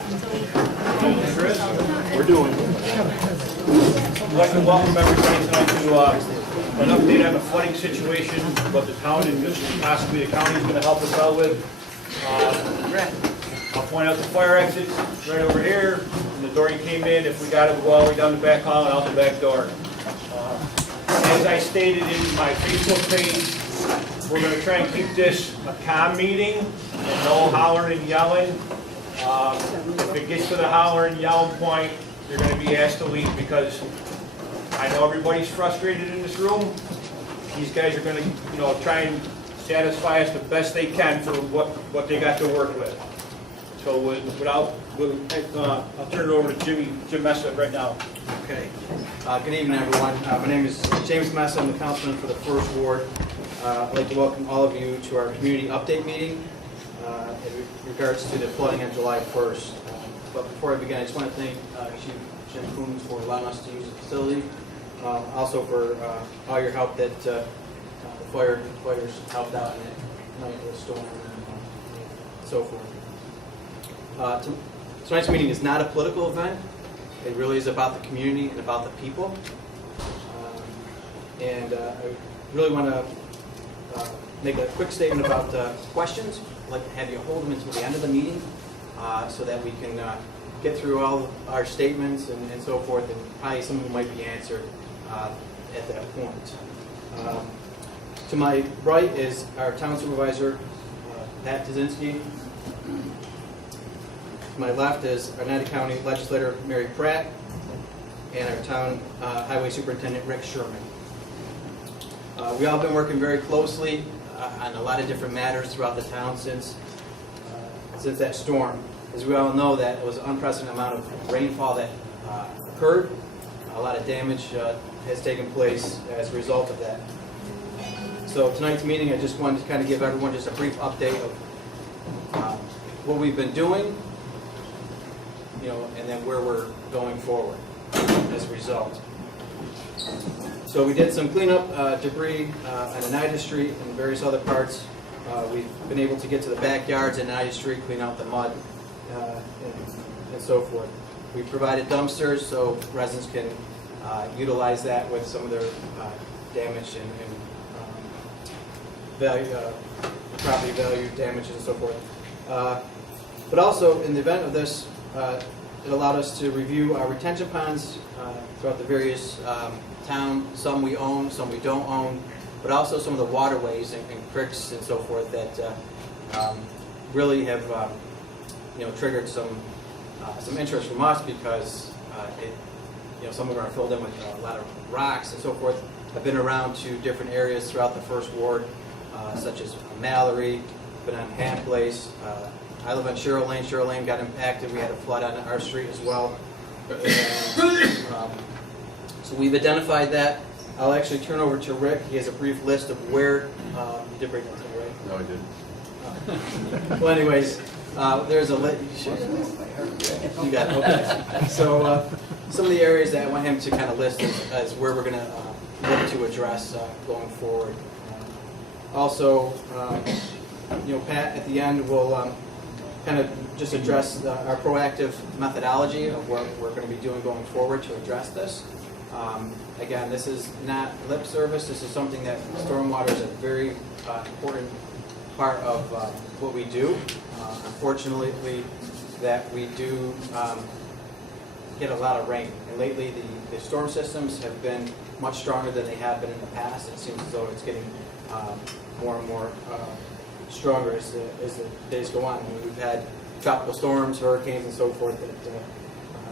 We're doing. I'd like to welcome everybody tonight to an update on the flooding situation, what the town and possibly the county is going to help us out with. I'll point out the fire exits right over here, and the door you came in. If we got to go all the way down the back hall and out the back door. As I stated in my Facebook page, we're going to try and keep this a calm meeting and no hollering and yelling. If it gets to the holler and yelling point, you're going to be asked to leave because I know everybody's frustrated in this room. These guys are going to, try and satisfy us the best they can for what they got to work with. So I'll turn it over to Jim Messa right now. Okay. Good evening, everyone. My name is James Messa. I'm the councilman for the First Ward. I'd like to welcome all of you to our community update meeting in regards to the flooding on July 1st. But before I begin, I just want to thank Chief Jim Coons for allowing us to use the facility. Also for all your help that the fighters helped out in it, night of the storm and so forth. Tonight's meeting is not a political event. It really is about the community and about the people. I really want to make a quick statement about questions. I'd like to have you hold them until the end of the meeting so that we can get through all of our statements and so forth, and probably some of them might be answered at that point. To my right is our town supervisor, Pat Dzinski. To my left is our Oneida County legislator, Mary Pratt, and our town highway superintendent, Rick Sherman. We all have been working very closely on a lot of different matters throughout the town since that storm. As we all know, that it was an unprecedented amount of rainfall that occurred. A lot of damage has taken place as a result of that. So tonight's meeting, I just wanted to kind of give everyone just a brief update of what we've been doing, and then where we're going forward as a result. So we did some cleanup debris on Oneida Street and various other parts. We've been able to get to the backyards in Oneida Street, clean out the mud, and so forth. We provided dumpsters so residents can utilize that with some of their damage and property value damages and so forth. But also, in the event of this, it allowed us to review our retention ponds throughout the various town. Some we own, some we don't own, but also some of the waterways and creeks and so forth that really have triggered some interest from us because some of them are filled in with a lot of rocks and so forth. I've been around to different areas throughout the First Ward, such as Mallory, been on Ham Place. I live on Sherrill Lane. Sherrill Lane got impacted. We had a flood on our street as well. And, so we've identified that. I'll actually turn over to Rick. He has a brief list of where you did bring that to me, right? No, I didn't. Well, anyways, there's a list. You got it. Okay. So some of the areas that I want him to kind of list as where we're going to look to address going forward. Also, Pat at the end will kind of just address our proactive methodology of what we're going to be doing going forward to address this. Again, this is not lip service. This is something that stormwater is a very important part of what we do. Unfortunately, that we do get a lot of rain. And lately, the storm systems have been much stronger than they have been in the past. It seems as though it's getting more and more stronger as the days go on. I mean, we've had tropical storms, hurricanes, and so forth that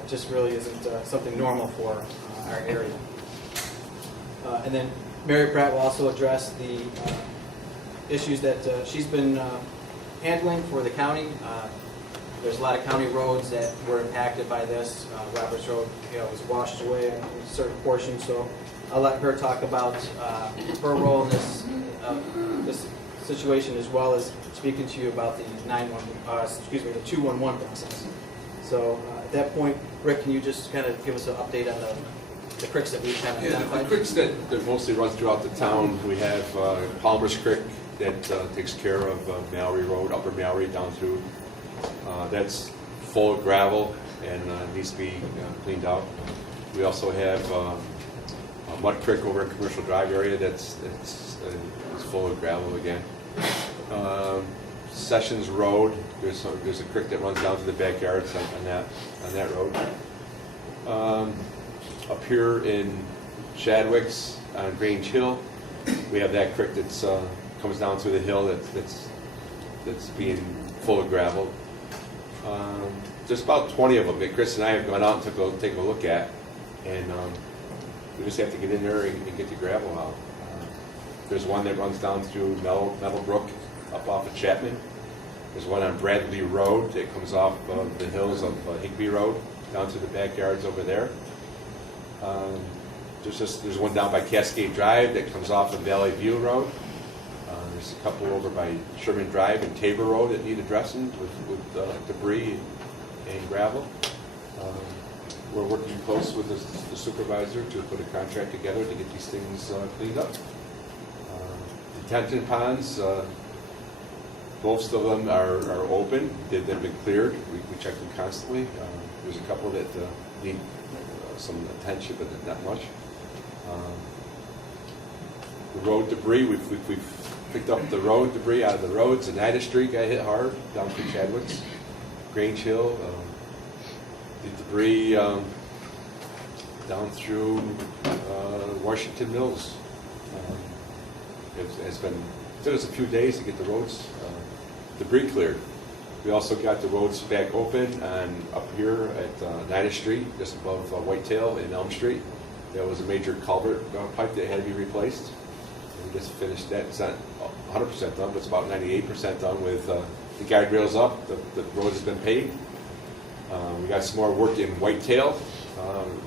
just really isn't something normal for our area. And then Mary Pratt will also address the issues that she's been handling for the county. There's a lot of county roads that were impacted by this. Roberts Road, was washed away in a certain portion. So I'll let her talk about her role in this situation, as well as speaking to you about the 211 process. So at that point, Rick, can you just kind of give us an update on the creeks that we've kind of identified? The creeks that mostly run throughout the town. We have Palmer's Creek that takes care of Mallory Road, Upper Mallory down through. That's full of gravel and needs to be cleaned out. We also have a mud creek over in Commercial Drive area that's full of gravel again. Sessions Road, there's a creek that runs down to the backyards on that road. Up here in Chadwick's on Grange Hill, we have that creek that's comes down through the hill that's being full of gravel. There's about 20 of them that Chris and I have gone out and take a look at, and we just have to get in there and get the gravel out. There's one that runs down through Meadowbrook up off of Chapman. There's one on Bradley Road that comes off of the hills of Higbee Road down to the backyards over there. There's one down by Cascade Drive that comes off of Valley View Road. There's a couple over by Sherman Drive and Tabor Road that need addressing with debris and gravel. We're working close with the supervisor to put a contract together to get these things cleaned up. Detention ponds, most of them are open. They've been cleared. We check them constantly. There's a couple that need some attention, but not much. The road debris, we've picked up the road debris out of the roads. Oneida Street got hit hard down through Chadwick's, Grange Hill. The debris down through Washington Mills. It's took us a few days to get the roads debris cleared. We also got the roads back open and up here at Oneida Street, just above Whitetail and Elm Street. There was a major culvert pipe that had to be replaced. And we just finished that. It's not 100% done, but it's about 98% done with the guardrails up. The road has been paved. We got some more work in Whitetail.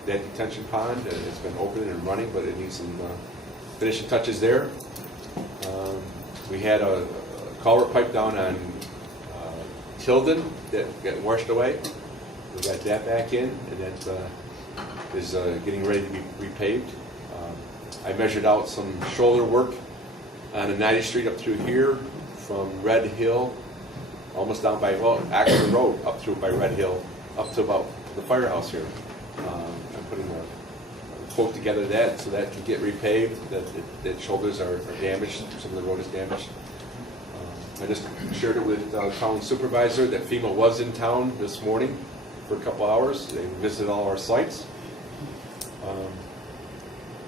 That detention pond, it's been open and running, but it needs some finishing touches there. We had a culvert pipe down on Tilden that got washed away. We got that back in, and that is getting ready to be repaved. I measured out some shoulder work on Oneida Street up through here from Red Hill, almost down by, Axford Road, up through by Red Hill, up to about the firehouse here. I'm putting a quote together that so that can get repaved, that shoulders are damaged, some of the road is damaged. I just shared it with the town supervisor that FEMA was in town this morning for a couple hours. They visited all our sites.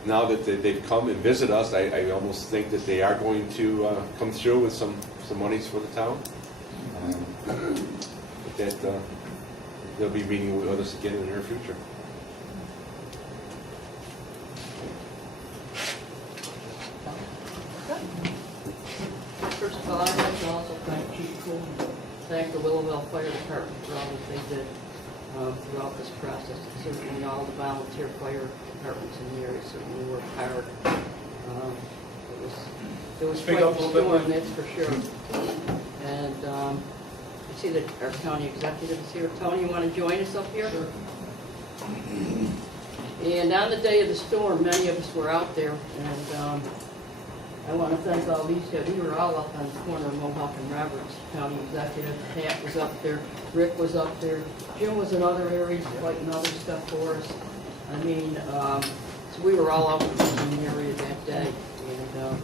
Now that they've come and visited us, I almost think that they are going to come through with some monies for the town. But that they'll be meeting with us again in the near future. First of all, I'd like to also thank Chief Cool, thank the Willowvale Fire Department for all that they did throughout this process. Certainly all the volunteer fire departments in the area certainly worked hard. It was Speak quite up a a little bit more. storm, that's for sure. And I see that our county executive is here. Tony, you want to join us up here? Sure. And on the day of the storm, many of us were out there, and I want to thank all these guys. We were all up on the corner of Mohawk and Roberts. County executive, Pat was up there, Rick was up there, Jim was in other areas fighting other stuff for us. I mean, so we were all out in the area that day and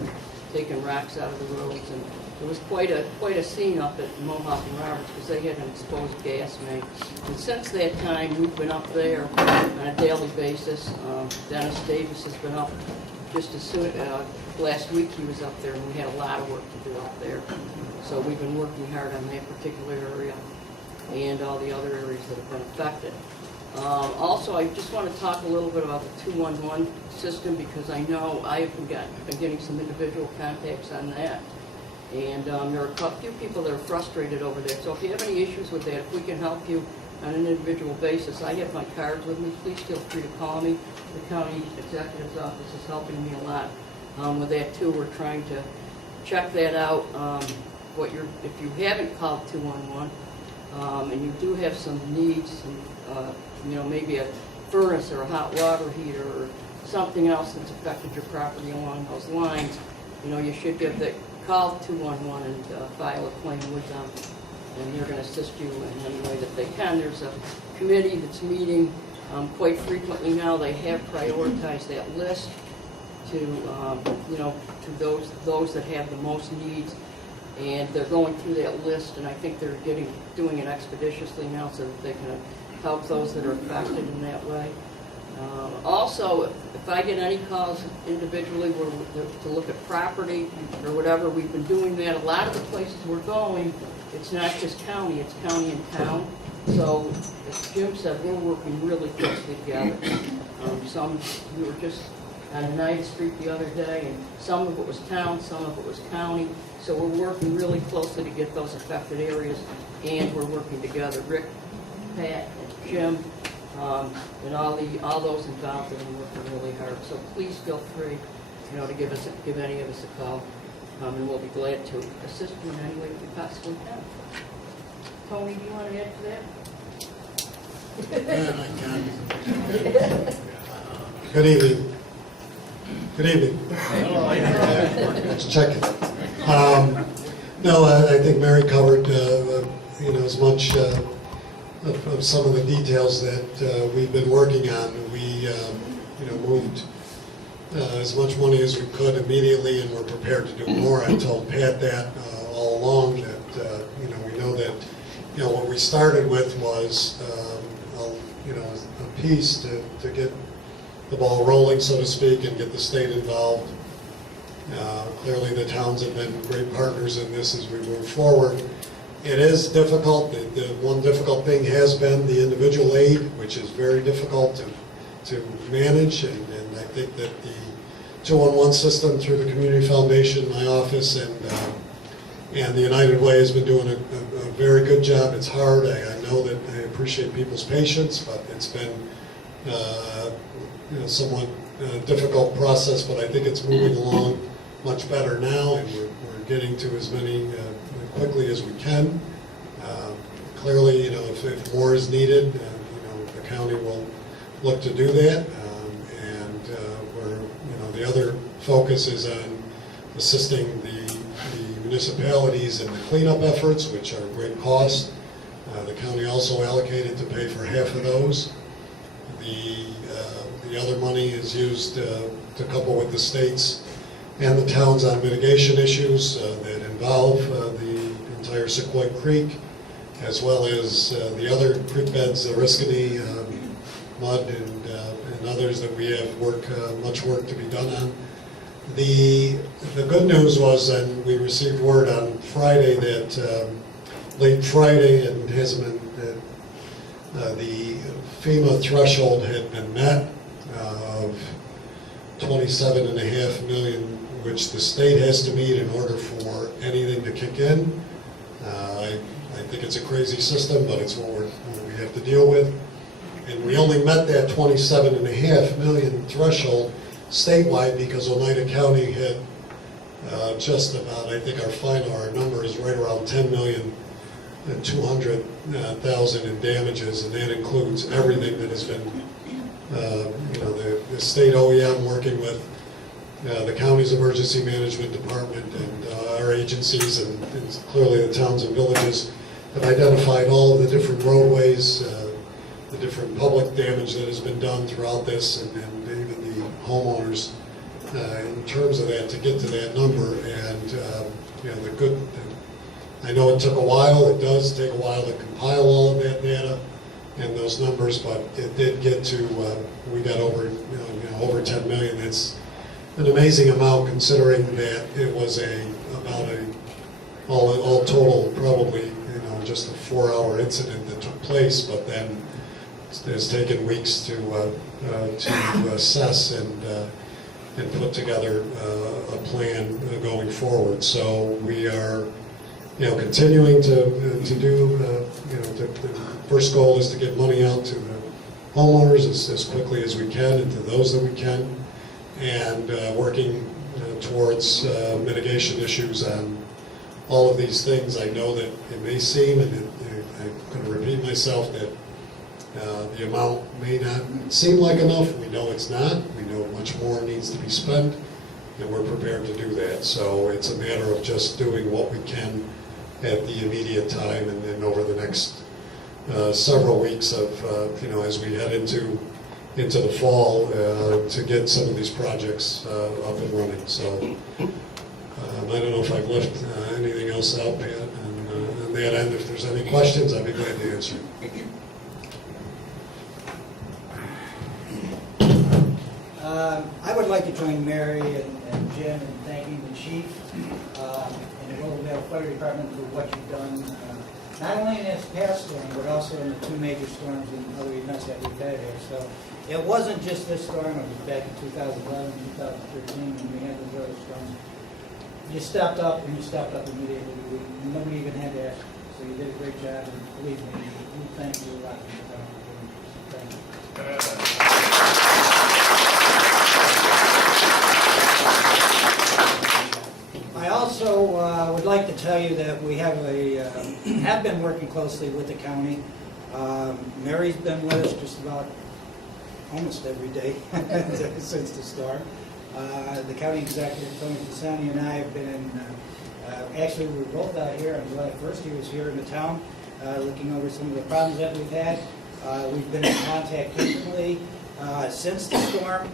taking rocks out of the roads, and it was quite a scene up at Mohawk and Roberts because they had an exposed gas main. And since that time, we've been up there on a daily basis. Dennis Davis has been up just as soon. Last week he was up there, and we had a lot of work to do up there. So we've been working hard on that particular area and all the other areas that have been affected. Also, I just want to talk a little bit about the 211 system because I know I've been getting some individual contacts on that. And there are a few people that are frustrated over there. So if you have any issues with that, if we can help you on an individual basis, I have my cards with me. Please feel free to call me. The county executive's office is helping me a lot with that too. We're trying to check that out. If you haven't called 211 and you do have some needs, maybe a furnace or a hot water heater or something else that's affected your property along those lines, you should give that call 211 and file a claim with them. and they're going to assist you in any way that they can. There's a committee that's meeting quite frequently now. They have prioritized that list to, to those that have the most needs, and they're going through that list, and I think they're doing it expeditiously now so that they can help those that are affected in that way. Also, if I get any calls individually to look at property or whatever, we've been doing that. A lot of the places we're going, it's not just county, it's county and town. So, as Jim said, we're working really closely together. We were just on United Street the other day, and some of it was town, some of it was county. So we're working really closely to get those affected areas, and we're working together. Rick, Pat, and Jim, and all those involved have been working really hard. So please feel free, to give any of us a call, and we'll be glad to assist you in any way we possibly can. Tony, do you want to add to that? Yeah, I can. Good evening. Good evening. Just checking. No, I think Mary covered, as much of some of the details that we've been working on. We, moved as much money as we could immediately, and we're prepared to do more. I told Pat that all along, that we know that what we started with was a piece to get the ball rolling, so to speak, and get the state involved. Clearly the towns have been great partners in this as we move forward. It is difficult. The one difficult thing has been the individual aid, which is very difficult to manage, and I think that the 2-on-1 system through the Community Foundation, my office, and the United Way has been doing a very good job. It's hard. I know that I appreciate people's patience, but it's been somewhat difficult process, but I think it's moving along much better now, and we're getting to as many quickly as we can. Clearly, if more is needed, the county will look to do that, and the other focus is on assisting the municipalities in the cleanup efforts, which are great cost. The county also allocated to pay for half of those. The other money is used to couple with the states and the towns on mitigation issues that involve the entire Sequoia Creek, as well as the other creek beds, the Oriskany, Mud, and others that we have much work to be done on. The good news was, and we received word on Friday that late Friday, it hasn't been, the FEMA threshold had been met of $27.5 million, which the state has to meet in order for anything to kick in. I think it's a crazy system, but it's what we have to deal with. And we only met that $27.5 million threshold statewide because Oneida County had just about, I think our number is right around $10,200,000 in damages, and that includes everything that has been, the state OEM working with the county's emergency management department and our agencies, and clearly the towns and villages have identified all of the different roadways, the different public damage that has been done throughout this, and even the homeowners in terms of that to get to that number. And I know it took a while. It does take a while to compile all of that data and those numbers, but it did get to we got over over 10 million. That's an amazing amount considering that it was all total probably just a 4-hour incident that took place, but then it's taken weeks to assess and put together a plan going forward. So we are continuing to do the first goal is to get money out to the homeowners as quickly as we can and to those that we can, and working towards mitigation issues on all of these things. I know that it may seem, and I'm going to repeat myself, that the amount may not seem like enough. We know it's not. We know much more needs to be spent, and we're prepared to do that. So it's a matter of just doing what we can at the immediate time and then over the next several weeks of, as we head into the fall to get some of these projects up and running. So I don't know if I've left anything else out, Pat. And on that end, if there's any questions, I'd be glad to answer. I would like to join Mary and Jim in thanking the chief and the Willowvale Fire Department for what you've done, not only in this past storm, but also in the two major storms and other events that we've had here. So it wasn't just this storm, it was back in 2011, 2013, when we had those other storms. You stepped up, and you stepped up immediately. Nobody even had to ask you. So you did a great job, and believe me, we thank you a lot. Thank you. I also would like to tell you that we have been working closely with the county. Mary's been with us just about almost every day since the storm. The county executive, Tony Pisani, and I have been in, actually we were both out here on July 1st. He was here in the town looking over some of the problems that we've had. We've been in contact frequently since the storm,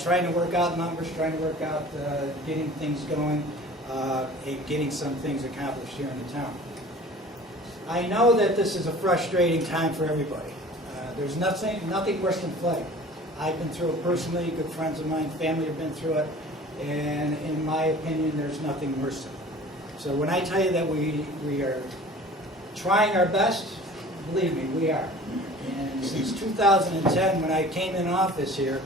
trying to work out numbers, trying to work out getting things going, and getting some things accomplished here in the town. I know that this is a frustrating time for everybody. There's nothing worse than flooding. I've been through it personally, good friends of mine, family have been through it, and in my opinion, there's nothing worse than it. So when I tell you that we are trying our best, believe me, we are. And since 2010, when I came in office here,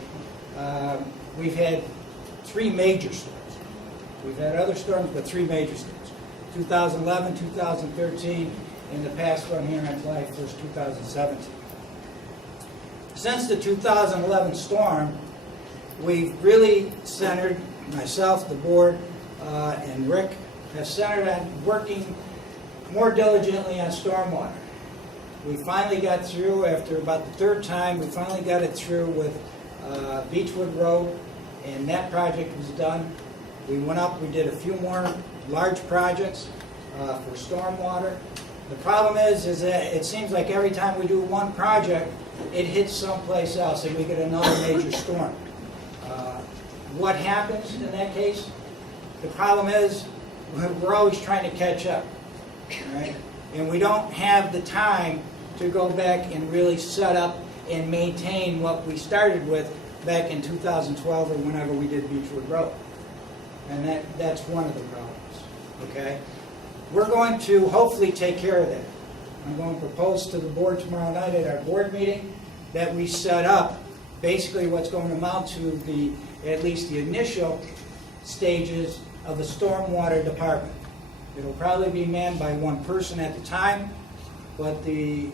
we've had 3 major storms. We've had other storms, but 3 major storms. 2011, 2013, and the past one here on July 1st, 2017. Since the 2011 storm, we've really centered, myself, the board, and Rick, have centered on working more diligently on stormwater. We finally got through, after about the 3rd time, we finally got it through with Beechwood Road, and that project was done. We went up, we did a few more large projects for stormwater. The problem is that it seems like every time we do one project, it hits someplace else and we get another major storm. What happens in that case? The problem is we're always trying to catch up, right? And we don't have the time to go back and really set up and maintain what we started with back in 2012 or whenever we did Beechwood Road. And that's one of the problems, okay? We're going to hopefully take care of that. I'm going to propose to the board tomorrow night at our board meeting that we set up basically what's going to amount to at least the initial stages of the stormwater department. It'll probably be manned by 1 person at the time, but the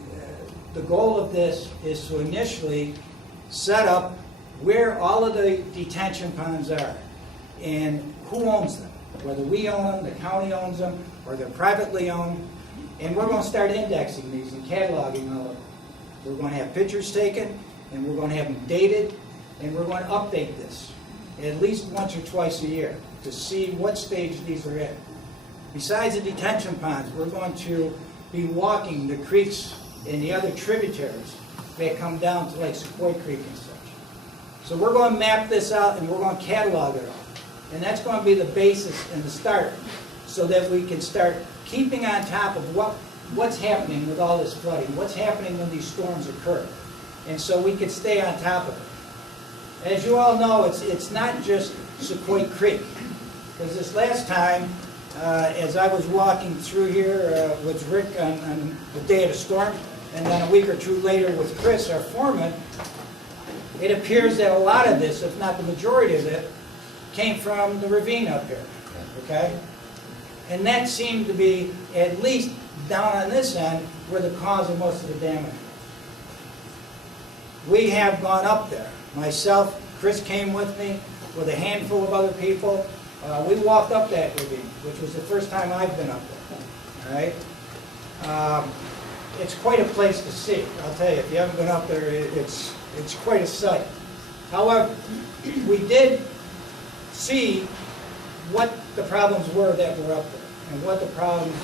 goal of this is to initially set up where all of the detention ponds are and who owns them, whether we own them, the county owns them, or they're privately owned. And we're going to start indexing these and cataloging all of them. We're going to have pictures taken, and we're going to have them dated, and we're going to update this at least once or twice a year to see what stage these are in. Besides the detention ponds, we're going to be walking the creeks and the other tributaries that come down to like Sequoia Creek and such. So we're going to map this out and we're going to catalog it all. And that's going to be the basis and the start so that we can start keeping on top of what's happening with all this flooding, what's happening when these storms occur. And so we can stay on top of it. As you all know, it's not just Sequoia Creek. Because this last time, as I was walking through here with Rick on the day of the storm, and then a week or 2 later with Chris, our foreman, it appears that a lot of this, if not the majority of it, came from the ravine up here, okay? And that seemed to be, at least down on this end, where the cause of most of the damage was. We have gone up there. Myself, Chris came with me, with a handful of other people. We walked up that ravine, which was the first time I've been up there, all right? It's quite a place to see. I'll tell you, if you haven't been up there, it's quite a sight. However, we did see what the problems were that were up there and what the problems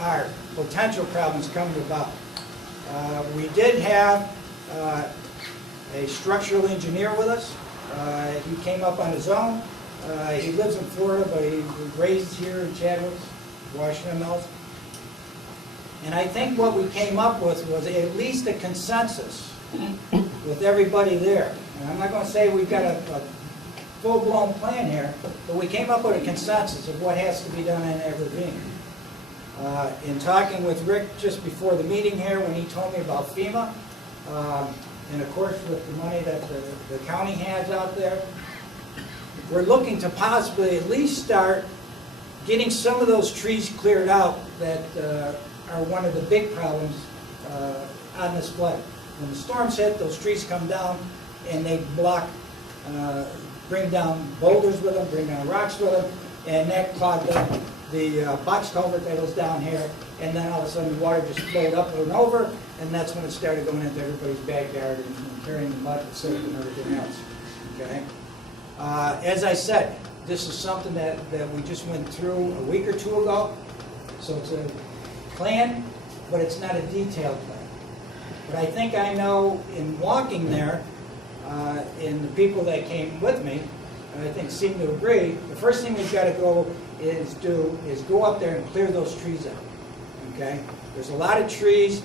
are potential problems coming about. We did have a structural engineer with us. He came up on his own. He lives in Florida, but he was raised here in Chadwick, Washington Mills. And I think what we came up with was at least a consensus with everybody there. And I'm not going to say we've got a full-blown plan here, but we came up with a consensus of what has to be done in that ravine. In talking with Rick just before the meeting here, when he told me about FEMA, and of course with the money that the county has out there, we're looking to possibly at least start getting some of those trees cleared out that are one of the big problems on this flood. When the storms hit, those trees come down and they block, bring down boulders with them, bring down rocks with them, and that clogged up the box culvert that was down here, and then all of a sudden the water just flowed up and over, and that's when it started going into everybody's backyard and carrying the mud and silt and everything else. Okay? As I said, this is something that we just went through a week or two ago, so it's a plan, but it's not a detailed plan. But I think I know in walking there, and the people that came with me, I think seem to agree, the first thing we've got to go is go up there and clear those trees out. Okay? There's a lot of trees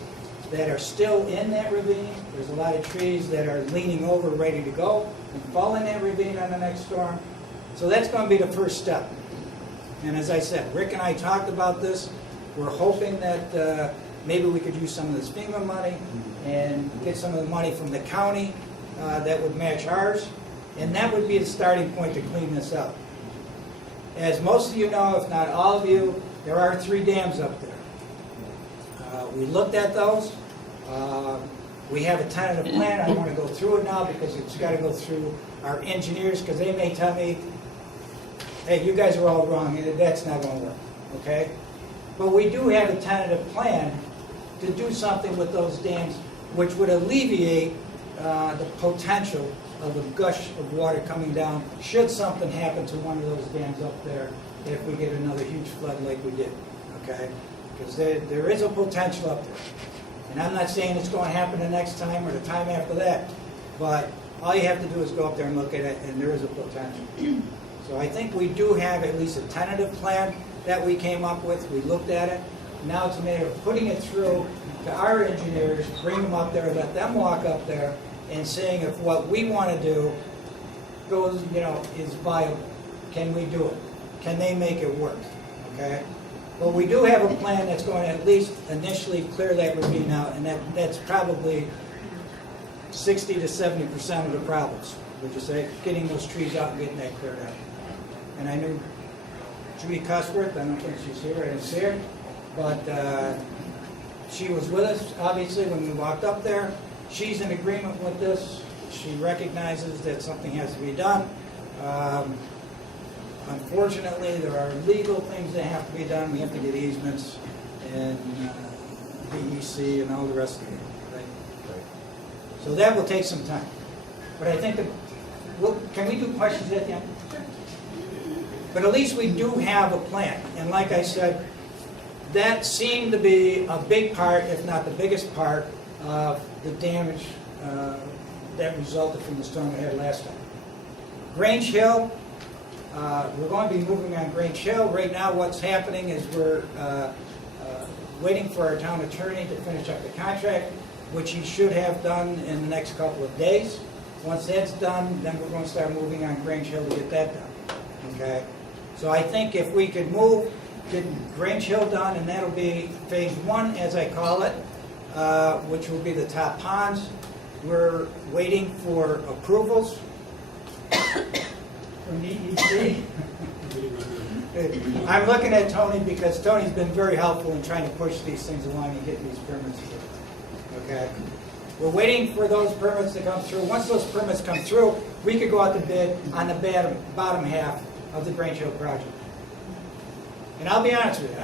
that are still in that ravine. There's a lot of trees that are leaning over, ready to go, and fall in that ravine on the next storm. So that's going to be the first step. And as I said, Rick and I talked about this. We're hoping that maybe we could use some of this FEMA money and get some of the money from the county that would match ours. And that would be the starting point to clean this up. As most of you know, if not all of you, there are 3 dams up there. We looked at those. We have a tentative plan. I don't want to go through it now because it's got to go through our engineers because they may tell me, hey, you guys are all wrong. That's not going to work. Okay? But we do have a tentative plan to do something with those dams which would alleviate the potential of a gush of water coming down should something happen to one of those dams up there if we get another huge flood like we did, okay? Because there is a potential up there. And I'm not saying it's going to happen the next time or the time after that, but all you have to do is go up there and look at it, and there is a potential. So I think we do have at least a tentative plan that we came up with. We looked at it. Now it's a matter of putting it through to our engineers, bring them up there, let them walk up there, and seeing if what we want to do goes, is viable. Can we do it? Can they make it work? Okay? But we do have a plan that's going to at least initially clear that ravine out, and that's probably 60 to 70% of the problems, would you say? Getting those trees out and getting that cleared out. And I knew Judy Cusworth, I don't think she's here, I didn't see her, but she was with us, obviously, when we walked up there. She's in agreement with this. She recognizes that something has to be done. Unfortunately, there are legal things that have to be done. We have to get easements and DEC and all the rest of it. Right? So that will take some time. But I think can we do questions at the end? But at least we do have a plan. And like I said, that seemed to be a big part, if not the biggest part, of the damage that resulted from the storm we had last time. Grange Hill, we're going to be moving on Grange Hill. Right now what's happening is we're waiting for our town attorney to finish up the contract, which he should have done in the next couple of days. Once that's done, then we're going to start moving on Grange Hill to get that done. Okay? So I think if we could get Grange Hill done, and that'll be phase 1, as I call it, which will be the top ponds. We're waiting for approvals from DEC. I'm looking at Tony because Tony's been very helpful in trying to push these things along and get these permits through. Okay? We're waiting for those permits to come through. Once those permits come through, we could go out to bid on the bottom half of the Grange Hill project. And I'll be honest with you,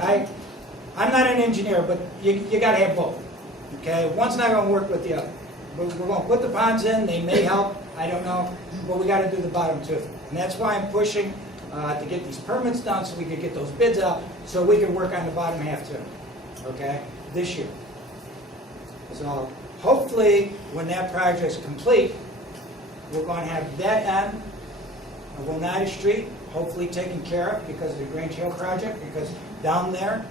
I'm not an engineer, but you got to have both. Okay? One's not going to work with the other. We're going to put the ponds in. They may help. I don't know. But we got to do the bottom too. And that's why I'm pushing to get these permits done so we can get those bids out so we can work on the bottom half too. okay, this year. So hopefully, when that project's complete, we're going to have that end of Oneida Street hopefully taken care of because of the Grange Hill project, because down there,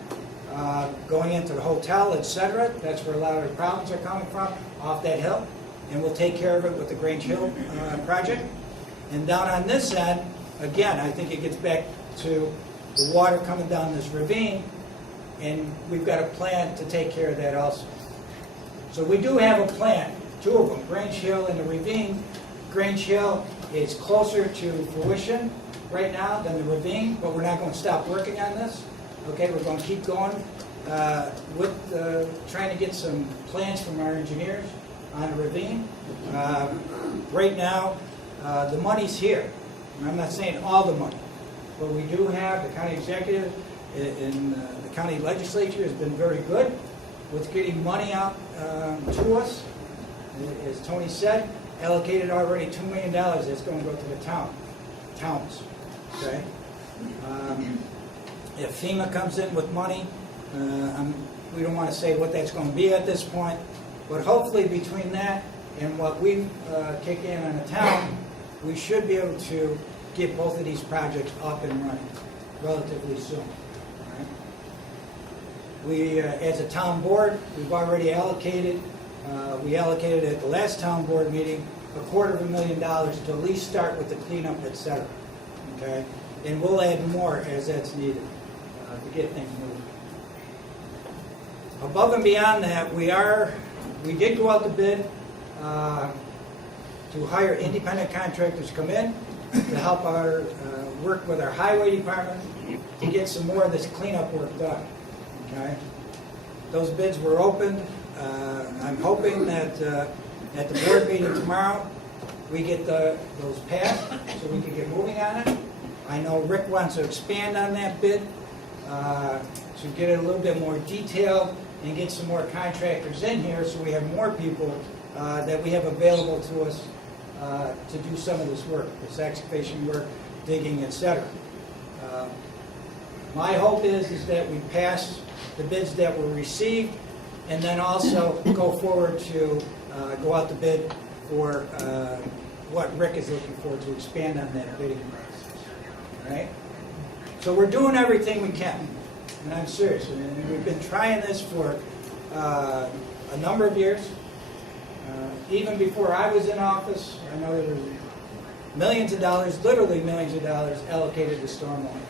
going into the hotel, etc., that's where a lot of the problems are coming from, off that hill. And we'll take care of it with the Grange Hill project. And down on this end, again, I think it gets back to the water coming down this ravine, and we've got a plan to take care of that also. So we do have a plan, two of them, Grange Hill and the ravine. Grange Hill is closer to fruition right now than the ravine, but we're not going to stop working on this. Okay, we're going to keep going with trying to get some plans from our engineers on the ravine. Right now, the money's here. And I'm not saying all the money, but we do have the county executive and the county legislature has been very good with getting money out to us. As Tony said, allocated already $2 million that's going to go to the towns. Okay. If FEMA comes in with money, we don't want to say what that's going to be at this point, but hopefully between that and what we kick in on the town, we should be able to get both of these projects up and running relatively soon. All right? We, as a town board, we've already allocated, we allocated at the last town board meeting, $250,000 to at least start with the cleanup, et cetera. Okay? And we'll add more as that's needed to get things moving. Above and beyond that, we did go out to bid to hire independent contractors to come in to help our work with our highway department to get some more of this cleanup work done. Okay? Those bids were opened. I'm hoping that at the board meeting tomorrow, we get those passed so we can get moving on it. I know Rick wants to expand on that bid to get it a little bit more detailed and get some more contractors in here so we have more people that we have available to us to do some of this work, this excavation work, digging, etc. My hope is that we pass the bids that were received and then also go forward to go out to bid for what Rick is looking for to expand on that bidding process. All right? So we're doing everything we can, and I'm serious. And we've been trying this for a number of years. Even before I was in office, I know there was millions of dollars, literally millions of dollars, allocated to stormwater.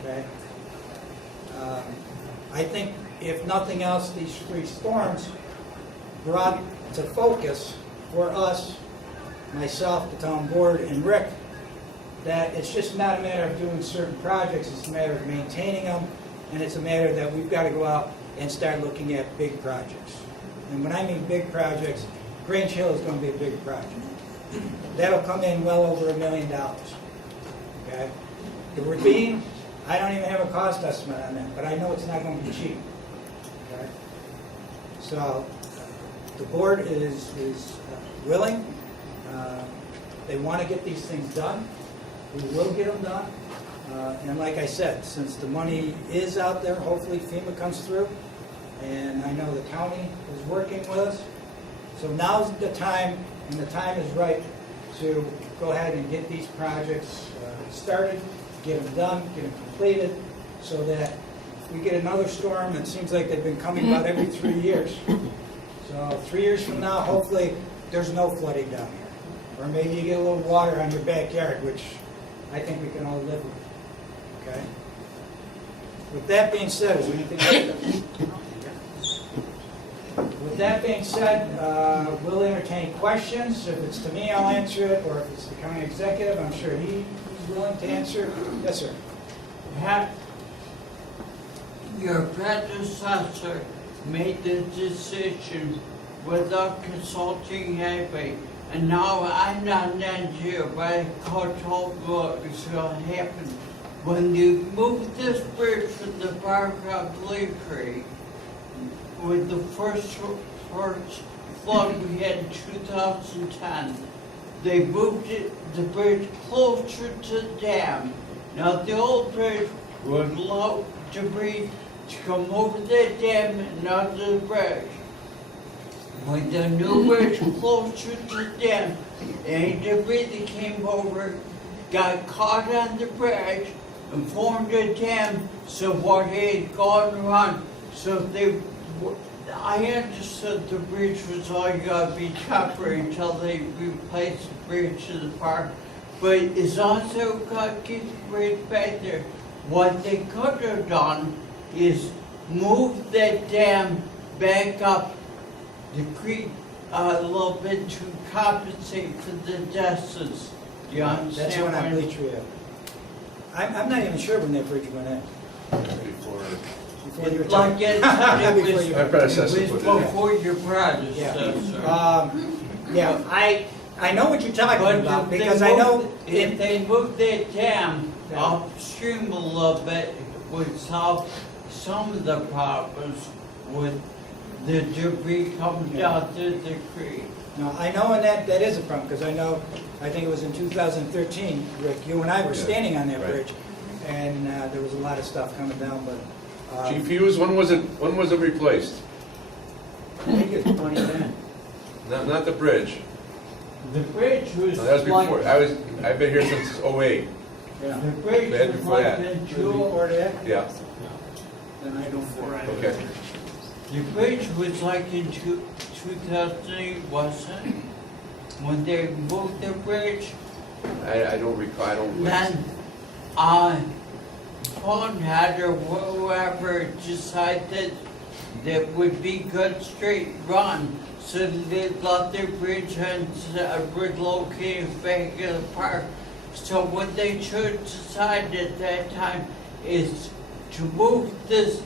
Okay? I think, if nothing else, these 3 storms brought to focus for us, myself, the town board, and Rick, that it's just not a matter of doing certain projects, it's a matter of maintaining them, and it's a matter that we've got to go out and start looking at big projects. And when I mean big projects, Grange Hill is going to be a big project. That'll come in well over $1 million. Okay? The ravine, I don't even have a cost estimate on that, but I know it's not going to be cheap. Okay? So the board is willing. They want to get these things done. We will get them done. And like I said, since the money is out there, hopefully FEMA comes through. And I know the county is working with us. So now's the time, and the time is right to go ahead and get these projects started, get them done, get them completed, so that if we get another storm, it seems like they've been coming about every 3 years. So 3 years from now, hopefully, there's no flooding down here. Or maybe you get a little water on your backyard, which I think we can all live with. Okay? With that being said, is there anything else? With that being said, we'll entertain questions. If it's to me, I'll answer it, or if it's the county executive, I'm sure he's willing to answer. Yes, sir. Your predecessor made the decision without consulting anybody, and now I'm not an engineer, but I control what is going to happen. When you move this bridge from the Fire Company Creek, with the first flood we had in 2010, they moved the bridge closer to the dam. Now the old bridge would allow debris to come over the dam and under the bridge. When the new bridge closer to the dam, any debris that came over got caught on the bridge and formed a dam, so water had gone around. So I understood the bridge was all gonna be temporary until they replaced the bridge to the park. But it's also got to get the bridge back there. What they could have done is move that dam back up the creek a little bit to compensate for the distance. Do you understand? That's when I what bleach you. I'm not even sure when that bridge went in. Before your Like time. it Before was, your- My predecessor it was put it in. before your predecessor. Yeah, I know what you're talking But about, if they because I know, if they moved that dam upstream a little bit, it would solve some of the problems with the debris coming down through the creek. no, I know when that is a problem, because I think it was in 2013, Rick, you and I were Yeah, standing on that right. bridge, and there was a lot of stuff coming down, but. Chief Hughes, when was it replaced? I think it's 2010. Not the bridge. The bridge was No, that was like, before, I've been here since '08. Yeah. the bridge Bad was before like that. in Before that? Yeah, Then I don't. okay. the bridge was like in 2008, wasn't it? When they moved the bridge, I don't recall, I don't. then, Paul had or whoever decided that would be good straight run. So they left their bridge and relocated back in the park. So what they should decide at that time is to move this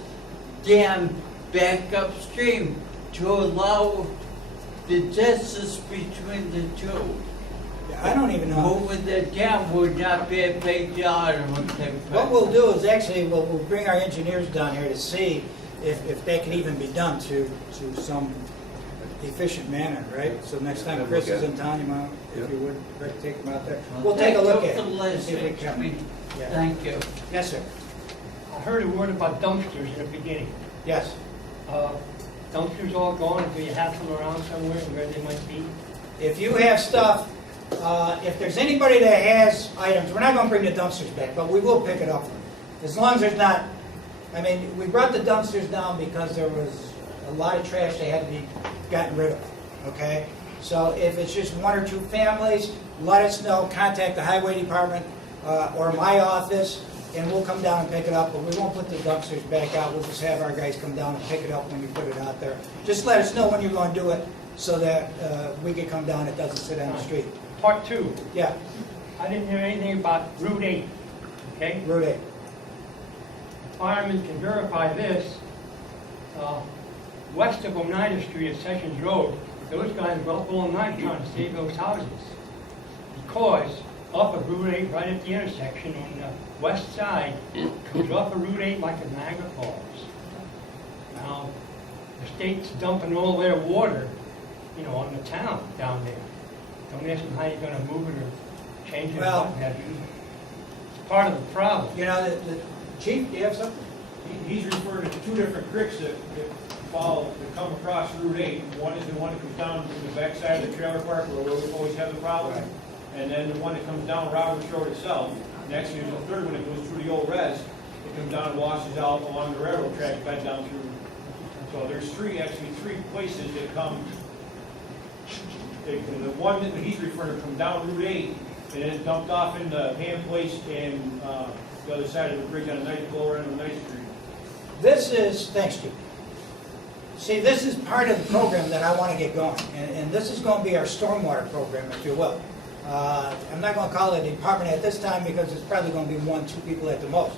dam back upstream to allow the distance between the two. I don't even know. Moving the dam would not be a big deal, I don't think. What we'll do is actually, we'll bring our engineers down here to see if that can even be done to some efficient manner, right? So next time Chris is in town, you might, if you would, Rick, take him out there. We'll take a look at it. and see if we can. Yeah. Thank you. Yes, sir. I heard a word about dumpsters in the beginning. Yes. Dumpsters all gone, do you have some around somewhere where they might be? If you have stuff, if there's anybody that has items, we're not gonna bring the dumpsters back, but we will pick it up. As long as there's not, I mean, we brought the dumpsters down because there was a lot of trash that had to be gotten rid of, okay? So if it's just one or two families, let us know, contact the highway department, or my office, and we'll come down and pick it up, but we won't put the dumpsters back out, we'll just have our guys come down and pick it up when you put it out there. Just let us know when you're gonna do it, so that we can come down, it doesn't sit on the street. Part two, Yeah, I didn't hear anything about Route 8, okay? Route 8. Firemen can verify this. West of Oneida Street at Sessions Road, those guys were up all night trying to save those houses. Because off of Route 8, right at the intersection on the west side, comes off of Route 8 like a Niagara Falls. Now, the state's dumping all their water, on the town down there. Don't ask them how you're gonna move it or change it or Well- what have you. It's part of the problem. You know, the chief, do you have something? He's referring to two different creeks that come across Route 8. One is the one that comes down to the backside of the trailer park where we always have the problem. Right. And then the one that comes down Roberts Road itself. And actually, there's a third one that goes through the old res. It comes down and washes out along the railroad track, back down through. So there's three places that come. The one that he's referring to come down Route 8 and then dumped off in the Ham Place and the other side of the bridge on the night, lower end of the Ninth Street. This is, thanks, Chief. See, this is part of the program that I want to get going, and this is going to be our stormwater program, if you will. I'm not going to call it a department at this time because it's probably going to be 1-2 people at the most.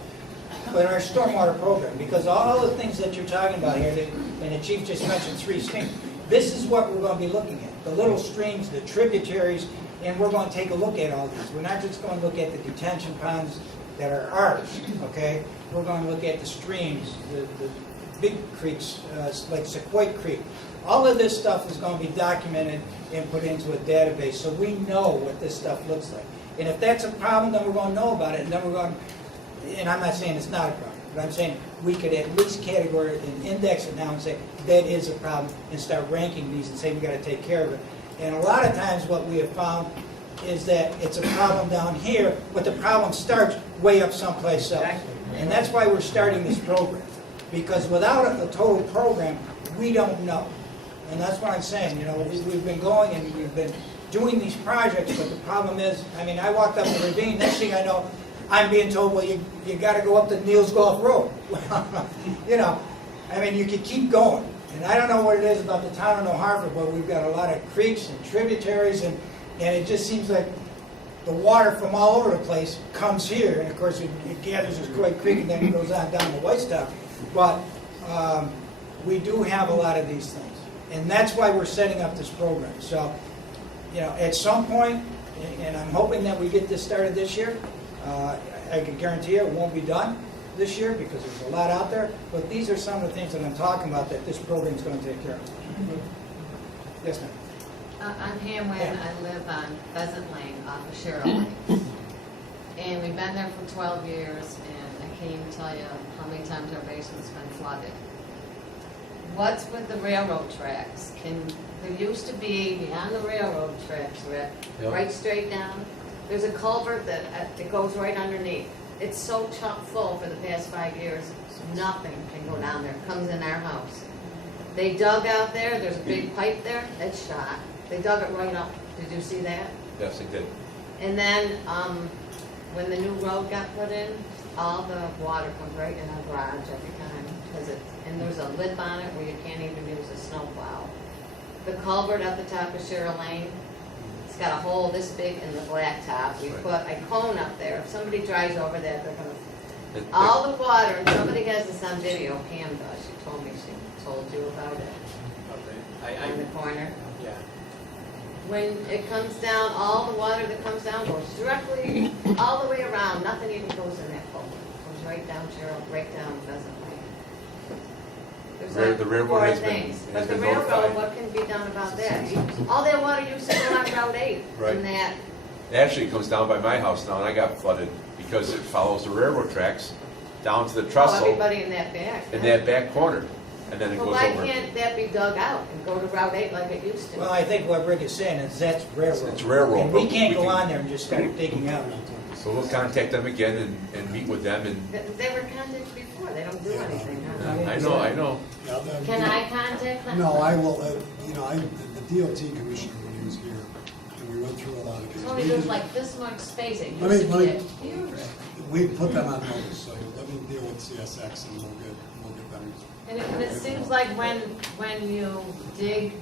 But our stormwater program, because all the things that you're talking about here, and the chief just mentioned 3 streams, this is what we're going to be looking at. The little streams, the tributaries, and we're going to take a look at all these. We're not just going to look at the detention ponds that are ours, okay? We're going to look at the streams, the big creeks, like Sequoia Creek. All of this stuff is going to be documented and put into a database, so we know what this stuff looks like. And if that's a problem, then we're going to know about it, and then we're going, and I'm not saying it's not a problem, But I'm saying we could at least categorize it and index it now and say that is a problem and start ranking these and say we got to take care of it. And a lot of times what we have found is that it's a problem down here, but the problem starts way up someplace else. And that's why we're starting this program. Because without a total program, we don't know. And that's what I'm saying, you know, we've been going and we've been doing these projects, but the problem is, I mean, I walked up the ravine, next thing I know, I'm being told, well, you gotta go up the Neal's Golf Road. You know, I mean, you could keep going. And I don't know what it is about the town of New Hartford, but we've got a lot of creeks and tributaries, and it just seems like the water from all over the place comes here, and of course it gathers as Croy Creek and then it goes on down to Whitestone. But we do have a lot of these things, and that's why we're setting up this program. So, you know, at some point, and I'm hoping that we get this started this year, I can guarantee you it won't be done this year because there's a lot out there, but these are some of the things that I'm talking about that this program is going to take care of. Yes, ma'am. I'm Pam Wynn. I live on Pheasant Lane off of Cheryl Lane. And we've been there for 12 years, and I can't even tell you how many times our basement's been flooded. What's with the railroad tracks? There used to be, beyond the railroad tracks, Rick, right straight down, there's a culvert that goes right underneath. It's so chock full for the past 5 years, nothing can go down there. It comes in our house. They dug out there, there's a big pipe there, it's shot. They dug it right up. Did you see that? Yes, they did. And then, when the new road got put in, all the water comes right in our garage every time. And there's a lip on it where you can't even use a snowplow. The culvert at the top of Cheryl Lane, it's got a hole this big in the blacktop. We put a cone up there. If somebody drives over that, they're gonna, all the water, and somebody has this on video, Pam does, she told me, she told you about it. Okay. On the corner. Yeah. When it comes down, all the water that comes down goes directly all the way around. Nothing even goes in that culvert. It goes right down Cheryl, right down Pheasant Lane. There's The railroad four has been- things. has But the been railroad, notified. what can be done about that? All that water used to go on Route 8. Right. And that, Actually, it comes down by my house now, and I got flooded because it follows the railroad tracks down to the oh, trestle everybody in that back. in that back corner, and then it Well, goes why over. can't that be dug out and go to Route 8 like it used to? Well, I think what Rick is saying is that's railroad. It's railroad, And we but can't we go can- on there and just start digging out. So we'll contact them again and meet with them, and They were contacted before. They don't do anything. Huh? I know. Yeah, that- Can I contact them? No, I will, you know, the DOT commissioner, when he was here, and we went through a lot of these. Only there's like this much space. It Let used to me- be huge. We put them on notice, so let me deal with CSX and we'll get them. And it seems like when you dig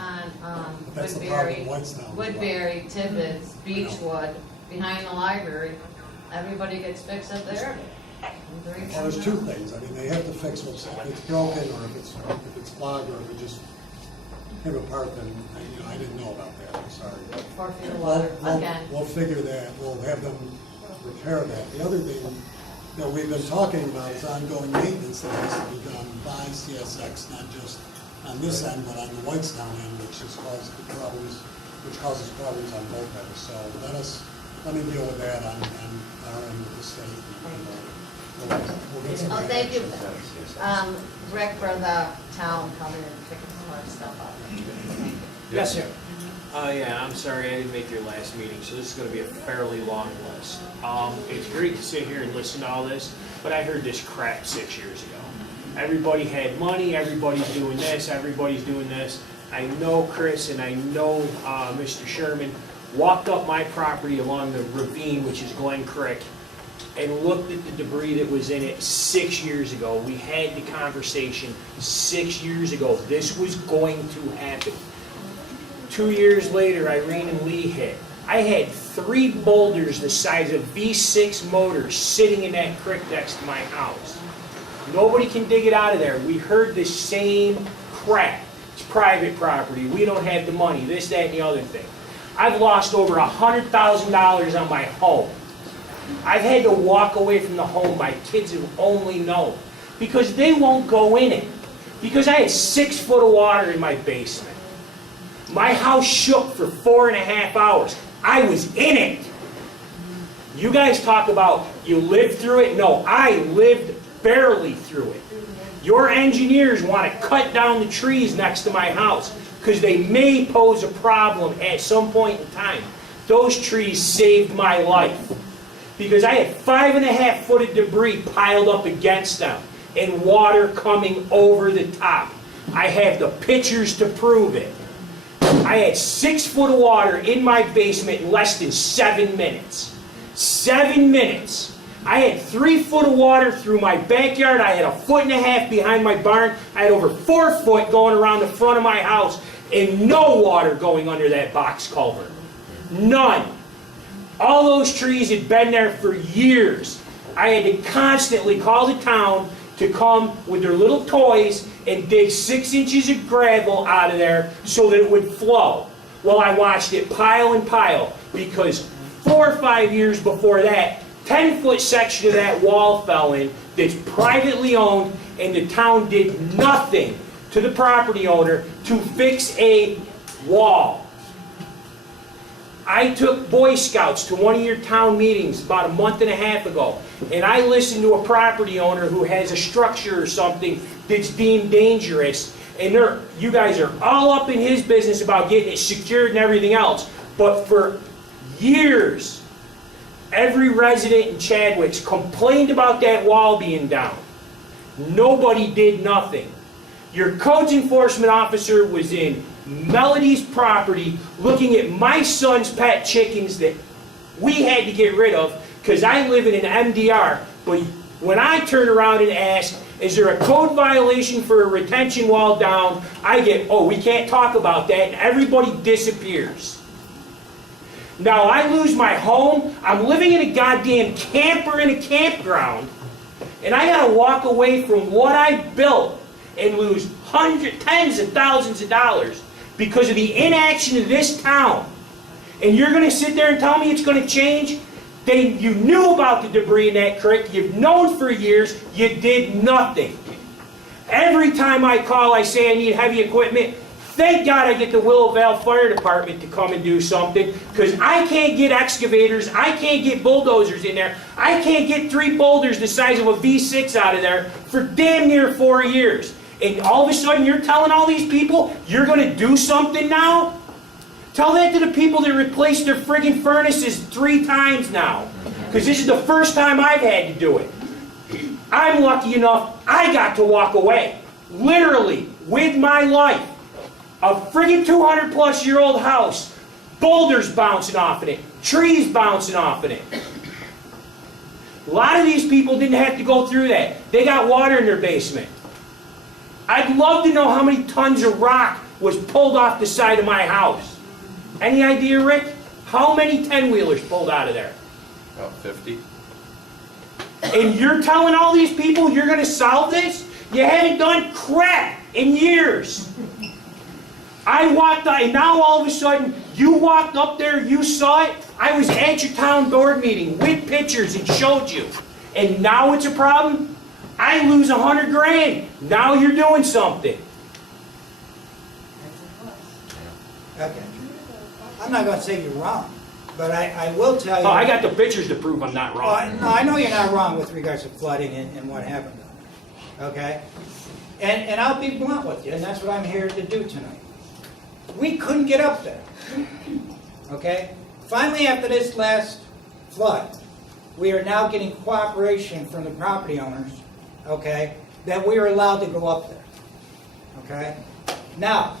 on That's the problem, Woodbury, White's now. Woodbury, Tibbetts, Beechwood, behind the library, everybody gets fixed up there. Well, there's two things. I mean, they have to fix what's, if it's broken or if it's clogged or if it just came apart, then, you know, I didn't know about that. I'm sorry. 4 feet of water, again. We'll figure that. We'll have them repair that. The other thing that we've been talking about is ongoing maintenance that has to be done by CSX, not just on this end, but on the Whitestown end, which causes problems on both ends. So let me deal with that on our end of the state. We'll get some Oh, thank you, action. Rick, for the town coming and picking some of our stuff up. Thank you. Yes, sir. Yeah, I'm sorry I didn't make your last meeting, so this is gonna be a fairly long list. It's great to sit here and listen to all this, but I heard this crap 6 years ago. Everybody had money, everybody's doing this, everybody's doing this. I know Chris and I know Mr. Sherman walked up my property along the ravine, which is Glen Creek, and looked at the debris that was in it 6 years ago. We had the conversation 6 years ago. This was going to happen. 2 years later, Irene and Lee hit. I had 3 boulders the size of V6 motors sitting in that creek next to my house. Nobody can dig it out of there. We heard the same crap. It's private property. We don't have the money. This, that, and the other thing. I've lost over $100,000 on my home. I've had to walk away from the home my kids have only known because they won't go in it. Because I had 6 foot of water in my basement. My house shook for 4.5 hours. I was in it. You guys talk about you lived through it. No, I lived barely through it. Your engineers want to cut down the trees next to my house because they may pose a problem at some point in time. Those trees saved my life because I had 5.5 foot of debris piled up against them and water coming over the top. I have the pictures to prove it. I had 6 foot of water in my basement in less than 7 minutes. 7 minutes. I had 3 foot of water through my backyard. I had 1.5 foot behind my barn. I had over 4 foot going around the front of my house and no water going under that box culvert. None. All those trees had been there for years. I had to constantly call the town to come with their little toys and dig 6 inches of gravel out of there so that it would flow. Well, I watched it pile and pile because 4 or 5 years before that, 10-foot section of that wall fell in that's privately owned, and the town did nothing to the property owner to fix a wall. I took Boy Scouts to one of your town meetings about 1.5 months ago, and I listened to a property owner who has a structure or something that's deemed dangerous, and you guys are all up in his business about getting it secured and everything else, but for years, every resident in Chadwick's complained about that wall being down. Nobody did nothing. Your codes enforcement officer was in Melody's property looking at my son's pet chickens that we had to get rid of because I live in an MDR. But when I turn around and ask, is there a code violation for a retention wall down, I get, oh, we can't talk about that, and everybody disappears. Now I lose my home, I'm living in a goddamn camper in a campground, and I gotta walk away from what I built and lose tens of thousands of dollars because of the inaction of this town. And you're gonna sit there and tell me it's gonna change? You knew about the debris in that creek, you've known for years, you did nothing. Every time I call, I say I need heavy equipment. Thank God I get the Willowvale Fire Department to come and do something, because I can't get excavators, I can't get bulldozers in there, I can't get 3 boulders the size of a V6 out of there for damn near 4 years. And all of a sudden you're telling all these people you're going to do something now? Tell that to the people that replaced their friggin' furnaces 3 times now. Because this is the first time I've had to do it. I'm lucky enough I got to walk away. Literally, with my life. A friggin' 200-plus-year-old house. Boulders bouncing off of it. Trees bouncing off of it. A lot of these people didn't have to go through that. They got water in their basement. I'd love to know how many tons of rock was pulled off the side of my house. Any idea, Rick? How many 10-wheelers pulled out of there? About 50. And you're telling all these people you're going to solve this? You haven't done crap in years. I walked out, and now all of a sudden, you walked up there, you saw it. I was at your town board meeting with pictures and showed you. And now it's a problem? I lose $100 grand. Now you're doing something. Okay. I'm not going to say you're wrong, but I will tell you... Oh, I got the pictures to prove I'm not wrong. No, I know you're not wrong with regards to flooding and what happened down there, okay? And I'll be blunt with you, and that's what I'm here to do tonight. We couldn't get up there, okay? Finally, after this last flood, we are now getting cooperation from the property owners, okay, that we are allowed to go up there, okay? Now,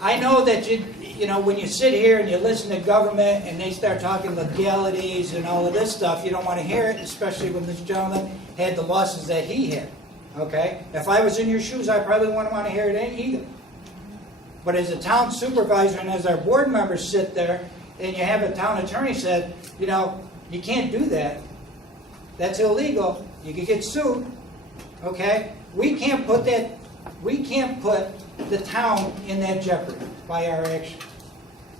I know that you know, when you sit here and you listen to government and they start talking legalities and all of this stuff, you don't want to hear it, especially when this gentleman had the losses that he had, okay? If I was in your shoes, I probably wouldn't want to hear it either. But as a town supervisor and as our board members sit there and you have a town attorney said, you know, you can't do that. That's illegal. You could get sued. Okay? We can't put the town in that jeopardy by our actions.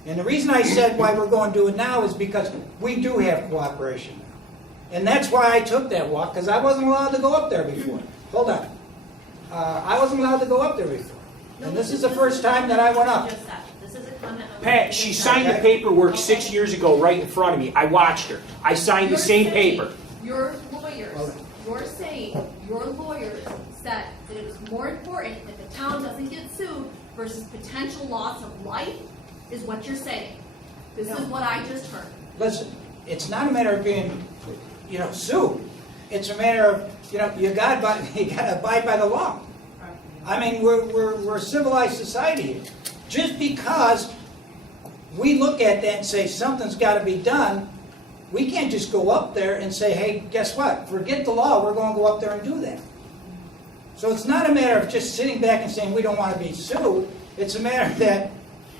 And the reason I said why we're going to do it now is because we do have cooperation now. And that's why I took that walk, because I wasn't allowed to go up there before. Hold on. I wasn't allowed to go up there before. And this is the first time that I went up. This is a comment. Pat, she signed the paperwork 6 years ago right in front of me. I watched her. I signed the same paper. Your lawyers, your versus potential loss of life, is what you're saying. This is what I just heard. Listen, it's not a matter of being, sued. It's a matter of, you gotta abide by the law. I mean, we're a civilized society here. Just because we look at that and say something's gotta be done, we can't just go up there and say, hey, guess what? Forget the law, we're gonna go up there and do that. So it's not a matter of just sitting back and saying we don't want to be sued. It's a matter that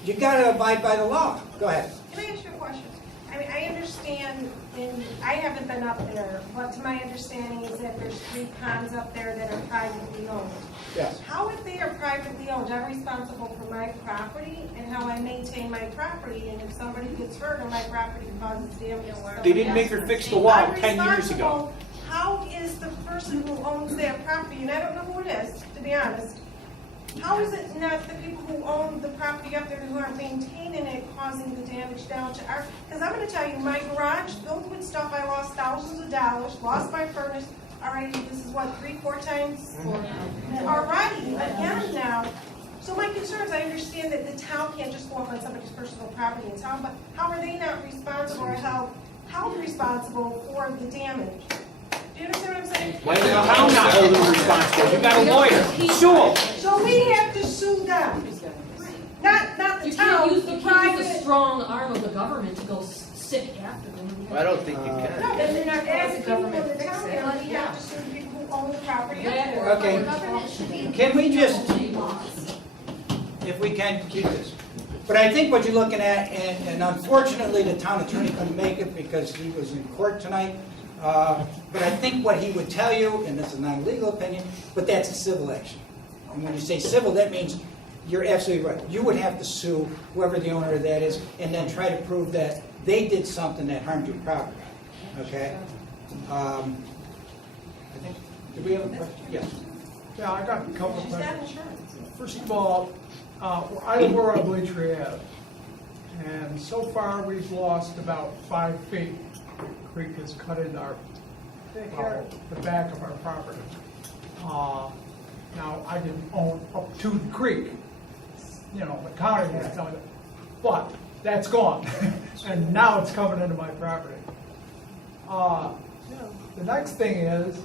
you got to abide by the law. Go ahead. Can I ask you a question? I mean, I understand, and I haven't been up there, but to my understanding is that there's 3 ponds up there that are privately owned. Yes. How, if they are privately owned, I'm responsible for my property and how I maintain my property, and if somebody gets hurt on my property causes damage. They didn't make her fix the wall 10 years ago. How is the person who owns that property, and I don't know who it is, to be honest, how is it not the people who own the property up there who aren't maintaining it causing the damage down to our, because I'm going to tell you, my garage filled with stuff, I lost thousands of dollars, lost my furnace, already, this is what, 3-4 times already, again now. So my concern is, I understand that the town can't just go up on somebody's personal property in town, but how are they not responsible or held responsible for the damage? Do you understand what I'm saying? Why is the town not holding them responsible? You got a lawyer, sue them. So we have to sue them, not the You town, can't use the the private. strong arm of the government to go sit after them. I don't think you No, can. but they're not as people in government the town, fix it. we have to sue the people who own the property up That there. or Okay. the government should be. Can we just, if we can, keep this? But I think what you're looking at, and unfortunately, the town attorney couldn't make it because he was in court tonight. But I think what he would tell you, and this is not a legal opinion, but that's a civil action. And when you say civil, that means you're absolutely right. You would have to sue whoever the owner of that is, and then try to prove that they did something that harmed your property. Okay? I think, do we have a question? Yes. Yeah, I got a couple of She's got questions. insurance. First of all, I live on Bleacher Ave, and so far we've lost about 5 feet. The creek has cut into our, the back of our property. Now, I didn't own up to the creek, the county was telling it, but that's gone, and now it's coming into my property. The next thing is,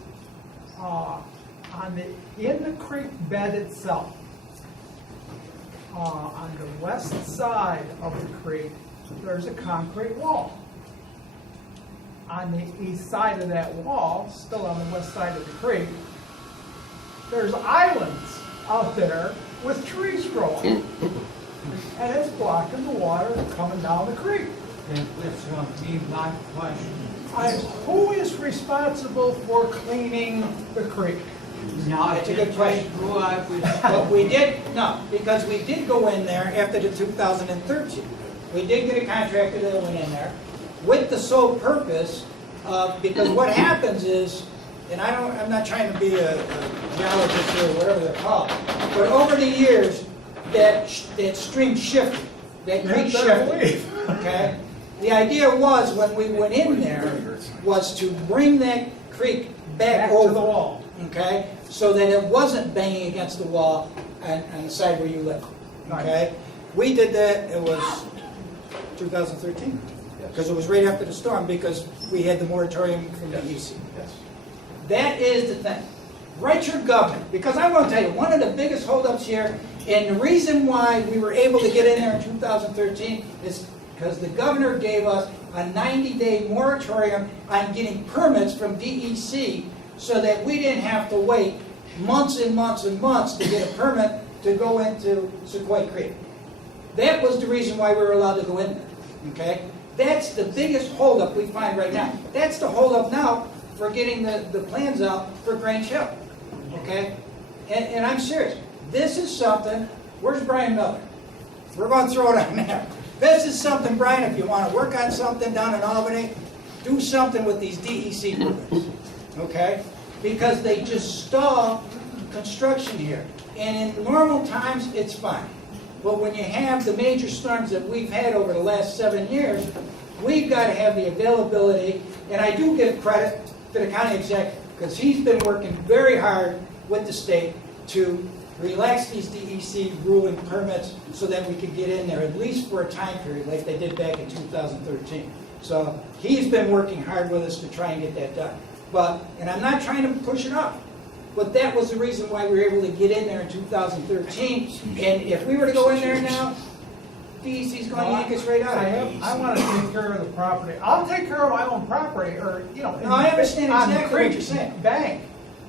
in the creek bed itself, on the west side of the creek, there's a concrete wall. On the east side of that wall, still on the west side of the creek, there's islands out there with trees growing. And it's blocking the water coming down the creek. That's going to be my question. Who is responsible for cleaning the creek? Not That's a good just question. who I was But we did, no, because we did go in there after the 2013. We did get a contractor that went in there with the sole purpose of, because what happens is, and I'm not trying to be a geologist or whatever they're called, but over the years, that stream shifted, that creek shifted, okay? The idea was, when we went in there, was to bring that creek back To over. the wall. Okay, so that it wasn't banging against the wall on the side where you live, okay? We did that, it was 2013, because it was right after the storm, because we had the moratorium from the EC. Yes. That is the thing. Write your governor, because I'm going to tell you, one of the biggest holdups here, and the reason why we were able to get in there in 2013 is because the governor gave us a 90-day moratorium on getting permits from DEC so that we didn't have to wait months and months and months to get a permit to go into Sequoia Creek. That was the reason why we were allowed to go in there, okay? That's the biggest holdup we find right now. That's the holdup now for getting the plans out for Grange Hill, okay? And I'm serious. This is something, where's Brian Miller? We're going to throw it on there. This is something, Brian, if you want to work on something down in Albany, do something with these DEC permits, okay? Because they just stall construction here. And in normal times, it's fine. But when you have the major storms that we've had over the last 7 years, we've got to have the availability, and I do give credit to the county executive, because he's been working very hard with the state to relax these DEC ruling permits so that we could get in there, at least for a time period, like they did back in 2013. So he's been working hard with us to try and get that done. And I'm not trying to push it off, but that was the reason why we were able to get in there in 2013. And if we were to go in there now, DEC's going to yank us right out. I want to take care of the property. I'll take care of my own property, or, you know. No, I understand on the exactly what creek you're saying. Bank.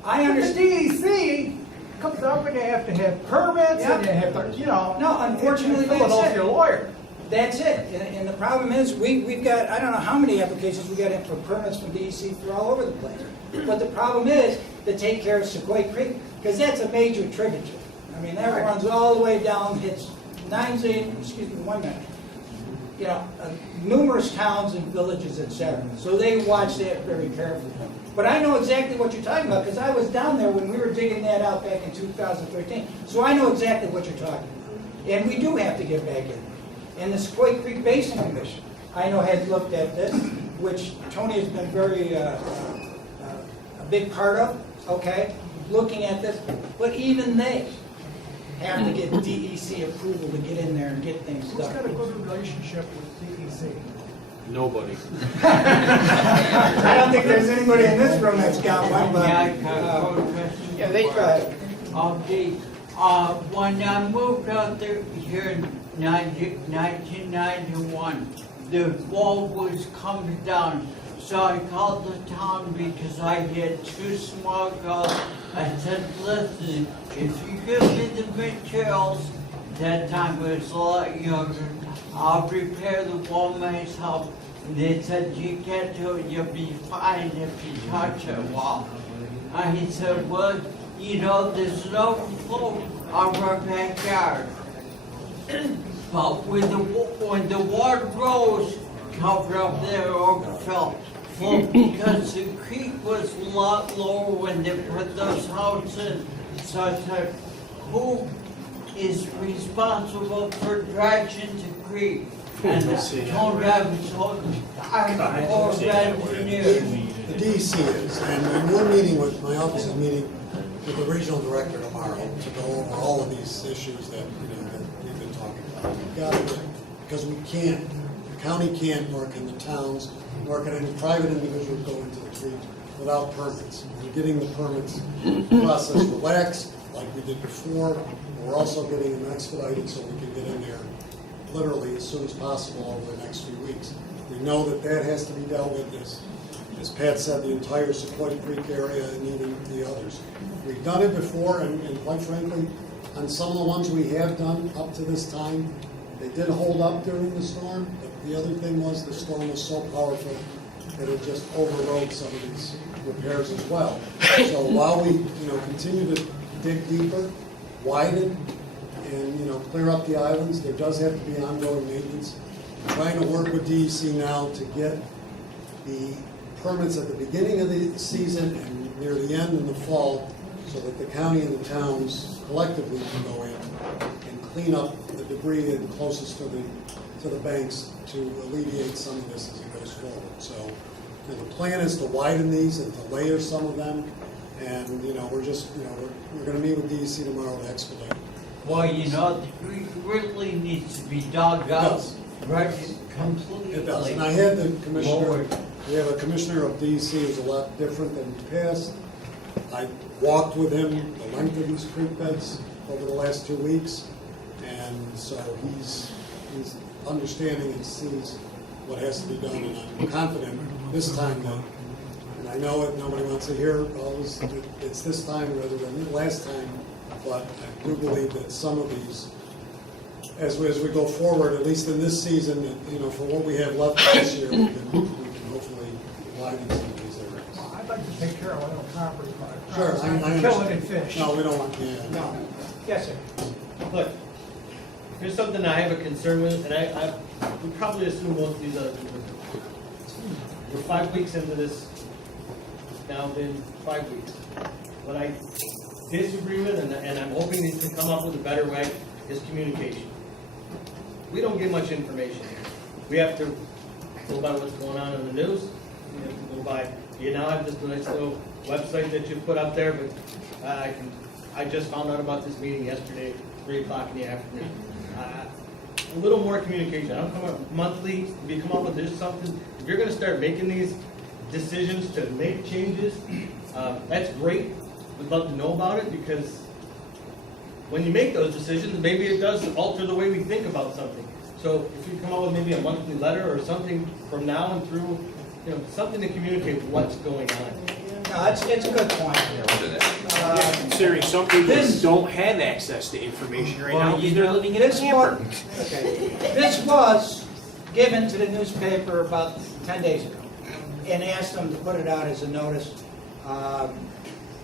I But understand. the DEC comes up and you have to have permits and you have to, you know. No, unfortunately, it's a that's it. Philadelphia lawyer. That's it. And the problem is, we've got, I don't know how many applications we got in for permits from DEC for all over the place. But the problem is, to take care of Sequoia Creek, because that's a major tributary. I mean, that runs all the way down, hits numerous towns and villages, etc. So they watch that very carefully. But I know exactly what you're talking about, because I was down there when we were digging that out back in 2013. So I know exactly what you're talking about. And we do have to get back in. And the Sequoia Creek Basin Commission, I know, has looked at this, which Tony has been very, a big part of, okay, looking at this. But even they have to get DEC approval to get in there and get things Who's got a done. good relationship with DEC? Nobody. I don't think there's anybody in this room that's got one, but. Yeah, I got a question. Yeah, they tried. Okay, when I moved out there here in 1991, the wall was coming down. So I called the town because I had 2 small girls. I said, listen, if you give me the materials, that time I was a lot younger, I'll repair the wall myself. And they said, you can't do it, you'll be fine if you touch a wall. And he said, well, you know, there's no flow on our backyard. But when the water rose, covered up there overfilled. Well, because the creek was a lot lower when they put those houses in. So I said, who is responsible for dredging the creek? And I told them, I'm already engineer. The DEC is, and we're meeting with, my office is meeting with the regional director tomorrow to go over all of these issues that, that we've been talking about. We've got to, because we can't, the county can't, nor can the towns, nor can any private individual go into the creek without permits. We're getting the permits process relaxed, like we did before. We're also getting them expedited so we can get in there literally as soon as possible over the next few weeks. We know that that has to be dealt with, as Pat said, the entire Sequoia Creek area and even the others. We've done it before, and quite frankly, on some of the ones we have done up to this time, they did hold up during the storm, but the other thing was the storm was so powerful that it just overrode some of these repairs as well. So while we, continue to dig deeper, widen, and, clear up the islands, there does have to be ongoing maintenance. We're trying to work with DEC now to get the permits at the beginning of the season and near the end in the fall, so that the county and the towns collectively can go in and clean up the debris and closest to the banks to alleviate some of this as it goes forward. So the plan is to widen these and to layer some of them, and we're just we're going to meet with DEC tomorrow to expedite. Well, the creek really needs to be dug up, right, completely. It does, and I had the commissioner, lowered. we have a commissioner of DEC who's a lot different than the past. I walked with him the length of these creek beds over the last 2 weeks, and so he's understanding and sees what has to be done, and I'm confident this time that, and I know it, nobody wants to hear always, it's this time rather than last time, but I do believe that some of these, as we go forward, at least in this season, for what we have left this year, we can hopefully widen some of these areas. I'd like to take care of my own property, but Sure, I kill it understand. and finish. No, we don't want, yeah. No. Yes, sir. Look, here's something I have a concern with, and we probably assume most of these other people do. We're 5 weeks into this, now been 5 weeks. What I disagree with, and I'm hoping they can come up with a better way, is communication. We don't get much information here. We have to go by what's going on in the news. We have to go by, you now have this nice little website that you put up there, but I just found out about this meeting yesterday, 3 o'clock in the afternoon. A little more communication. I don't come up monthly, if you come up with this something, if you're gonna start making these decisions to make changes, that's great. We'd love to know about it, because when you make those decisions, maybe it does alter the way we think about something. So if you come up with maybe a monthly letter or something from now and through, something to communicate what's going on. No, it's a good point. Considering some people This- don't have access to information right now, Well, because they're living in a this camper. Okay. This was given to the newspaper about 10 days ago, and asked them to put it out as a notice.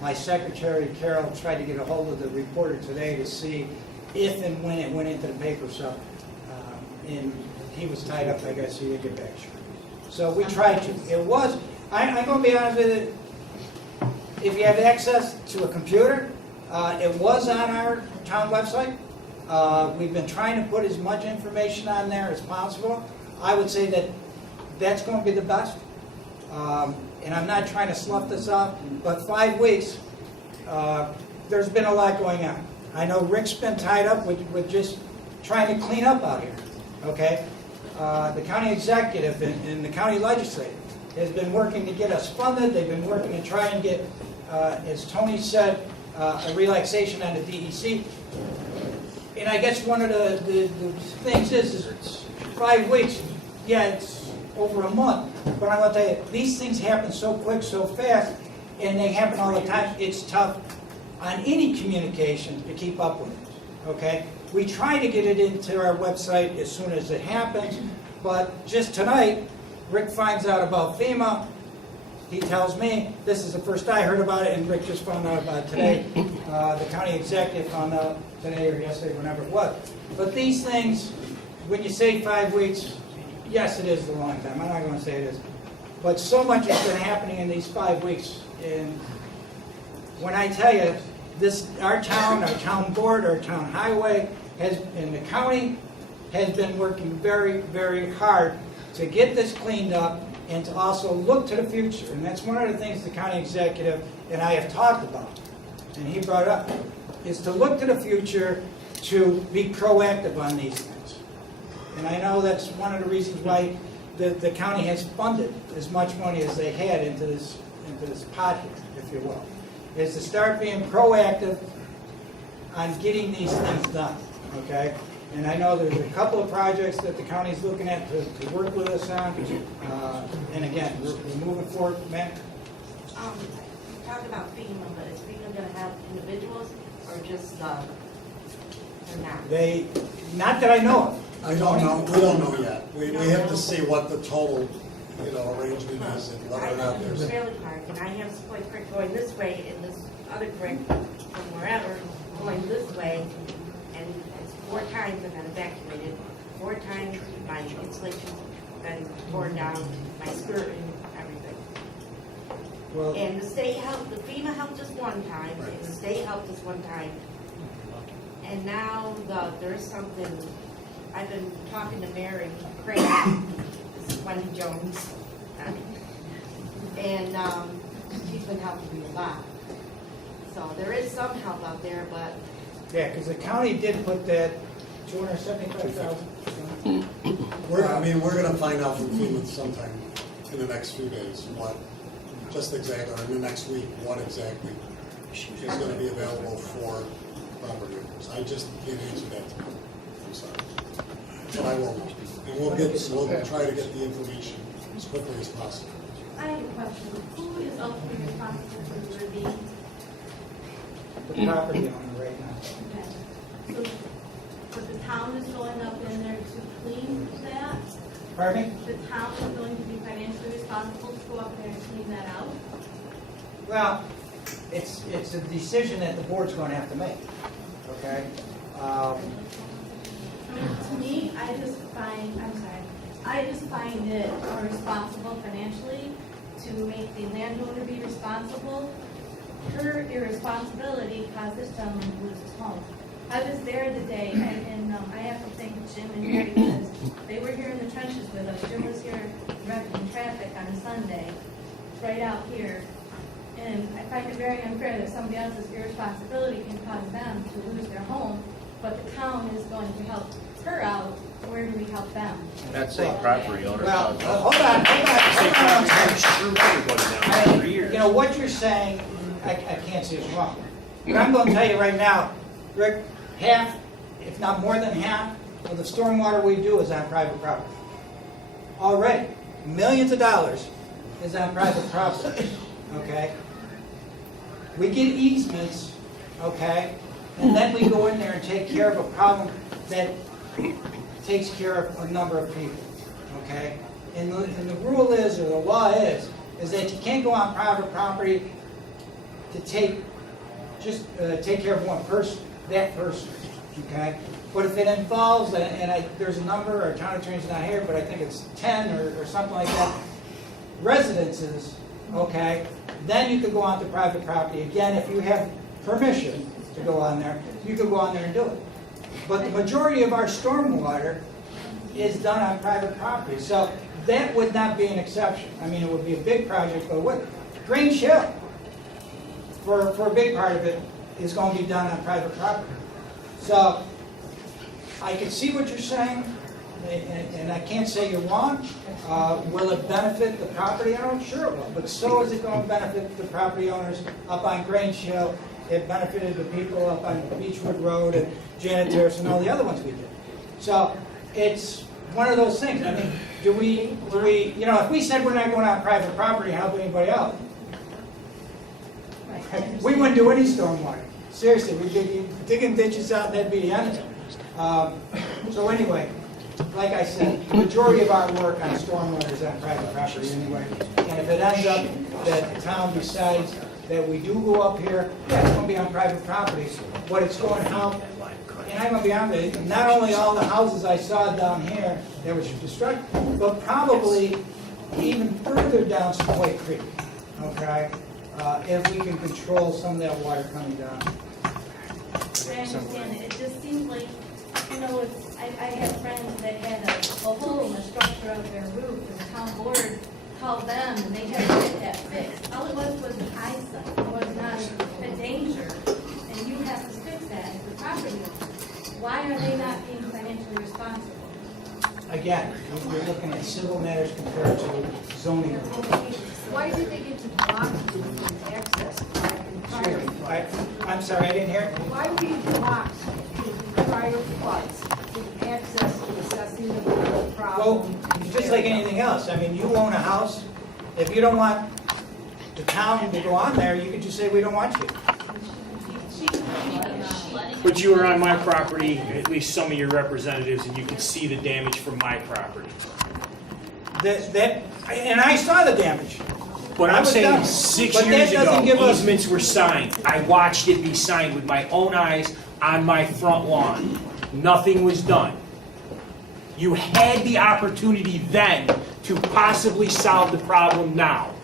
My secretary, Carol, tried to get a hold of the reporter today to see if and when it went into the paper, so, and he was tied up, I guess, he didn't get back. So we tried to. It was, I'm going to be honest with you, if you have access to a computer, it was on our town website. We've been trying to put as much information on there as possible. I would say that that's going to be the best. And I'm not trying to slough this off, but 5 weeks, there's been a lot going on. I know Rick's been tied up with just trying to clean up out here, okay? The county executive and the county legislature has been working to get us funded. They've been working to try and get, as Tony said, a relaxation on the DEC. And I guess one of the things is 5 weeks, yeah, it's over a month, but I'm going to tell you, these things happen so quick, so fast, and they happen all the time. It's tough on any communication to keep up with it, okay? We try to get it into our website as soon as it happens, but just tonight, Rick finds out about FEMA. He tells me, this is the first I heard about it, and Rick just found out about it today. The county executive found out today or yesterday, whenever it was. But these things, when you say 5 weeks, yes, it is a long time. I'm not going to say it is. But so much has been happening in these 5 weeks. And when I tell you, our town board, our town highway, and the county has been working very, very hard to get this cleaned up and to also look to the future. And that's one of the things the county executive and I have talked about, and he brought up, is to look to the future to be proactive on these things. And I know that's one of the reasons why the county has funded as much money as they had into this pot here, if you will, is to start being proactive on getting these things done, okay? And I know there's a couple of projects that the county's looking at to work with us on. And again, we're moving forward. Matt? You talked about FEMA, but is FEMA going to have individuals or just, or not? Not that I know of. I don't know, we don't know yet. We have to see what the total, arrangement is and whether or not there's. Trailer park, and I have Split Creek going this way, and this other creek from wherever going this way, and it's 4 times I've been evacuated. 4 times my insulation's been torn down, my skirt and everything. Well, And the state helped, the FEMA helped us one time, and the state helped us one time. And now there's something, I've been talking to Mary Craig, this is Wendy Jones, and she's been helping me a lot. So there is some help out there, but yeah, because the county did put that $275,000. We're going to find out from FEMA sometime in the next few days or in the next week, what exactly is going to be available for property owners. I just can't answer that. I'm sorry. But I will. And we'll try to get the information as quickly as possible. I have a question. Who is ultimately responsible for the ravine? The property owner right now. So, but the town is going up in there to clean that? Pardon me? The town is going to be financially responsible to go up there and clean that out? Well, it's a decision that the board's going to have to make, okay? I mean, to me, I just find it more responsible financially to make the landowner be responsible. Her irresponsibility caused this gentleman to lose his home. I was there the day, and I have to thank Jim and Mary because they were here in the trenches with us. Jim was here directing traffic on a Sunday, right out here. And I find it very unfair that somebody else's irresponsibility can cause them to lose their home, but the town is going to help her out. Where do we help them? That's a property owner. Well, hold on. You know, what you're saying, I can't say is wrong. But I'm going to tell you right now, Rick, half, if not more than half, of the stormwater we do is on private property. Already, millions of dollars is on private property, okay? We get easements, okay, and then we go in there and take care of a problem that takes care of a number of people, okay? And the rule is, or the law is that you can't go on private property to take care of one person, that person, okay? But if it involves, there's a number, our town attorney's not here, but I think it's 10 or something like that, residences, okay, then you could go onto private property. Again, if you have permission to go on there, you could go on there and do it. But the majority of our stormwater is done on private property, so that would not be an exception. I mean, it would be a big project, but what, Grange Hill, for a big part of it, is going to be done on private property. So, I can see what you're saying, and I can't say you're wrong. Will it benefit the property owner? Sure it will, but so is it going to benefit the property owners up on Grange Hill. It benefited the people up on Beechwood Road and Janet Terrace and all the other ones we did. So it's one of those things. I mean, do we, you know, if we said we're not going on private property, help anybody else, we wouldn't do any stormwater. Seriously, we'd be digging ditches out and that'd be the end of it. So anyway, like I said, the majority of our work on stormwater is on private property anyway. And if it ends up that the town decides that we do go up here, yeah, it's going to be on private property, but it's going to help. And I'm going to be honest with you, not only all the houses I saw down here that were destroyed, but probably even further down White Creek, okay? If we can control some of that water coming down. I understand it. It just seems like, you know, I have friends that had a hole in the structure of their roof, and the town board called them, and they had to get that fixed. All it was an eyesight. It was not a danger, and you have to fix that as the property owner. Why are they not being financially responsible? Again, we're looking at civil matters compared to zoning. Why did they get to block access? Excuse me, I'm sorry, I didn't hear. Why were you blocked in prior floods with access to assessing the problem? Well, just like anything else. I mean, you own a house. If you don't want the town to go on there, you could just say, we don't want you. But you were on my property, at least some of your representatives, and you could see the damage from my property. And I saw the damage. But I'm saying down. 6 But years that doesn't give ago, us- easements were signed. I watched it be signed with my own eyes on my front lawn. Nothing was done. You had the opportunity then to possibly solve the problem now.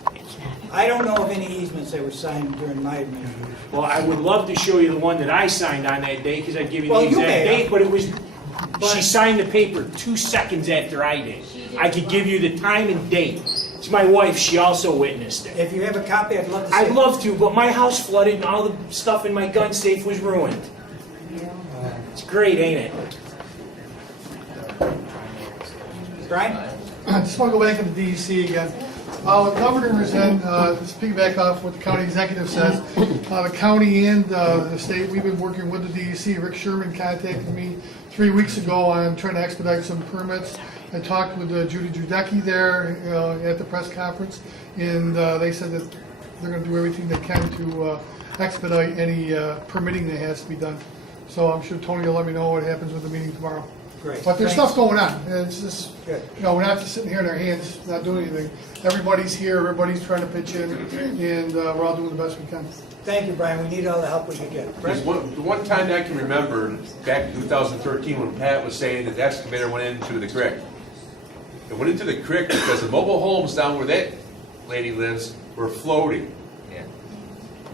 I don't know of any easements that were signed during my administration. Well, I would love to show you the one that I signed on that day, because I'd give you the Well, you exact may have. date, but it was, she signed the paper 2 seconds after I did. I could give you the time and date. It's my wife, she also witnessed it. If you have a copy, I'd love to see it. I'd love to, but my house flooded and all the stuff in my gun safe was ruined. It's great, ain't it? Brian? I just want to go back to the DEC again. The governor is in, just piggyback off what the county executive says, the county and the state, we've been working with the DEC. Rick Sherman contacted me 3 weeks ago on trying to expedite some permits. I talked with Judy Judecki there at the press conference, and they said that they're going to do everything they can to expedite any permitting that has to be done. So I'm sure Tony will let me know what happens with the meeting tomorrow. Great. But there's Thanks. stuff going on. It's just, Good. you know, we're not just sitting here in our hands, not doing anything. Everybody's here, everybody's trying to pitch in, and we're all doing the best we can. Thank you, Brian. We need all the help we can get. There's the one time that I can remember, back in 2013, when Pat was saying that the excavator went into the creek. It went into the creek because the mobile homes down where that lady lives were floating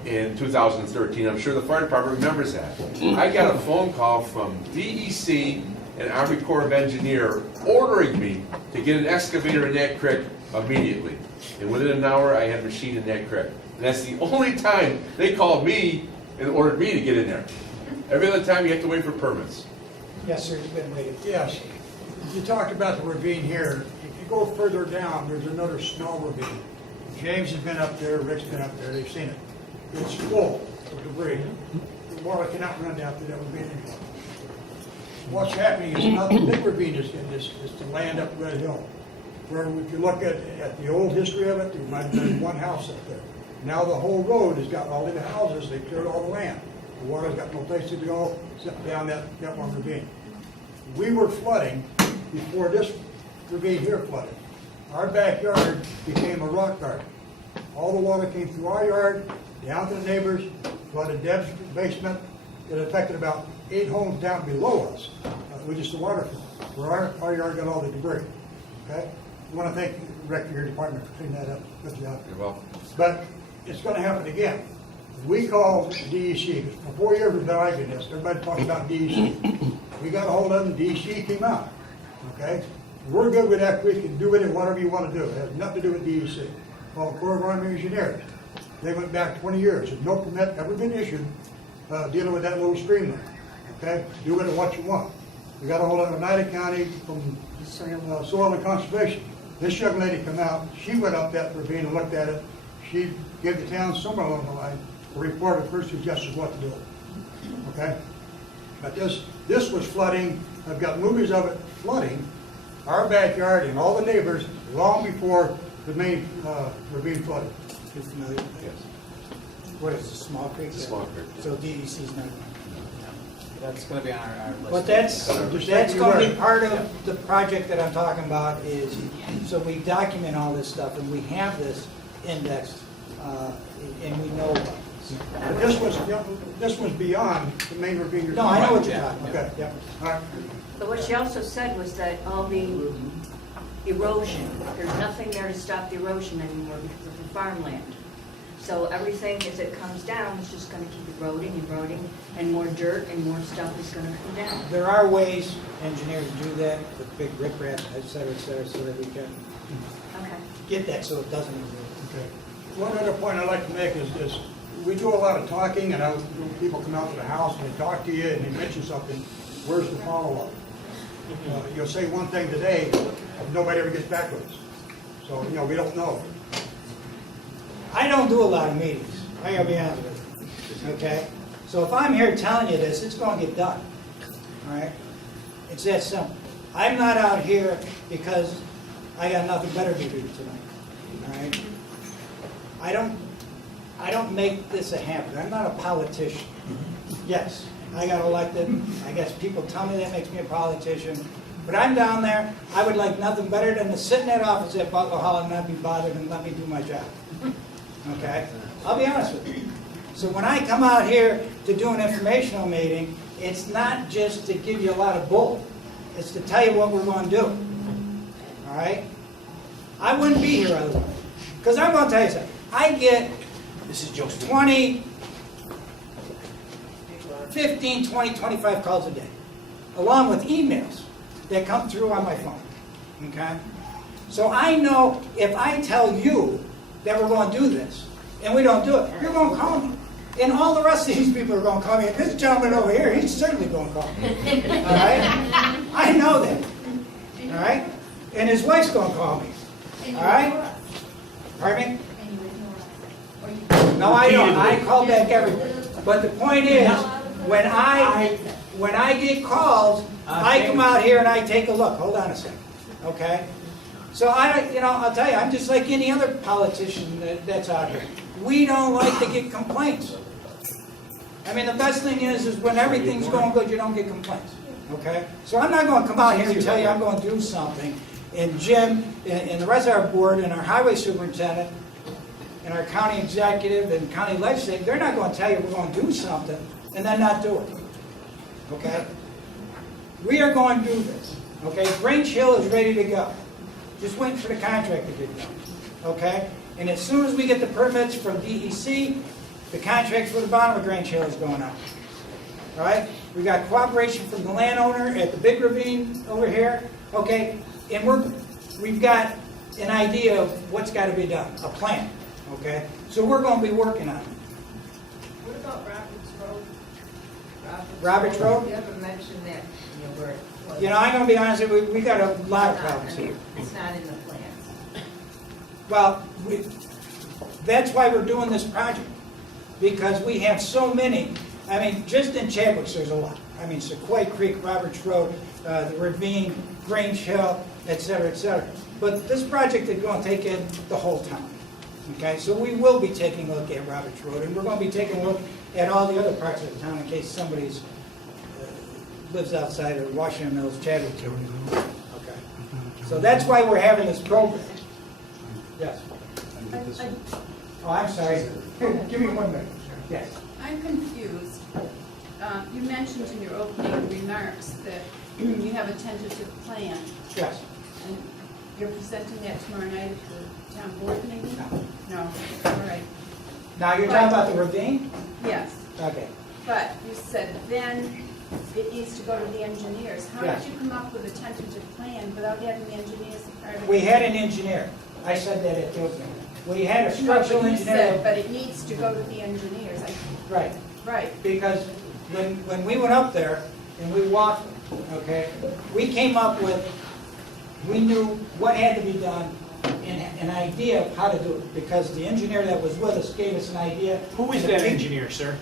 in 2013. I'm sure the fire department remembers that. I got a phone call from DEC and Army Corps of Engineer ordering me to get an excavator in that creek immediately. And within an hour, I had a machine in that creek. And that's the only time they called me and ordered me to get in there. Every other time, you have to wait for permits. Yes, sir, you've been waiting. Yes. You talked about the ravine here. If you go further down, there's another small ravine. James has been up there, Rick's been up there, they've seen it. It's full of debris. The water cannot run down through that ravine anymore. What's happening is not the big ravine is in this, it's the land up Red Hill. Where if you look at the old history of it, there might have been one house up there. Now the whole road has got all the houses, they cleared all the land. The water's got no place to go, except down that one ravine. We were flooding before this ravine here flooded. Our backyard became a rock garden. All the water came through our yard, down to the neighbors, flooded Deb's basement. It affected about 8 homes down below us, with just the water flow, where our yard got all the debris. Okay? I want to thank Rick, your department, for cleaning that up. Good job. You're welcome. But it's going to happen again. We called DEC. For 4 years we've been arguing this. Everybody talking about DEC. We got a hold of them, DEC came out. Okay? We're good with that. We can do with it whatever you want to do. It has nothing to do with DEC. Well, the Corps of Army Engineers. They went back 20 years. There's no permit ever been issued dealing with that little stream there. Okay? Do with it what you want. We got a hold of Oneida County from Soil and Conservation. This young lady come out. She went up that ravine and looked at it. She gave the town somewhere along the line a report of her suggestions what to do. Okay? But this was flooding. I've got movies of it flooding our backyard and all the neighbors long before the main ravine flooded. You're familiar with that? Yes. What is it, Small Creek? It's a small creek. So DEC's not going to. That's gonna be on our list. But that's going to be part of the project that I'm talking about is, so we document all this stuff and we have this indexed, and we know about this. But this was beyond the main ravine. you're No, I know talking what you're about. talking about. Okay, yeah. All right. But what she also said was that all the erosion, there's nothing there to stop the erosion anymore because of the farmland. So everything as it comes down is just going to keep eroding, and more dirt and more stuff is going to come down. There are ways engineers do that with big riprap, et cetera, so that we can Okay. get that so it doesn't erode. Okay. One other point I'd like to make is we do a lot of talking, and people come out to the house and they talk to you and they mention something. Where's the follow-up? You'll say one thing today, nobody ever gets back with us. So, we don't know. I don't do a lot of meetings, I gotta be honest with you, okay? So if I'm here telling you this, it's gonna get done, all right? It's that simple. I'm not out here because I got nothing better to do tonight, all right? I don't make this a habit. I'm not a politician. Yes, I got elected. I guess people tell me that makes me a politician. But I'm down there. I would like nothing better than to sit in that office at Butler Hall and not be bothered and let me do my job. Okay? I'll be honest with you. So when I come out here to do an informational meeting, it's not just to give you a lot of bull. It's to tell you what we're going to do. All right? I wouldn't be here otherwise. Because I'm going to tell you something. I get 15, 20, 25 calls a day, along with emails that come through on my phone. Okay? So I know if I tell you that we're going to do this, and we don't do it, you're going to call me. And all the rest of these people are going to call me. And this gentleman over here, he's certainly going to call me. All right? I know that. All right? And his wife's going to call me. All right? Pardon me? No, I don't. I call back everybody. But the point is, when I get calls, I come out here and I take a look. Hold on a second. Okay? So I'll tell you, I'm just like any other politician that's out here. We don't like to get complaints. I mean, the best thing is when everything's going good, you don't get complaints. Okay? So I'm not going to come out here and tell you I'm going to do something. And Jim and the rest of our board and our highway superintendent and our county executive and county legislature, they're not going to tell you we're going to do something and then not do it. Okay? We are going to do this. Okay? Grange Hill is ready to go. Just waiting for the contract to get done. Okay? And as soon as we get the permits from DEC, the contracts for the bottom of Grange Hill is going out. All right? We got cooperation from the landowner at the big ravine over here. Okay? And we've got an idea of what's got to be done, a plan, okay? So we're going to be working on it. What about Roberts Road? Roberts Road? You haven't mentioned that, where it was. You know, I'm going to be honest with you, we got a lot of problems here. It's not in the plans. Well, that's why we're doing this project, because we have so many. I mean, just in Chadwick, there's a lot. I mean, Sequoia Creek, Roberts Road, the ravine, Grange Hill, et cetera, et cetera. But this project is going to take in the whole town. Okay, so we will be taking a look at Roberts Road, and we're going to be taking a look at all the other parts of the town in case somebody's lives outside of Washington Mills, Chadwick. Okay, so that's why we're having this program. Yes. Oh, I'm sorry. Give me 1 minute. Yes. I'm confused. You mentioned in your opening remarks that you have a tentative plan. Yes. And you're presenting that tomorrow night at the town board meeting? No. No, all right. Now you're talking about the ravine? Yes, Okay. but you said then it needs to go to the engineers. How Yes. did you come up with a tentative plan without having the engineers as part of it? We had an engineer. I said that at the opening. We had a No, structural but you engineer. said, but it needs to go to the engineers. Right. Right. Because when we went up there and we walked, okay, we came up with, we knew what had to be done and an idea of how to do it. Because the engineer that was with us gave us an idea. Who is that engineer, sir?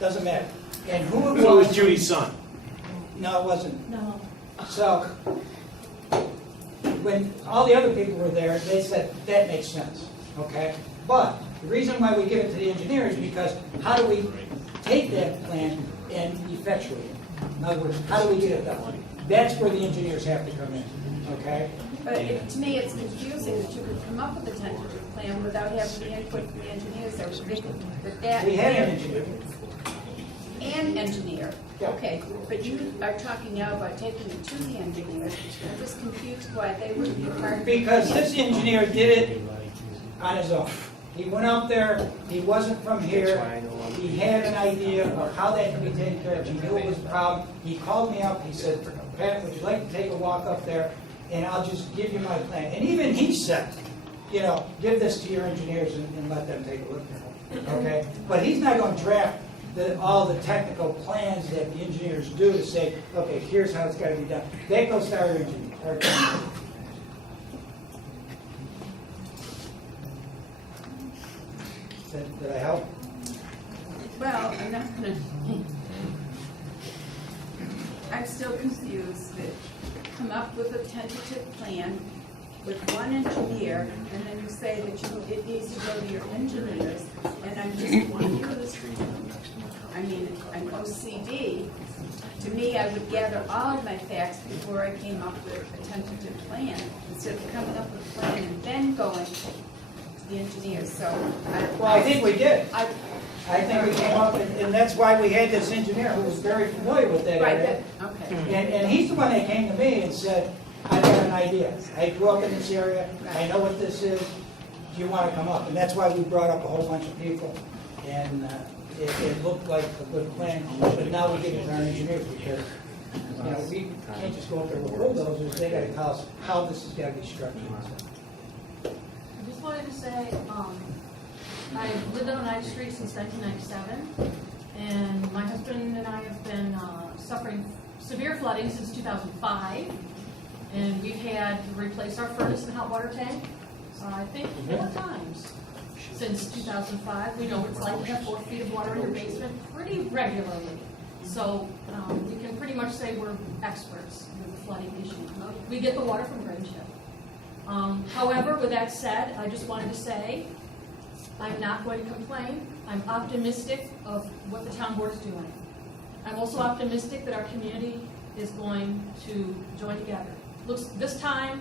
Doesn't matter. And who it So it was. was Judy's son. No, it wasn't. No. So, when all the other people were there, they said, that makes sense, okay? But the reason why we give it to the engineer is because how do we take that plan and effectuate it? In other words, how do we get it done? That's where the engineers have to come in, okay? But to me, it's confusing that you could come up with a tentative plan without having the input from the engineers. We had an engineer. An engineer. Yeah. Okay, but you are talking now about taking it to the engineers. I'm just confused why they wouldn't be part of it. Because this engineer did it on his own. He went out there, he wasn't from here, he had an idea of how that could be taken care of, he knew it was a problem. He called me up, he said, Pat, would you like to take a walk up there, and I'll just give you my plan. And even he said, you know, give this to your engineers and let them take a look at it, okay? But he's not going to draft all the technical plans that the engineers do to say, okay, here's how it's got to be done. That goes to our engineer. Did I help? Well, I'm not gonna, I'm still confused that come up with a tentative plan with one engineer, and then you say that it needs to go to your engineers, and I'm just confused. I mean, I'm OCD. To me, I would gather all of my facts before I came up with a tentative plan, instead of coming up with a plan and then going to the engineers, so. Well, I think we did. I think we came up, and that's why we had this engineer who was very familiar with that area. Right, okay. And he's the one that came to me and said, I've got an idea. I grew up in this area, I know what this is, do you want to come up? And that's why we brought up a whole bunch of people, and it looked like a good plan, but now we give it to our engineers, because, you know, we can't just go up there with bulldozers, they got to tell us how this has got to be structured. I just wanted to say, I've lived on 9th Street since 1997, and my husband and I have been suffering severe flooding since 2005, and we've had to replace our furnace and hot water tank, I think 4 times since 2005. We know what it's like to have 4 feet of water in your basement pretty regularly, so we can pretty much say we're experts with the flooding issue. We get the water from Grange Hill. However, with that said, I just wanted to say, I'm not going to complain. I'm optimistic of what the town board is doing. I'm also optimistic that our community is going to join together. Looks, this time,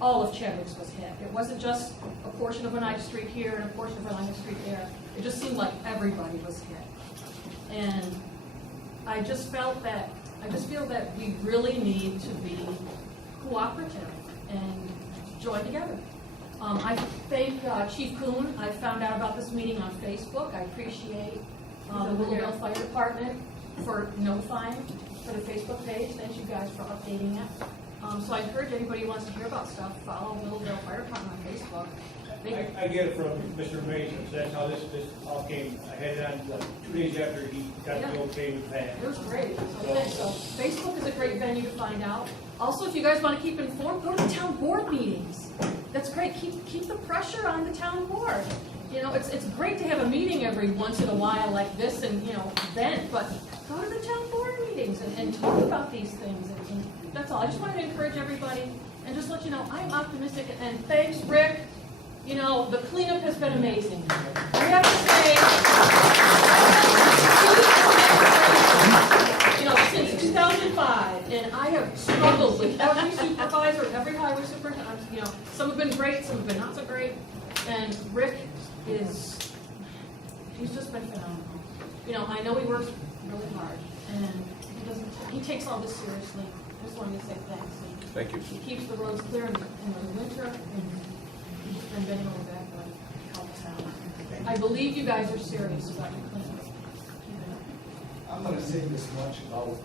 all of Chadwick's was hit. It wasn't just a portion of 9th Street here and a portion of 9th Street there. It just seemed like everybody was hit. And I just feel that we really need to be cooperative and join together. I thank Chief Kuhn. I found out about this meeting on Facebook. I appreciate the Willowvale Fire Department for notifying for the Facebook page. Thank you guys for updating it. So I encourage anybody who wants to hear about stuff, follow Willowvale Fire Company on Facebook. I get it from Mr. Mason, so that's how this all came. I had it on like 2 days after he got the okay with that. It was great. So Facebook is a great venue to find out. Also, if you guys want to keep informed, go to the town board meetings. That's great. Keep the pressure on the town board. You know, it's great to have a meeting every once in a while like this and, you know, vent, but go to the town board meetings and talk about these things. And that's all. I just wanted to encourage everybody and just let you know I'm optimistic. And thanks, Rick. You know, the cleanup has been amazing. I have to say, you know, since 2005, and I have struggled with every supervisor, every highway superintendent. You know, some have been great, some have been not so great. And Rick he's just been phenomenal. You know, I know he works really hard, and he takes all this seriously. I just wanted to say thanks. Thank you. He keeps the roads clear in the winter, and he's been bending over backwards to help us out. I believe you guys are serious about your cleanup. Keep it up. I'm going to say this much about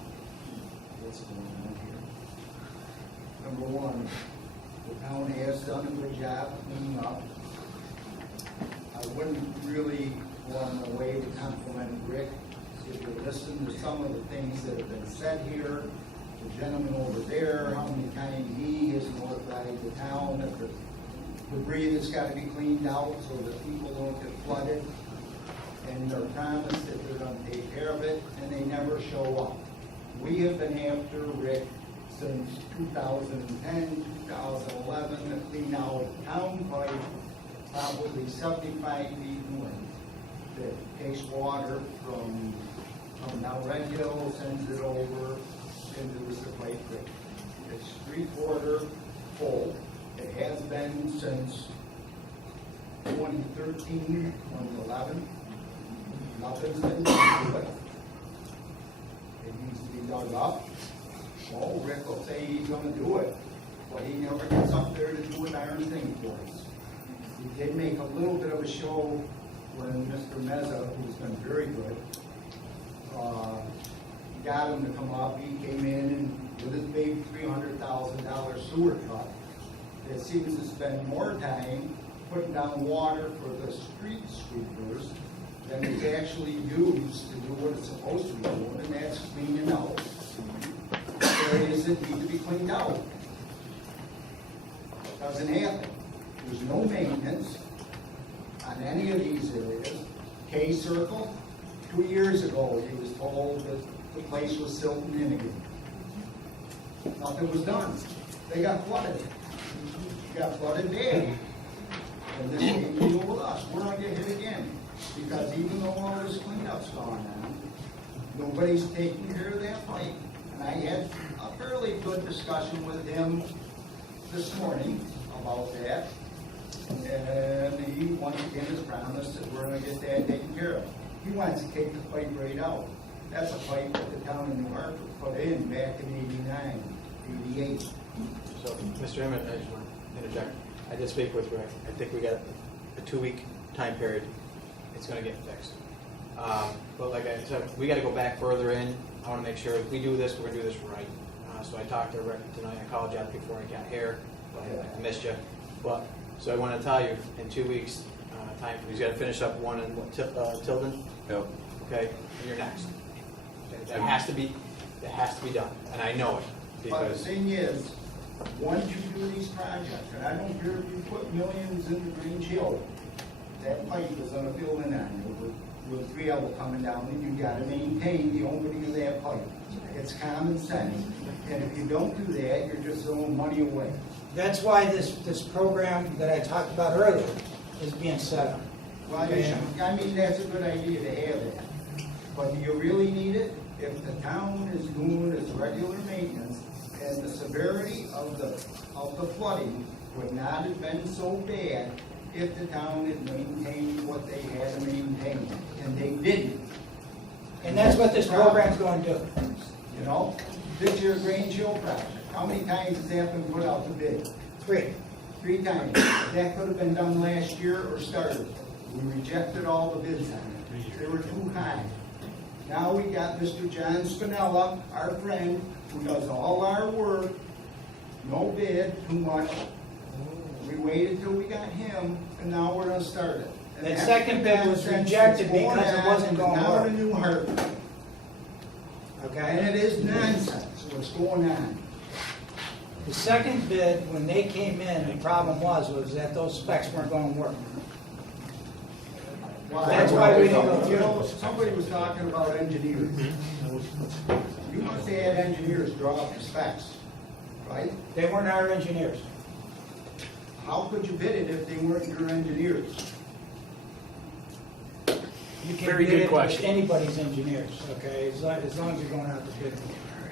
what's going on here. Number one, the county has done a good job cleaning up. I wouldn't really go on the way to compliment Rick. If you listen to some of the things that have been said here, the gentleman over there, how many times he has notified the town that the debris has got to be cleaned out so that people don't get flooded, and they're promised that they're going to take care of it, and they never show up. We have been after Rick since 2010, 2011 to clean out town pipe, probably 75 feet in length, that takes water from now Red Hill, sends it over into the Supply Creek. It's 3/4 full. It has been since 2013, 2011. Nothing's been done to it. It needs to be dug up. Well, Rick will say he's going to do it, but he never gets up there to do a darn thing for us. He did make a little bit of a show when Mr. Meza, who's been very good, got him to come up. He came in and with his big $300,000 sewer truck that seems to spend more time putting down water for the street sweepers than it's actually used to do what it's supposed to be doing, and that's cleaning out areas that need to be cleaned out. Doesn't happen. There's no maintenance on any of these areas. K-Circle, 2 years ago, he was told that the place was silting in again. Nothing was done. They got flooded. Got flooded bad. And this same deal with us. We're going to get hit again. Because even though all this cleanup's going on, nobody's taking care of that pipe. And I had a fairly good discussion with him this morning about that. And he once again has promised that we're going to get that taken care of. He wants to take the pipe right out. That's a pipe that the town of New Hartford put in back in 89, 88. So, Mr. Emmett, I just want to interject. I did speak with Rick. I think we got a 2-week time period. It's going to get fixed. But like I said, we got to go back further in. I want to make sure if we do this, we're going to do this right. So I talked to Rick tonight. I called you out before I got here. But I missed you. But so I want to tell you, in 2 weeks' time, he's got to finish up one in Tilden. Yep. Okay, and you're next. Okay, that has to be done, and I know it But the because. thing is, once you do these projects, and I don't care if you put millions in the Green Shield, that pipe is going to fill in on you with 3 L coming down, and you got to maintain the opening of that pipe. It's common sense, and if you don't do that, you're just throwing money away. That's why this program that I talked about earlier is being set up. Well, I mean, that's a good idea to have that. But do you really need it? If the town is doing its regular maintenance, and the severity of the flooding would not have been so bad if the town had maintained what they had to maintain, and they didn't. And that's what this program's going to do. You know, this year's Green Shield project, how many times has that been put out to bid? 3. 3 times. That could have been done last year or started. We rejected all the bids on it. They were too high. Now we got Mr. John Spinella, our friend, who does all our work, no bid, too much. We waited till we got him, and now we're gonna start it. And That that's second bid was nonsense rejected that's going because it on wasn't going to Now work. in New Hartford, and Okay? it is nonsense what's going on. The second bid, when they came in, the problem was that those specs weren't going to work. Well, That's why we didn't go You through. know, somebody was talking about engineers. You must have had engineers draw up the specs, right? They weren't our engineers. How could you bid it if they weren't your engineers? You can Very bid good it with question. anybody's engineers, okay, as long as you're going out to bid.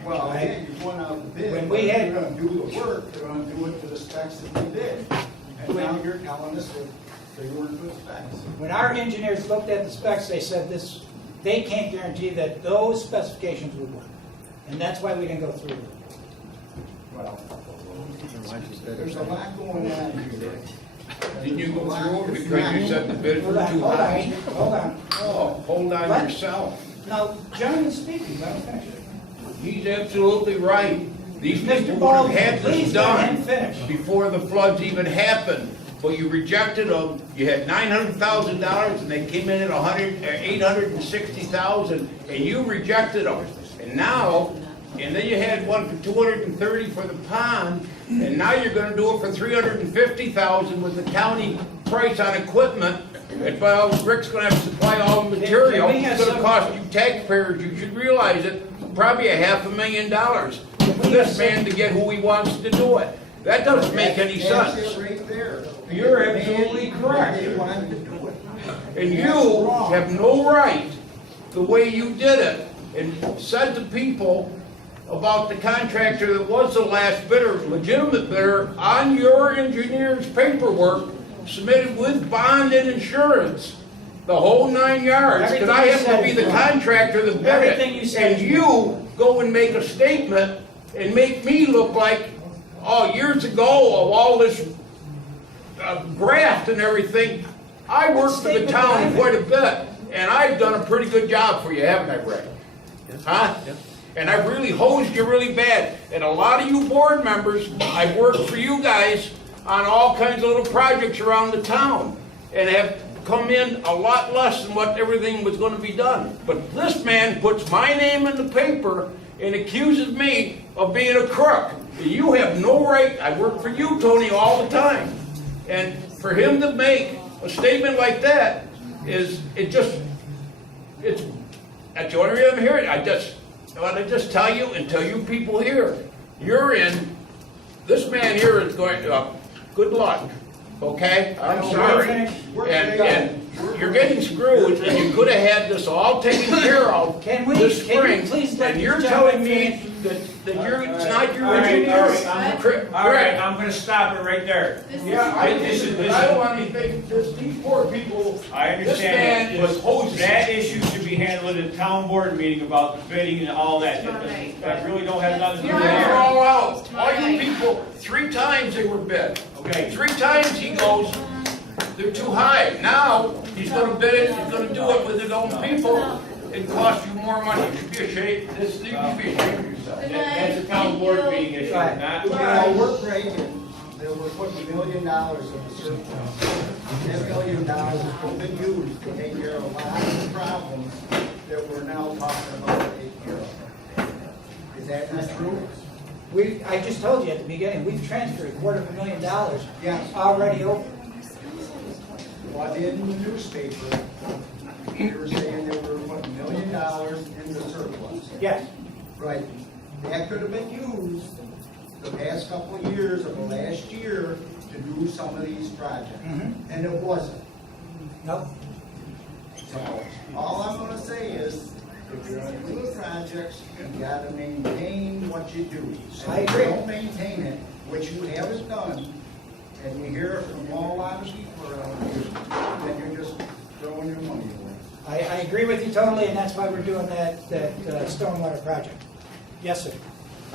Well, Right? yeah, you're going out to bid, When but we if had- you're gonna do the work, they're gonna do it to the specs that they did. And now you're telling us that they weren't good specs. When our engineers looked at the specs, they said this, they can't guarantee that those specifications would work. And that's why we didn't go through with it. Well, there's a lot going on here. Didn't you go through it because you said the bids were too Hold on, high? hold on. Oh, hold on What? yourself. Now, gentleman's speaking, let him finish. He's absolutely right. These Mr. people would Baldwin, have had this please let him done finish. before the floods even happened. But you rejected them. You had $900,000 and they came in at $860,000 and you rejected them. And now, and then you had one for $230 for the pond, and now you're gonna do it for $350,000 with the county price on equipment. And well, Rick's gonna have to supply all the material. Can we have It's gonna some- cost you taxpayers, you should realize it, probably $500,000 for this man to get who he wants to do it. That doesn't make any That's sense. it right there. You're absolutely correct. They wanted to do it. And you have no right, the way you did it, and said to people about the contractor that was the last bidder, legitimate bidder, on your engineer's paperwork submitted with bond and insurance, the whole 9 yards, because I happen to be the contractor that bid Everything you it. said And is you go and make a statement and make me look like, oh, years ago, of all this graft and everything, I worked for the town quite a bit, and I've done a pretty good job for you, haven't I, Rick? Huh? And I've really hosed you really bad. And a lot of you board members, I've worked for you guys on all kinds of little projects around the town, and have come in a lot less than what everything was gonna be done. But this man puts my name in the paper and accuses me of being a crook. You have no right, I work for you, Tony, all the time. And for him to make a statement like that that's the only reason I'm hearing it. I want to just tell you and tell you people here, you're in, this man here is going, good luck, okay? I'm sorry. And you're getting screwed, and you could have had this all taken care of this spring, and you're telling me that it's not your engineers. All right, I'm gonna stop it right there. Yeah, I don't want anything, just these poor people. I This understand man was hosing. that issue should be handled at a town board meeting about the bidding and all that. That really don't have nothing to do with You're it. all out. All you people, 3 times they were bid. Okay. 3 times he goes, they're too high. Now, he's gonna bid it, he's gonna do it with his own people. It costs you more money. You should be ashamed, you should be ashamed of yourself. That's a town board meeting issue, not. Well, we're breaking, they were putting $1 million in the surplus. That $1 million has been used to take care of a lot of the problems that we're now talking about taking care of. Is that not true? I just told you at the beginning, we've transferred $250,000 Yes. already over. Well, in the newspaper, they were saying they were putting $1 million in the surplus. Yes. Right. That could have been used the past couple of years or the last year to do some of these projects. And it wasn't. Nope. So, all I'm gonna say is, if you're gonna do the projects, you gotta maintain what you do. I agree. If you don't maintain it, which you haven't done, and we hear it from a lot of people around here, then you're just throwing your money away. I agree with you totally, and that's why we're doing that stormwater project. Yes, sir.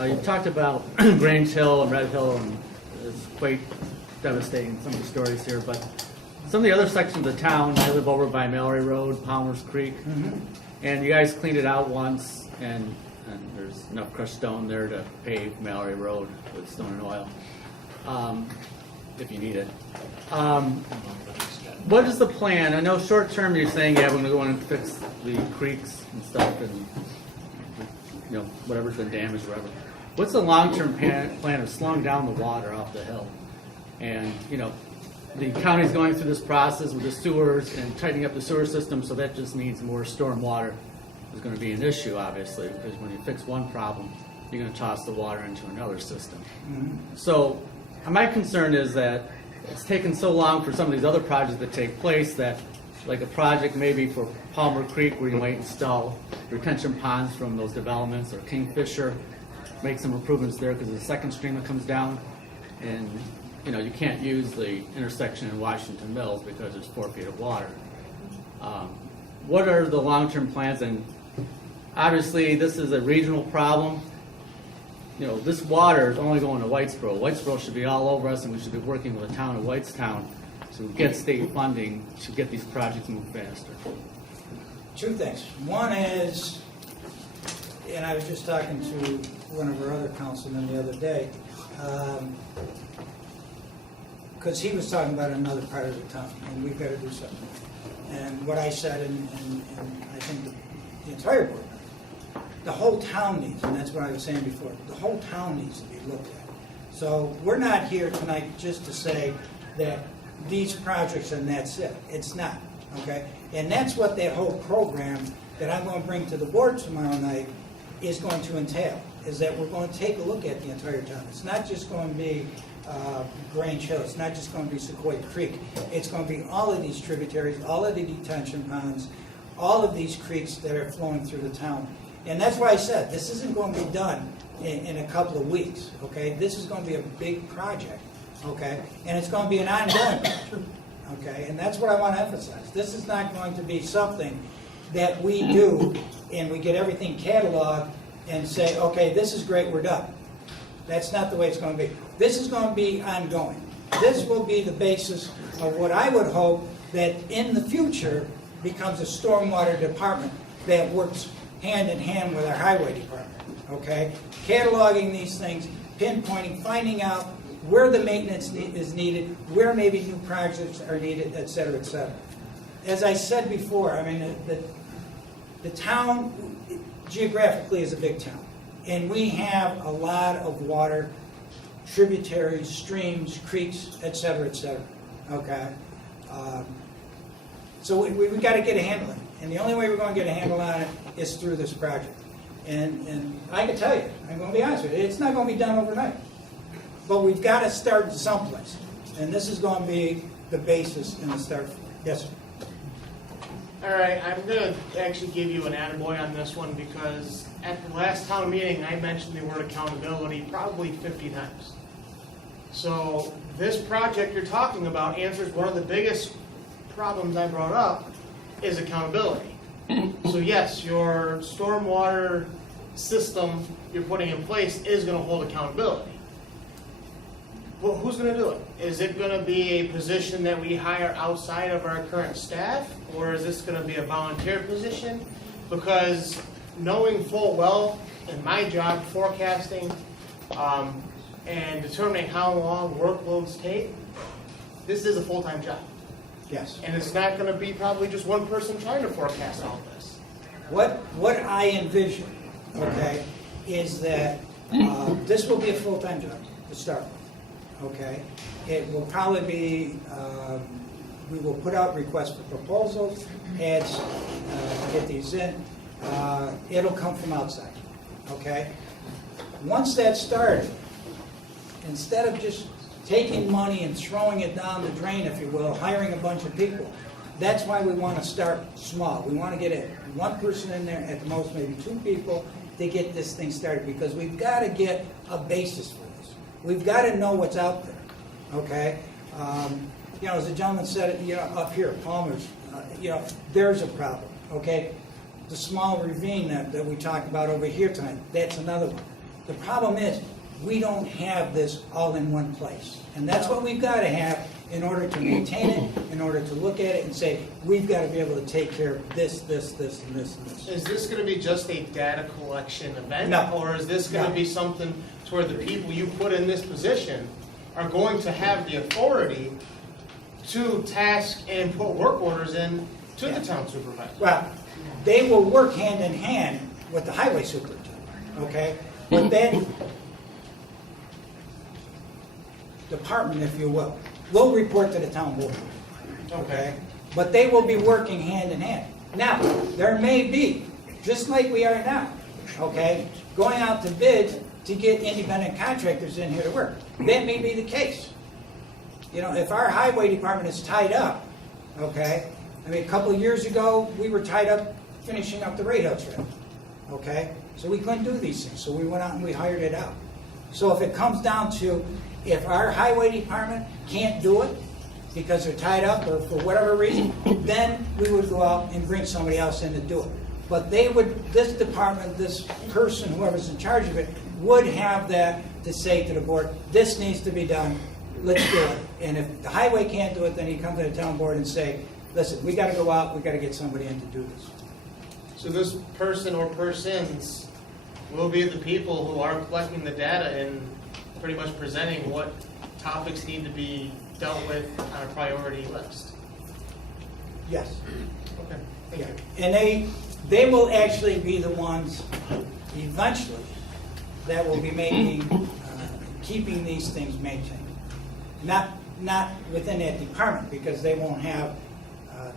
You talked about Grange Hill and Red Hill, and it's quite devastating, some of the stories here, but some of the other sections of the town, I live over by Mallory Road, Palmer's Creek, and you guys cleaned it out once, and and there's enough crushed stone there to pave Mallory Road with stone and oil, if you need it. What is the plan? I know short term you're saying, yeah, we're gonna go in and fix the creeks and stuff and, you know, whatever's been damaged, whatever. What's the long-term plan of slowing down the water off the hill? And, you know, the county's going through this process with the sewers and tightening up the sewer system, so that just means more storm water is going to be an issue, obviously, because when you fix one problem, you're going to toss the water into another system. So my concern is that it's taken so long for some of these other projects to take place that, like a project maybe for Palmer Creek where you might install retention ponds from those developments, or Kingfisher, make some improvements there because there's a second stream that comes down, and you know, you can't use the intersection in Washington Mills because there's 4 feet of water. What are the long-term plans? And obviously, this is a regional problem. You know, this water is only going to Whitesboro. Whitesboro should be all over us, and we should be working with the town of Whitestown to get state funding to get these projects moved faster. 2 things. One is, and I was just talking to one of our other councilmen the other day, because he was talking about another part of the town, and we've got to do something. And what I said, and I think the entire board, the whole town needs, and that's what I was saying before, the whole town needs to be looked at. So we're not here tonight just to say that these projects and that's it. It's not, okay? And that's what that whole program that I'm going to bring to the board tomorrow night is going to entail, is that we're going to take a look at the entire town. It's not just going to be Grange Hill, it's not just going to be Sequoia Creek. It's going to be all of these tributaries, all of the detention ponds, all of these creeks that are flowing through the town. And that's why I said, this isn't going to be done in a couple of weeks, okay? This is going to be a big project, okay? And it's going to be an ongoing project, okay? And that's what I want to emphasize. This is not going to be something that we do and we get everything cataloged and say, okay, this is great, we're done. That's not the way it's going to be. This is going to be ongoing. This will be the basis of what I would hope that in the future becomes a stormwater department that works hand in hand with our highway department, okay? Cataloging these things, pinpointing, finding out where the maintenance is needed, where maybe new projects are needed, et cetera, et cetera. As I said before, I mean, the town geographically is a big town, and we have a lot of water, tributaries, streams, creeks, et cetera, okay? So we've got to get a handle on it, and the only way we're going to get a handle on it is through this project. And I can tell you, I'm going to be honest with you, it's not going to be done overnight, but we've got to start someplace, and this is going to be the basis and the start. Yes, sir. All right, I'm going to actually give you an attaboy on this one because at the last town meeting, I mentioned the word accountability probably 50 times. So this project you're talking about answers one of the biggest problems I brought up is accountability. So yes, your stormwater system you're putting in place is going to hold accountability. Well, who's going to do it? Is it going to be a position that we hire outside of our current staff, or is this going to be a volunteer position? Because knowing full well in my job, forecasting and determining how long workloads take, this is a full-time job. Yes. And it's not going to be probably just one person trying to forecast all this. What I envision, okay, is that this will be a full-time job to start with. Okay, it will probably be, we will put out requests for proposals, ads, to get these in. It'll come from outside, okay? Once that's started, instead of just taking money and throwing it down the drain, if you will, hiring a bunch of people, that's why we want to start small. We want to get one person in there, at the most maybe 2 people, to get this thing started, because we've got to get a basis for this. We've got to know what's out there, okay? You know, as the gentleman said, you know, up here, Palmer's, you know, there's a problem, okay? The small ravine that we talked about over here tonight, that's another one. The problem is, we don't have this all in one place. And that's what we've got to have, in order to maintain it, in order to look at it and say, we've got to be able to take care of this, this, this, and this, and this. Is this gonna be just a data collection event? No. Or is this gonna No. be something to where the people you put in this position are going to have the authority to task and put work orders in to the town supervisor? Well, they will work hand in hand with the highway superintendent, okay? But that department, if you will report to the town board, okay? But they will be working hand in hand. Now, there may be, just like we are now, okay, going out to bid to get independent contractors in here to work. That may be the case. You know, if our highway department is tied up, okay, I mean, a couple of years ago, we were tied up finishing up the radar trail, okay? So we couldn't do these things, so we went out and we hired it out. So if it comes down to, if our highway department can't do it because they're tied up or for whatever reason, then we would go out and bring somebody else in to do it. But they would, this department, this person, whoever's in charge of it, would have that to say to the board, this needs to be done, let's do it. And if the highway can't do it, then you come to the town board and say, listen, we gotta go out, we gotta get somebody in to do this. So this person or persons will be the people who are collecting the data and pretty much presenting what topics need to be dealt with on a priority list. Yes. Okay, thank Yeah. you. And they will actually be the ones eventually that will be making, keeping these things maintained. Not within that department, because they won't have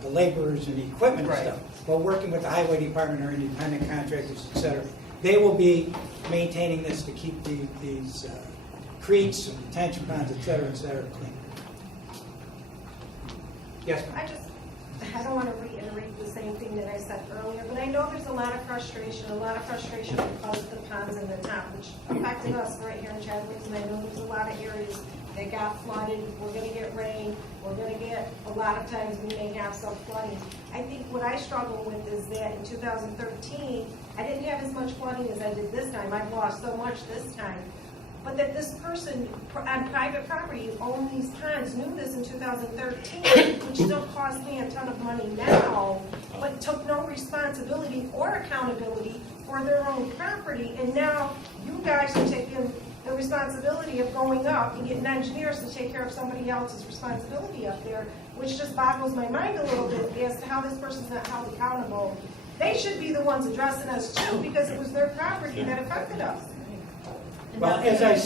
the laborers and the equipment and Right. stuff. But working with the highway department or independent contractors, et cetera, they will be maintaining this to keep these creeks and retention ponds, et cetera, clean. Yes, ma'am? I don't want to reiterate the same thing that I said earlier, but I know there's a lot of frustration because of the ponds in the town, which affected us right here in Chadwicks, and I know there's a lot of areas that got flooded. We're going to get rain. We're going to get, a lot of times we may have some flooding. I think what I struggle with is that in 2013, I didn't have as much flooding as I did this time. I've lost so much this time. But that this person on private property who owned these ponds knew this in 2013, which still cost me a ton of money now, but took no responsibility or accountability for their own property. And now you guys are taking the responsibility of going up and getting engineers to take care of somebody else's responsibility up there, which just boggles my mind a little bit as to how this person's not held accountable. They should be the ones addressing us too, because it was their property that affected us. Well, as I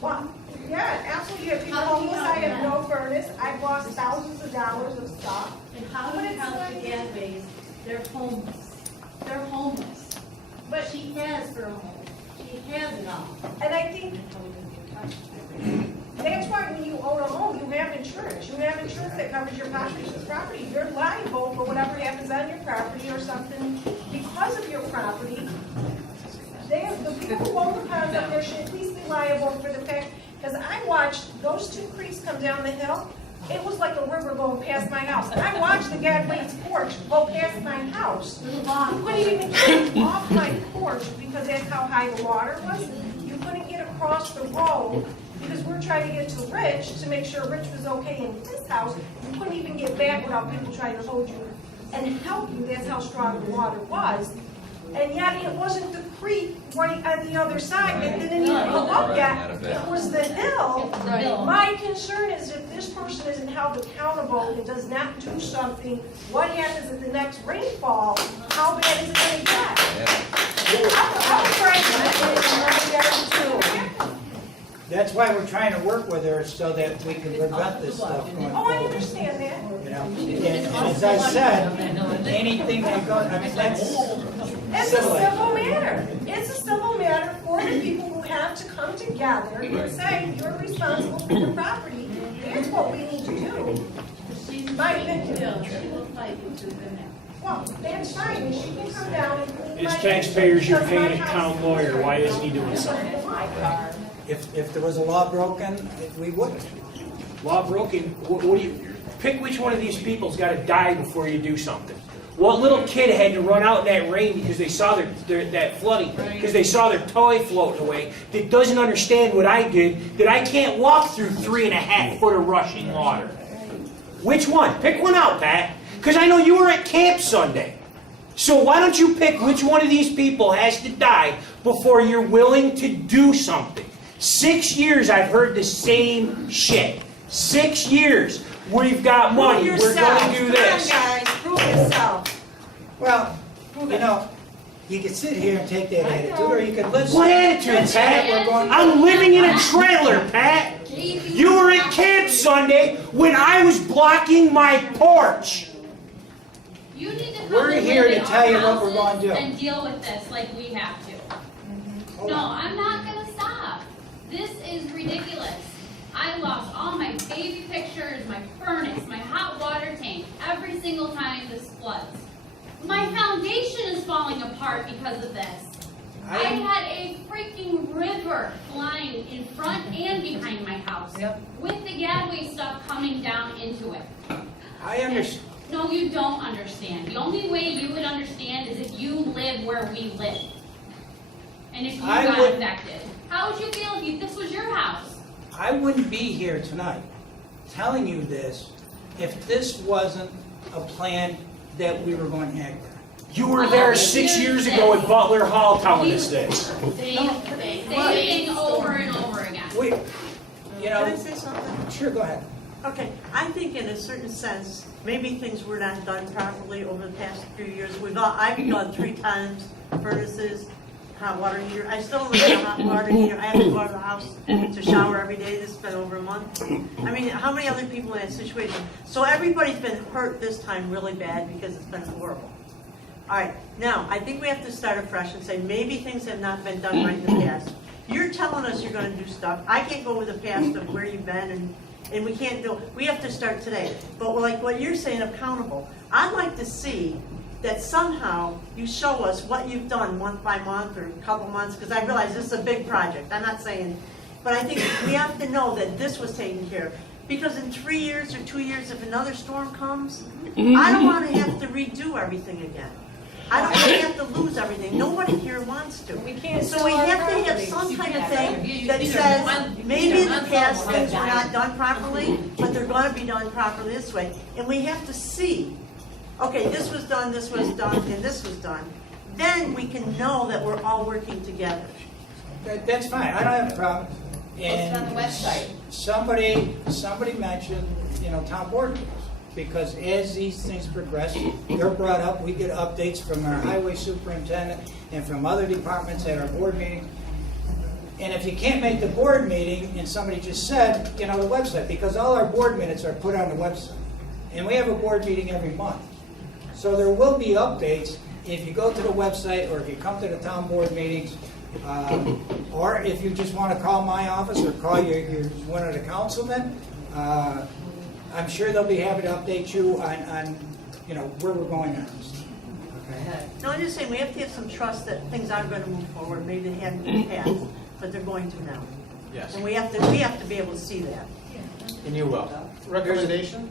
Well, yeah, absolutely. You have people homeless. I have no furnace. I've lost thousands of dollars of stuff. And how do you help the Gadways? They're homeless. They're homeless. But she has her home. She has it all. And I think that's why when you own a home, you have insurance. You have insurance that covers your property. You're liable for whatever happens on your property or something because of your property. The people who own the ponds up there should at least be liable for the fact, because I watched those two creeks come down the hill. It was like a river going past my house. And I watched the Gadways porch go past my house. You couldn't even get off my porch because that's how high the water was. You couldn't get across the road because we're trying to get to Rich to make sure Rich was okay in his house. You couldn't even get back without people trying to hold you and help you. That's how strong the water was. And yet it wasn't the creek right on the other side that didn't even go up yet. It was the hill. My concern is if this person isn't held accountable and does not do something, what happens at the next rainfall? How bad is it going to get? That's why we're trying to work with her so that we can prevent this stuff going Oh, I forward. understand that. You know, and as I said, anything that goes, I mean, that's It's a civil matter. It's a civil matter for the people who have to come together and say, you're responsible for your property. Here's what we need to do. My opinion. She will fight you to the next. Well, that's fine. And she can come down and clean As my- taxpayers, you're because paying my a house town lawyer. Why isn't he doing something? if there was a law broken, we wouldn't. Law broken, what do you, pick which one of these people's gotta die before you do something. What little kid had to run out in that rain because they saw that flooding, because they saw their toy floating away, that doesn't understand what I did, that I can't walk through 3.5 foot of rushing water? Which one? Pick one out, Pat. Because I know you were at camp Sunday. So why don't you pick which one of these people has to die before you're willing to do something? 6 years I've heard the same shit. 6 years. We've got money. We're going to do this. Come on, guys, prove yourself. Well, you know, you could sit here and take that attitude, or you could listen. What attitude, Pat? I'm living in a trailer, Pat. You were at camp Sunday when I was blocking my porch. You need to come We're and here live to in tell our you what we're houses going to do. and deal with this like we have to. No, I'm not gonna stop. This is ridiculous. I lost all my baby pictures, my furnace, my hot water tank, every single time this floods. My foundation is falling apart because of this. I had a freaking river flying in front and behind my house with the Gadway stuff coming down into it. I understand. No, you don't understand. The only way you would understand is if you live where we live. And if you got affected. How would you feel if this was your house? I wouldn't be here tonight telling you this if this wasn't a plan that we were going to act on. You were there 6 years ago at Butler Hall telling us this. Same thing over and over again. You know, Can I say something? Sure, go ahead. Okay, I think in a certain sense, maybe things were not done properly over the past few years. I've done 3 times furnaces, hot water heater. I still live in a hot water heater. I have to go out of the house to shower every day. This has been over a month. I mean, how many other people in that situation? So everybody's been hurt this time really bad because it's been horrible. All right, now, I think we have to start afresh and say maybe things have not been done right in the past. You're telling us you're going to do stuff. I can't go with the past of where you've been, and we can't do, we have to start today. But like what you're saying, accountable, I'd like to see that somehow you show us what you've done month by month or a couple months, because I realize this is a big project. I'm not saying, but I think we have to know that this was taken care of. Because in 3 years or 2 years, if another storm comes, I don't want to have to redo everything again. I don't want to have to lose everything. Nobody here wants to. So we have to have some kind of thing that says, maybe in the past things were not done properly, but they're going to be done properly this way. And we have to see, okay, this was done, and this was done. Then we can know that we're all working together. That's fine. I don't have a problem. It's on the website. Somebody mentioned, town board meetings. Because as these things progress, they're brought up, we get updates from our highway superintendent and from other departments at our board meeting. And if you can't make the board meeting, and somebody just said, the website, because all our board minutes are put on the website. And we have a board meeting every month. So there will be updates if you go to the website or if you come to the town board meetings, or if you just want to call my office or call your one of the councilmen. I'm sure they'll be happy to update you on where we're going on this. Okay. No, I'm just saying, we have to have some trust that things are going to move forward. Maybe they hadn't in the past, but they're going to now. Yes. And we have to be able to see that. And you will. Recommendation?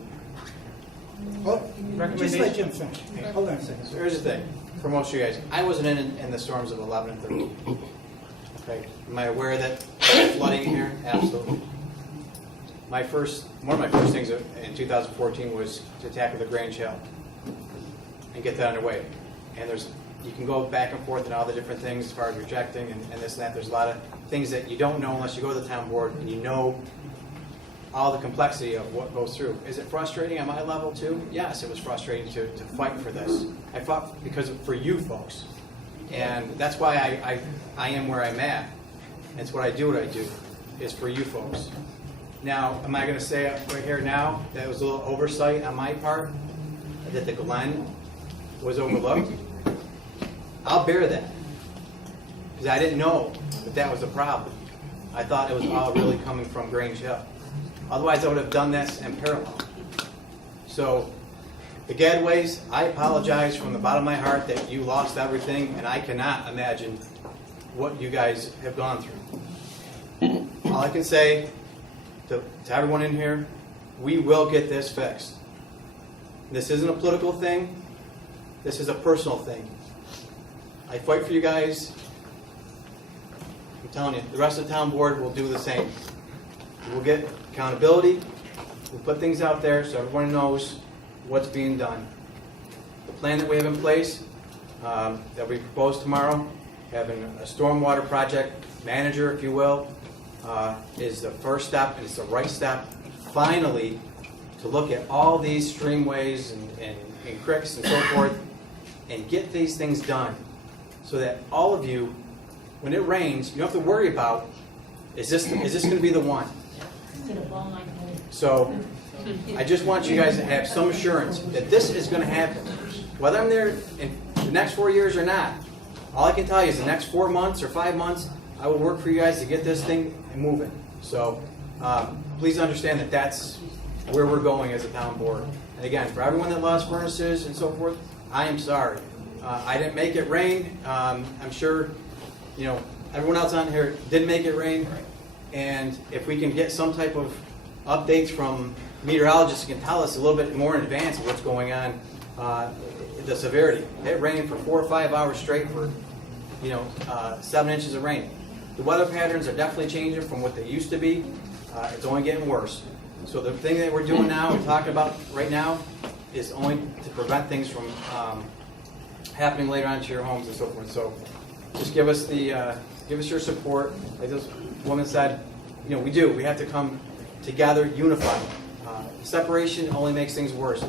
Just let Jim finish. Hold on a second. So here's the thing, for most of you guys, I wasn't in the storms of 11 and 13. Okay, am I aware that flooding here? Absolutely. One of my first things in 2014 was to tackle the grain shell and get that underway. And you can go back and forth and all the different things as far as rejecting and this and that. There's a lot of things that you don't know unless you go to the town board and you know all the complexity of what goes through. Is it frustrating at my level too? Yes, it was frustrating to fight for this. I fought for you folks. And that's why I am where I'm at. It's what I do, is for you folks. Now, am I going to say right here now that it was a little oversight on my part, that the Glen was overlooked? I'll bear that, because I didn't know that was a problem. I thought it was all really coming from Grange Hill. Otherwise, I would have done this in parallel. So, the Gadways, I apologize from the bottom of my heart that you lost everything, and I cannot imagine what you guys have gone through. All I can say to everyone in here, we will get this fixed. This isn't a political thing. This is a personal thing. I fight for you guys. I'm telling you, the rest of the town board will do the same. We'll get accountability. We'll put things out there so everyone knows what's being done. The plan that we have in place, that we propose tomorrow, having a stormwater project manager, if you will, is the first step, and it's the right step, finally, to look at all these streamways and creeks and so forth, and get these things done, so that all of you, when it rains, you don't have to worry about, is this going to be the one? So, I just want you guys to have some assurance that this is going to happen. Whether I'm there in the next 4 years or not, all I can tell you is the next 4 months or 5 months, I will work for you guys to get this thing moving. So, please understand that that's where we're going as a town board. And again, for everyone that lost furnaces and so forth, I am sorry. I didn't make it rain. I'm sure, everyone else on here didn't make it rain. And if we can get some type of updates from meteorologists who can tell us a little bit more in advance of what's going on, the severity. It rained for 4 or 5 hours straight for, 7 inches of rain. The weather patterns are definitely changing from what they used to be. It's only getting worse. So the thing that we're doing now, we're talking about right now, is only to prevent things from happening later on to your homes and so forth. So just give us your support. Like this woman said, we have to come together, unified. Separation only makes things worse.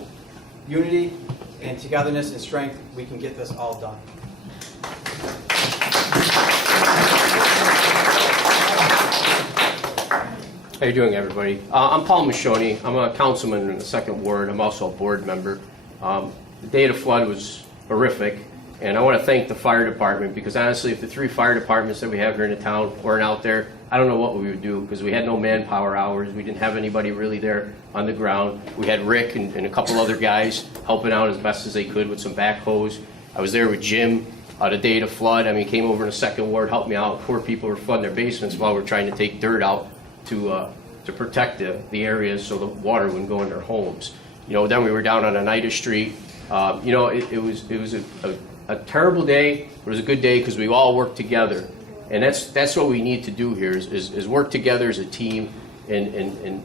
Unity and togetherness and strength, we can get this all done. How you doing, everybody? I'm Paul Michoni. I'm a councilman in the 2nd Ward. I'm also a board member. The day of the flood was horrific, and I want to thank the fire department, because honestly, if the 3 fire departments that we have here in the town weren't out there, I don't know what we would do, because we had no manpower hours. We didn't have anybody really there on the ground. We had Rick and a couple other guys helping out as best as they could with some backhoes. I was there with Jim the day of the flood. I mean, came over in the 2nd Ward, helped me out. Poor people were flooding their basements while we're trying to take dirt out to protect the areas so the water wouldn't go in their homes. Then we were down on Oneida Street. It was a terrible day, but it was a good day because we all worked together. And that's what we need to do here is work together as a team and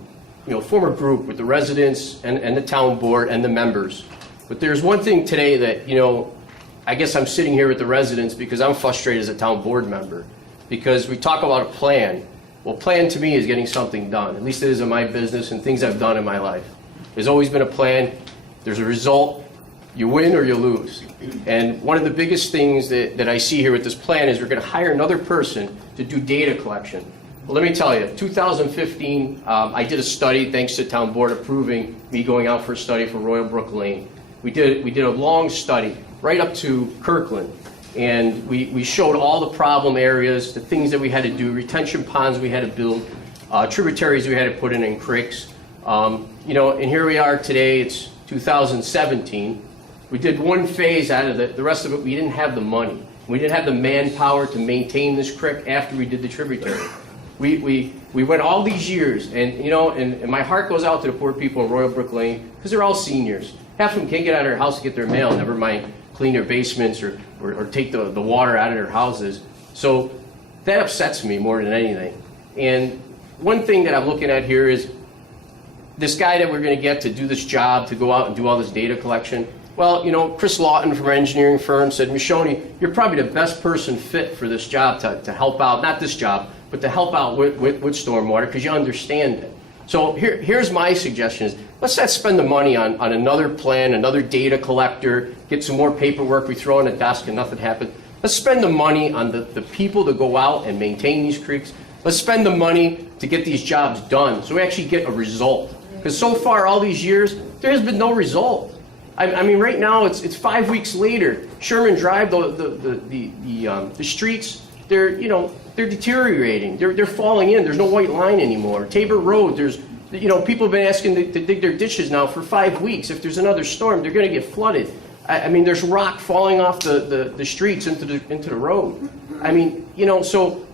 form a group with the residents and the town board and the members. But there's one thing today that, I guess I'm sitting here with the residents because I'm frustrated as a town board member, because we talk about a plan. Well, plan to me is getting something done. At least it is in my business and things I've done in my life. There's always been a plan. There's a result. You win or you lose. And one of the biggest things that I see here with this plan is we're going to hire another person to do data collection. Well, let me tell you, 2015, I did a study, thanks to town board approving me going out for a study for Royal Brook Lane. We did a long study right up to Kirkland. And we showed all the problem areas, the things that we had to do, retention ponds we had to build, tributaries we had to put in creeks. And here we are today, it's 2017. We did one phase out of it. The rest of it, we didn't have the money. We didn't have the manpower to maintain this creek after we did the tributary. We went all these years, and and my heart goes out to the poor people in Royal Brook Lane, because they're all seniors. Half of them can't get out of their house to get their mail, never mind clean their basements or take the water out of their houses. So that upsets me more than anything. And one thing that I'm looking at here is this guy that we're going to get to do this job, to go out and do all this data collection. Well, Chris Lawton from our engineering firm said, Michoni, you're probably the best person fit for this job to help out, not this job, but to help out with stormwater, because you understand it. So here's my suggestion is, let's not spend the money on another plan, another data collector, get some more paperwork we throw on the desk and nothing happens. Let's spend the money on the people to go out and maintain these creeks. Let's spend the money to get these jobs done so we actually get a result. Because so far, all these years, there has been no result. I mean, right now, it's 5 weeks later. Sherman Drive, the streets, they're deteriorating. They're falling in. There's no white line anymore. Tabor Road, people have been asking to dig their ditches now for 5 weeks. If there's another storm, they're going to get flooded. I mean, there's rock falling off the streets into the road. I mean, so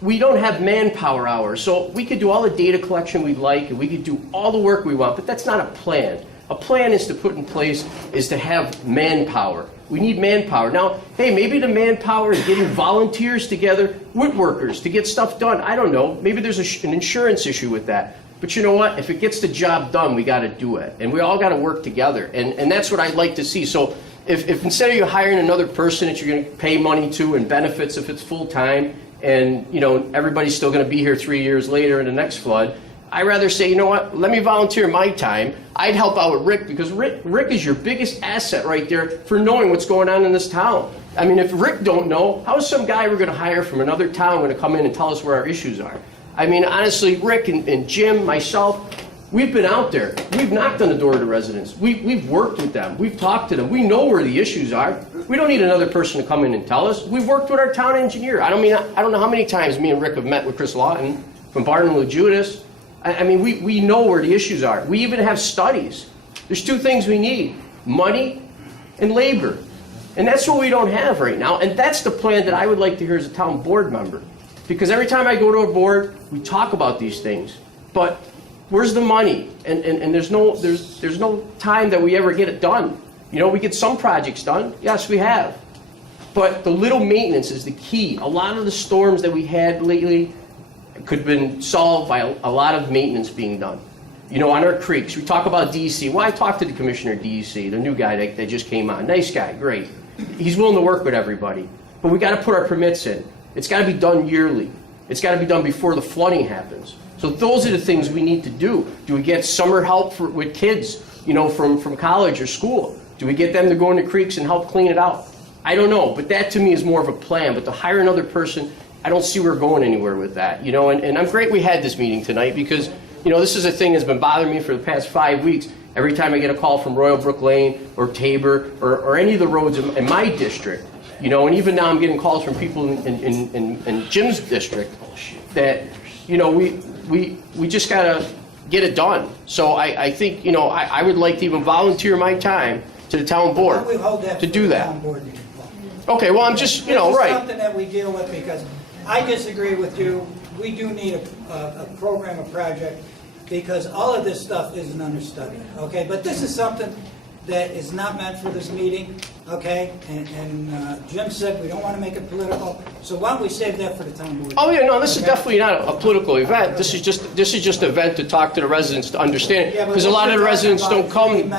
we don't have manpower hours. So we could do all the data collection we'd like, and we could do all the work we want, but that's not a plan. A plan is to put in place, is to have manpower. We need manpower. Now, hey, maybe the manpower is getting volunteers together, woodworkers, to get stuff done. I don't know. Maybe there's an insurance issue with that. But you know what? If it gets the job done, we got to do it. And we all got to work together. And that's what I'd like to see. So if instead of you hiring another person that you're going to pay money to and benefits if it's full-time, and you know everybody's still going to be here 3 years later in the next flood, I'd rather say, you know what, let me volunteer my time. I'd help out with Rick, because Rick is your biggest asset right there for knowing what's going on in this town. I mean, if Rick don't know, how is some guy we're going to hire from another town going to come in and tell us where our issues are? I mean, honestly, Rick and Jim, myself, we've been out there. We've knocked on the door of the residents. We've worked with them. We've talked to them. We know where the issues are. We don't need another person to come in and tell us. We've worked with our town engineer. I don't know how many times me and Rick have met with Chris Lawton from Barton and Judas. I mean, we know where the issues are. We even have studies. There's two things we need: money and labor. And that's what we don't have right now. And that's the plan that I would like to hear as a town board member. Because every time I go to a board, we talk about these things. But where's the money? And there's no time that we ever get it done. You know, we get some projects done. Yes, we have. But the little maintenance is the key. A lot of the storms that we had lately could have been solved by a lot of maintenance being done. You know, on our creeks, we talk about DEC. Well, I talked to the commissioner of DEC, the new guy that just came on. Nice guy, great. He's willing to work with everybody. But we got to put our permits in. It's got to be done yearly. It's got to be done before the flooding happens. So those are the things we need to do. Do we get summer help with kids, you know, from college or school? Do we get them to go into creeks and help clean it out? I don't know, but that to me is more of a plan. But to hire another person, I don't see we're going anywhere with that, you know. And I'm great we had this meeting tonight, because, you know, this is a thing that's been bothering me for the past 5 weeks. Every time I get a call from Royal Brook Lane or Tabor or any of the roads in my district, you know, and even now I'm getting calls from people in Jim's district that, you know, we just got to get it done. So I think, you know, I would like to even volunteer my time to the town board to do that. Okay, well, I'm just, you know, This is right. something that we deal with, because I disagree with you. We do need a program, a project, because all of this stuff isn't understudied, okay? But this is something that is not meant for this meeting, okay? And Jim said we don't want to make it political, so why don't we save that for the town board? Oh yeah, no, this is definitely not a political event. This is just an event to talk to the residents, to understand it. Because a lot of the residents don't come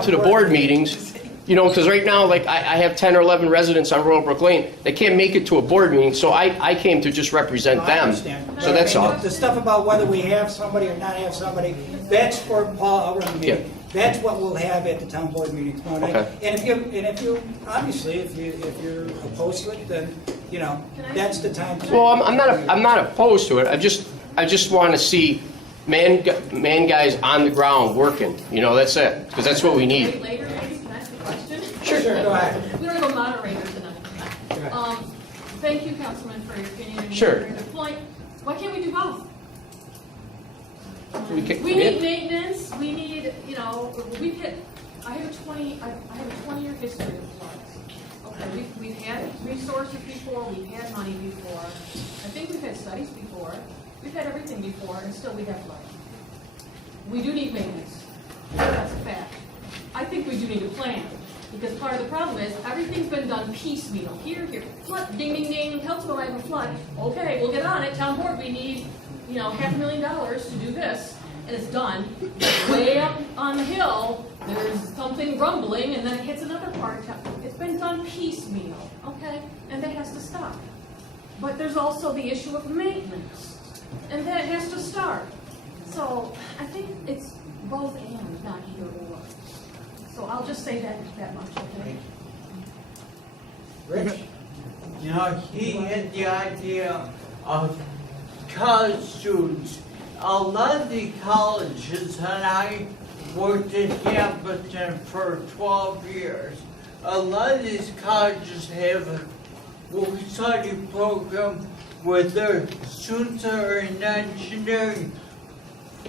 to the board meetings. You know, because right now, like, I have 10 or 11 residents on Royal Brook Lane. They can't make it to a board meeting, so I came to just represent I them. understand. So that's all. The stuff about whether we have somebody or not have somebody, that's for Paul, I'll run the meeting. Yeah. That's what we'll have at the town board meeting tomorrow night. Okay. And if you, obviously, if you're opposed to it, then, you know, that's the time. Well, I'm not opposed to it. I just want to see man guys on the ground working. You know, that's it, because that's what we need. Later, maybe, can I ask a question? Sure, go ahead. We don't have a moderator tonight. Thank you, Councilman, for your opinion. And Sure. your point. Why can't we do both? We need maintenance. We need, you know, I have a 20-year history of floods. Okay, we've had resources before. We've had money before. I think we've had studies before. We've had everything before, and still we have flooding. We do need maintenance. That's a fact. I think we do need a plan, because part of the problem is everything's been done piecemeal. Here, flood, ding, ding, ding, Councilman, I have a flood. Okay, we'll get on it. Town board, we need, you know, $500,000 to do this, and it's done. Way up on the hill, there's something rumbling, and then it hits another part of town. It's been done piecemeal, okay? And that has to stop. But there's also the issue of maintenance, and that has to start. So I think it's both and, not either or. So I'll just say that much, okay? Rich? You know, he had the idea of college students. A lot of the colleges, and I worked at Hamilton for 12 years, a lot of these colleges have a work-study program where their students are in engineering.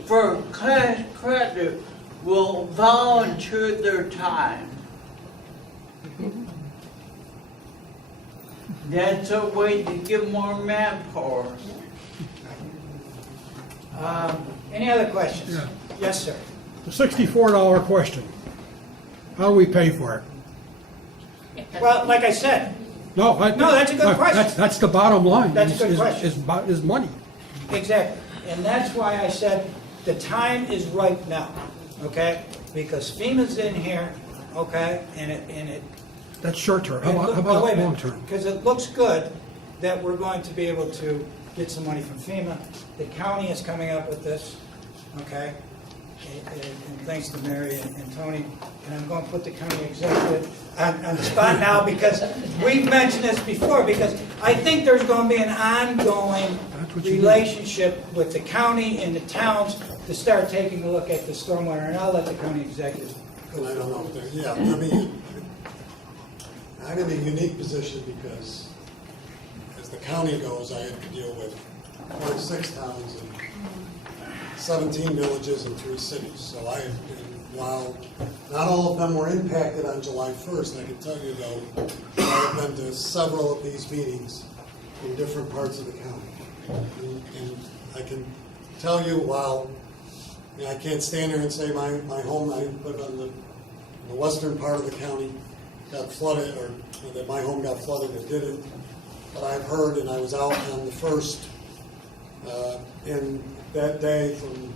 For class credit, will volunteer their time. That's a way to get more manpower. Any other questions? Yes, sir. The $64 question. How do we pay for it? Well, like I said, No, that's a good question. That's the bottom line. That's a good question. Is money. exactly. And that's why I said the time is right now, okay? Because FEMA's in here, okay, and it. That's short term. How about long term? Because it looks good that we're going to be able to get some money from FEMA. The county is coming up with this, okay? And thanks to Mary and Tony. And I'm going to put the county executive on the spot now because we've mentioned this before, because I think there's going to be an ongoing relationship with the county and the towns to start taking a look at the stormwater, and I'll let the county executive go. I don't know if they're, yeah, I mean, I'm in a unique position because as the county goes, I have to deal with 46 towns and 17 villages and 3 cities. So while not all of them were impacted on July 1st, I can tell you though, I have been to several of these meetings in different parts of the county. And I can tell you, while I can't stand there and say my home, I live on the western part of the county, got flooded, or that my home got flooded, it didn't. But I've heard, and I was out on the 1st, in that day from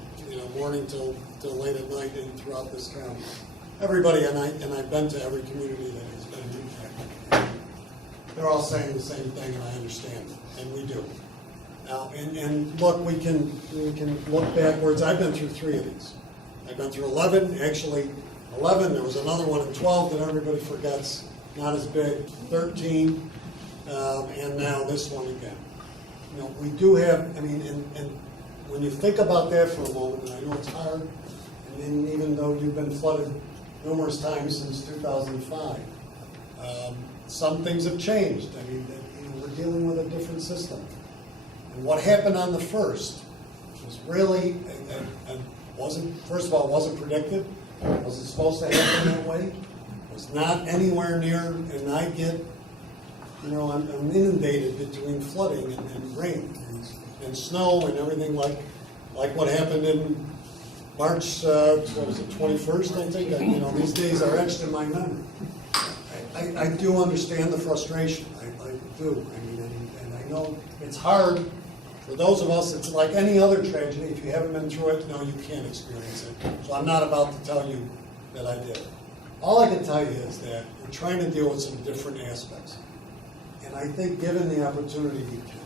morning till late at night and throughout this county. Everybody, and I've been to every community that has been impacted. They're all saying the same thing, and I understand it, and we do. Now, and look, we can look backwards. I've been through 3 of these. I've been through 11, actually 11. There was another one in 12 that everybody forgets, not as big. 13, and now this one again. We do have. I mean, and when you think about that for a moment, and I know it's hard, and even though you've been flooded numerous times since 2005, some things have changed. I mean, we're dealing with a different system. And what happened on the 1st was really, first of all, wasn't predicted. Wasn't supposed to happen that way. Was not anywhere near, and I get, I'm inundated between flooding and rain and snow and everything like what happened in March, what was it, 21st, I think? These days are etched in my memory. I do understand the frustration. I do. I mean, and I know it's hard for those of us. It's like any other tragedy. If you haven't been through it, no, you can't experience it. So I'm not about to tell you that I did. All I can tell you is that we're trying to deal with some different aspects. And I think given the opportunity we can.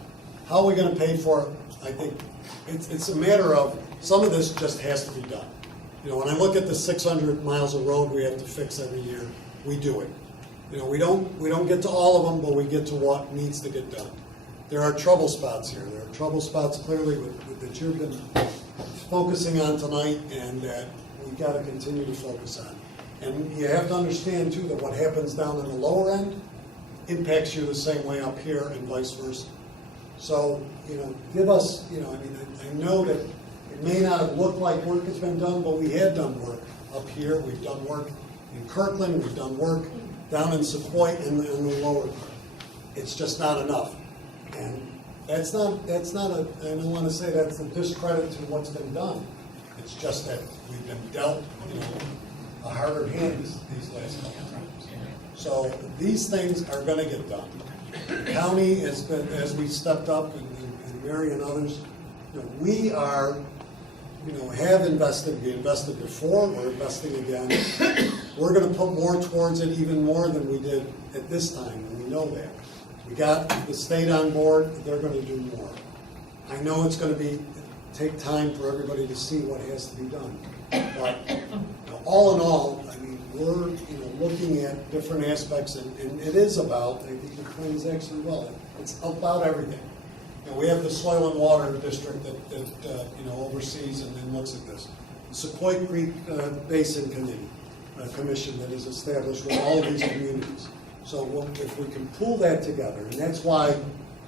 How are we going to pay for it? I think it's a matter of some of this just has to be done. When I look at the 600 miles of road we have to fix every year, we do it. We don't get to all of them, but we get to what needs to get done. There are trouble spots here. There are trouble spots clearly that you've been focusing on tonight, and that we've got to continue to focus on. And you have to understand too that what happens down in the lower end impacts you the same way up here, and vice versa. So, give us, I know that it may not have looked like work has been done, but we had done work up here. We've done work in Kirkland. We've done work down in Sequoia in the lower part. It's just not enough. And that's not I don't want to say that's a discredit to what's been done. It's just that we've been dealt, a harder hand these last couple of times. So these things are going to get done. The county has been, as we stepped up, and Mary and others, we are, have invested. We invested before. We're investing again. We're going to put more towards it, even more than we did at this time, and we know that. We got the state on board. They're going to do more. I know it's going to take time for everybody to see what has to be done. But all in all, I mean, we're looking at different aspects, and it is about, I think the point is actually well, it's about everything. We have the Soil and Water District that oversees and then looks at this. The Sequoia Creek Basin Commission that is established with all of these communities. So if we can pull that together, and that's why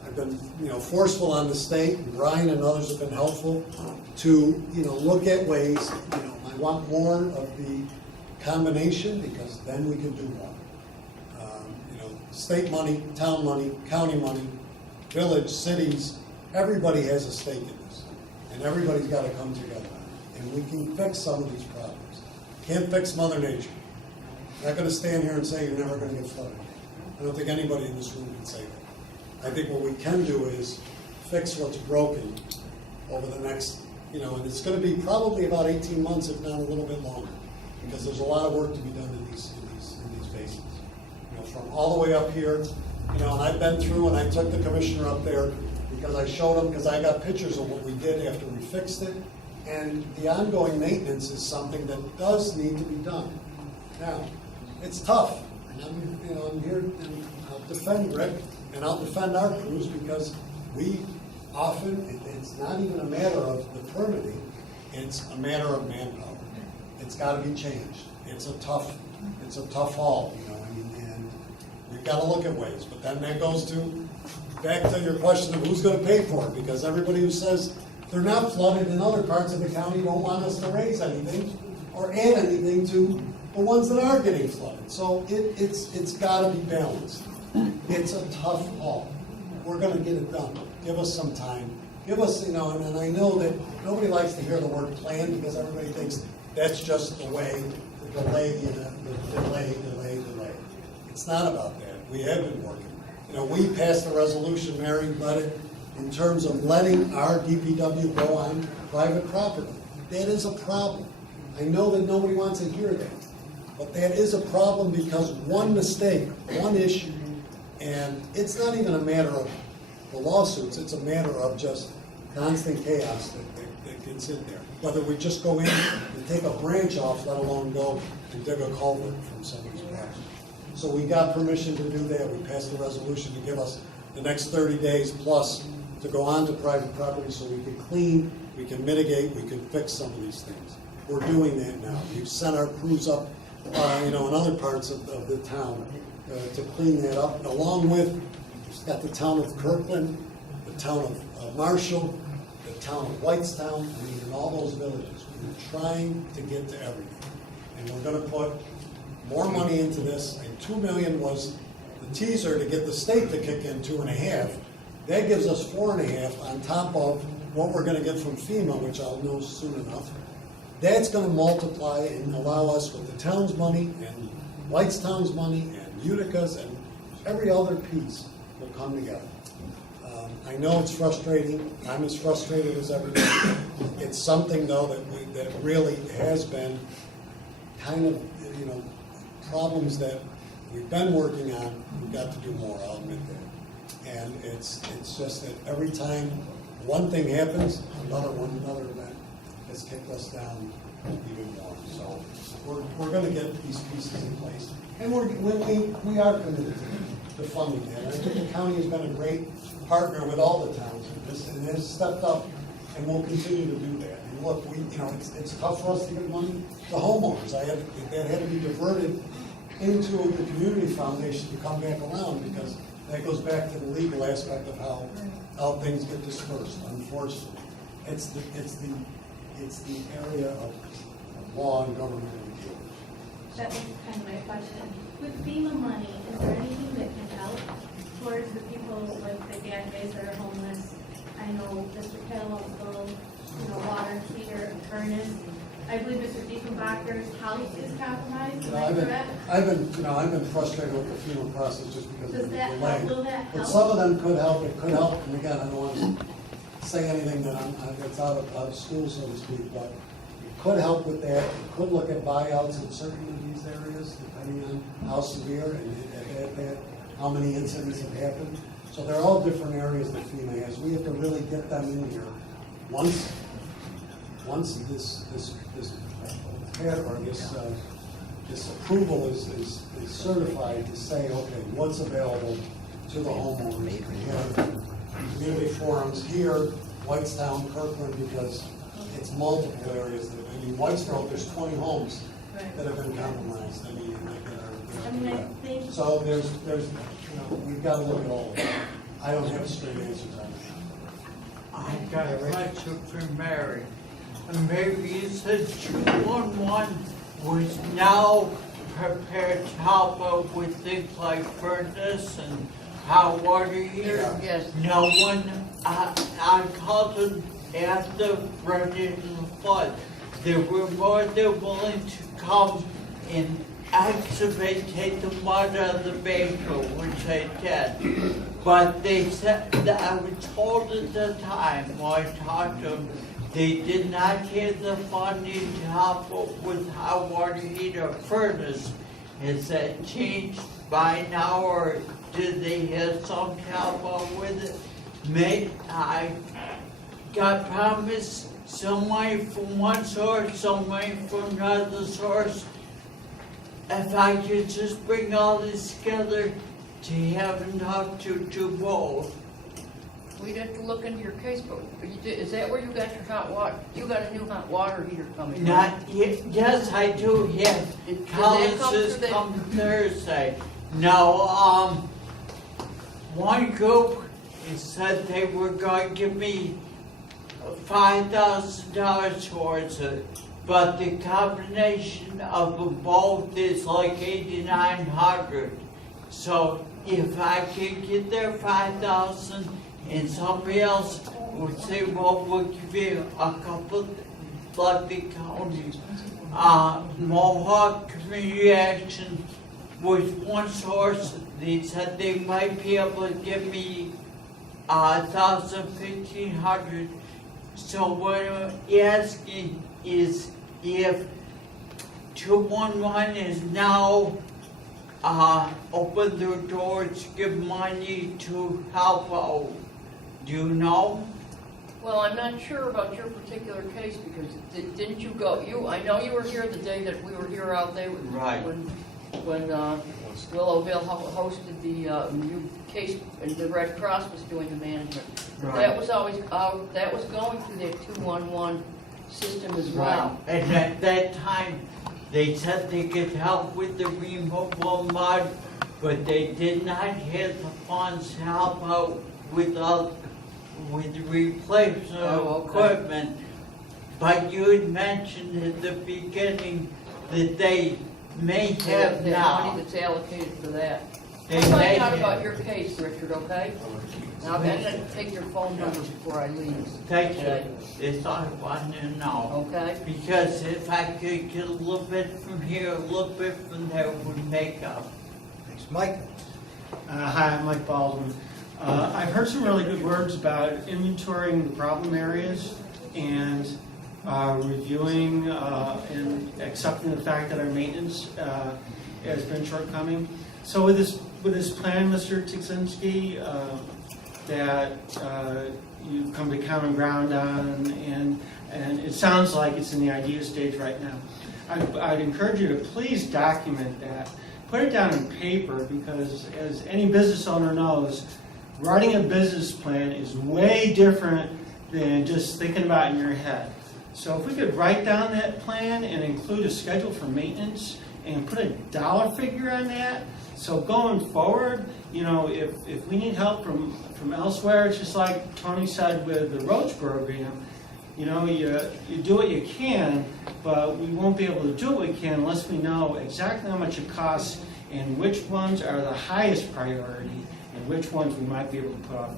I've been forceful on the state, and Brian and others have been helpful to look at ways. I want more of the combination, because then we can do more. State money, town money, county money, village, cities, everybody has a stake in this, and everybody's got to come together. and we can fix some of these problems. Can't fix Mother Nature. Not gonna stand here and say you're never gonna get flooded. I don't think anybody in this room can say that. I think what we can do is fix what's broken over the next, and it's gonna be probably about 18 months, if not a little bit longer, because there's a lot of work to be done in these basins. From all the way up here, and I've been through, and I took the commissioner up there because I showed him, because I got pictures of what we did after we fixed it, and the ongoing maintenance is something that does need to be done. Now, it's tough, and I'm here, and I'll defend Rick, and I'll defend our crews, because we often, it's not even a matter of the permitting, it's a matter of manpower. It's gotta be changed. It's a tough haul, and we've gotta look at ways, but then that goes back to your question of who's gonna pay for it, because everybody who says they're not flooded in other parts of the county don't want us to raise anything or add anything to the ones that are getting flooded. So it's gotta be balanced. It's a tough haul. We're gonna get it done. Give us some time. Give us, and I know that nobody likes to hear the word plan, because everybody thinks that's just the way, the delay. It's not about that. We have been working. We passed a resolution, Mary led it, in terms of letting our DPW go on private property. That is a problem. I know that nobody wants to hear that, but that is a problem, because one mistake, one issue, and it's not even a matter of the lawsuits, it's a matter of just constant chaos that gets in there. Whether we just go in and take a branch off, let alone go and dig a culvert from somebody's property. So we got permission to do that. We passed a resolution to give us the next 30 days plus to go on to private property, so we can clean, we can mitigate, we can fix some of these things. We're doing that now. We've sent our crews up, in other parts of the town to clean that up, along with, got the town of Kirkland, the town of Marshall, the town of Whitestown, and all those villages. We're trying to get to everything. And we're gonna put more money into this, and $2 million was the teaser to get the state to kick in 2.5. That gives us 4.5 on top of what we're gonna get from FEMA, which I'll know soon enough. That's gonna multiply and allow us, with the town's money and Whitestown's money and Utica's and every other piece, will come together. I know it's frustrating. I'm as frustrated as everybody. It's something, though, that really has been kind of, problems that we've been working on. We've got to do more, I'll admit that. And it's just that every time one thing happens, another event has kicked us down even more. So we're going to get these pieces in place. And we are committed to funding that. I think the county has been a great partner with all the towns in this, and has stepped up, and will continue to do that. And look, it's tough for us to get money to homeowners. That had to be diverted into the community foundation to come back around, because that goes back to the legal aspect of how things get dispersed. Unfortunately, it's the area of law and government. That was kind of my question. With FEMA money, is there anything that can help towards the people, like the guys that are homeless? I know Mr. Kettle also, water heater, furnace. I believe Mr. Diefenbacher's house is compromised. I've been frustrated with the FEMA process just because of the delay. Will that help? But some of them could help. It could help. And again, I don't want to say anything that's out of school, so to speak, but it could help with that. It could look at buyouts in certain of these areas, depending on how severe and how many incidents have happened. So they're all different areas that FEMA has. We have to really get them in here. Once this approval is certified to say, okay, what's available to the homeowners. We have community forums here, Whitestown, Kirkland, because it's multiple areas. Whitesboro, there's 20 homes that have been compromised. So there's we've got to look at all of it. I don't have straight answers on that. I've got a question for Mary. And maybe you said 211 was now prepared to help out with things like furnace and hot water heater. Yes. Now when I called them after running the flood, they were more than willing to come and excavate, take the mud out of the baker, which I did. But they said, that I was told at the time when I talked to them, they did not have the funding to help with hot water heater furnace. Has that changed by now, or did they have some help with it? I got promised some money from one source, some money from another source. If I could just bring all this together to have enough to do both. We'd have to look into your case, but is that where you got your hot water? You got a new hot water heater coming? Not yet. Yes, I do have. Did that Collinses come Thursday. No, one group said they were going to give me $5,000 towards it, but the combination of them both is like $8,900. So if I could get their $5,000 and somebody else would say, well, we'll give you a couple, like the county, Mohawk Community Action was one source. They said they might be able to give me $1,000, $1,500. So what I'm asking is if 211 is now open their doors to give money to help out. Do you know? Well, I'm not sure about your particular case because didn't you go? I know you were here the day that we were here out there right. when Willowvale hosted the new case and the Red Cross was doing the management. Right. That was always that was going through their 211 system as well. Right. And at that time, they said they could help with the removal mud, but they did not have the funds to help out with the replacement of equipment. But you had mentioned at the beginning that they may have the now. money that's allocated for that. They I'll find may out have. about your case, Richard, okay? Now, I'm going to take your phone number before I leave. Thank you. It's all I wanted to know. Okay. Because if I could get a little bit from here, a little bit from there, would make up. Thanks, Mike. Hi, I'm Mike Baldwin. I've heard some really good words about inventorying the problem areas and reviewing and accepting the fact that our maintenance has been shortcoming. So with this plan, Mr. Tiksinski, that you've come to common ground on, and it sounds like it's in the idea stage right now. I'd encourage you to please document that. Put it down in paper, because as any business owner knows, writing a business plan is way different than just thinking about it in your head. So if we could write down that plan and include a schedule for maintenance and put a dollar figure on that, so going forward, you know, if we need help from elsewhere, it's just like Tony said with the roads program, you know, you do what you can, but we won't be able to do what we can unless we know exactly how much it costs and which ones are the highest priority and which ones we might be able to put off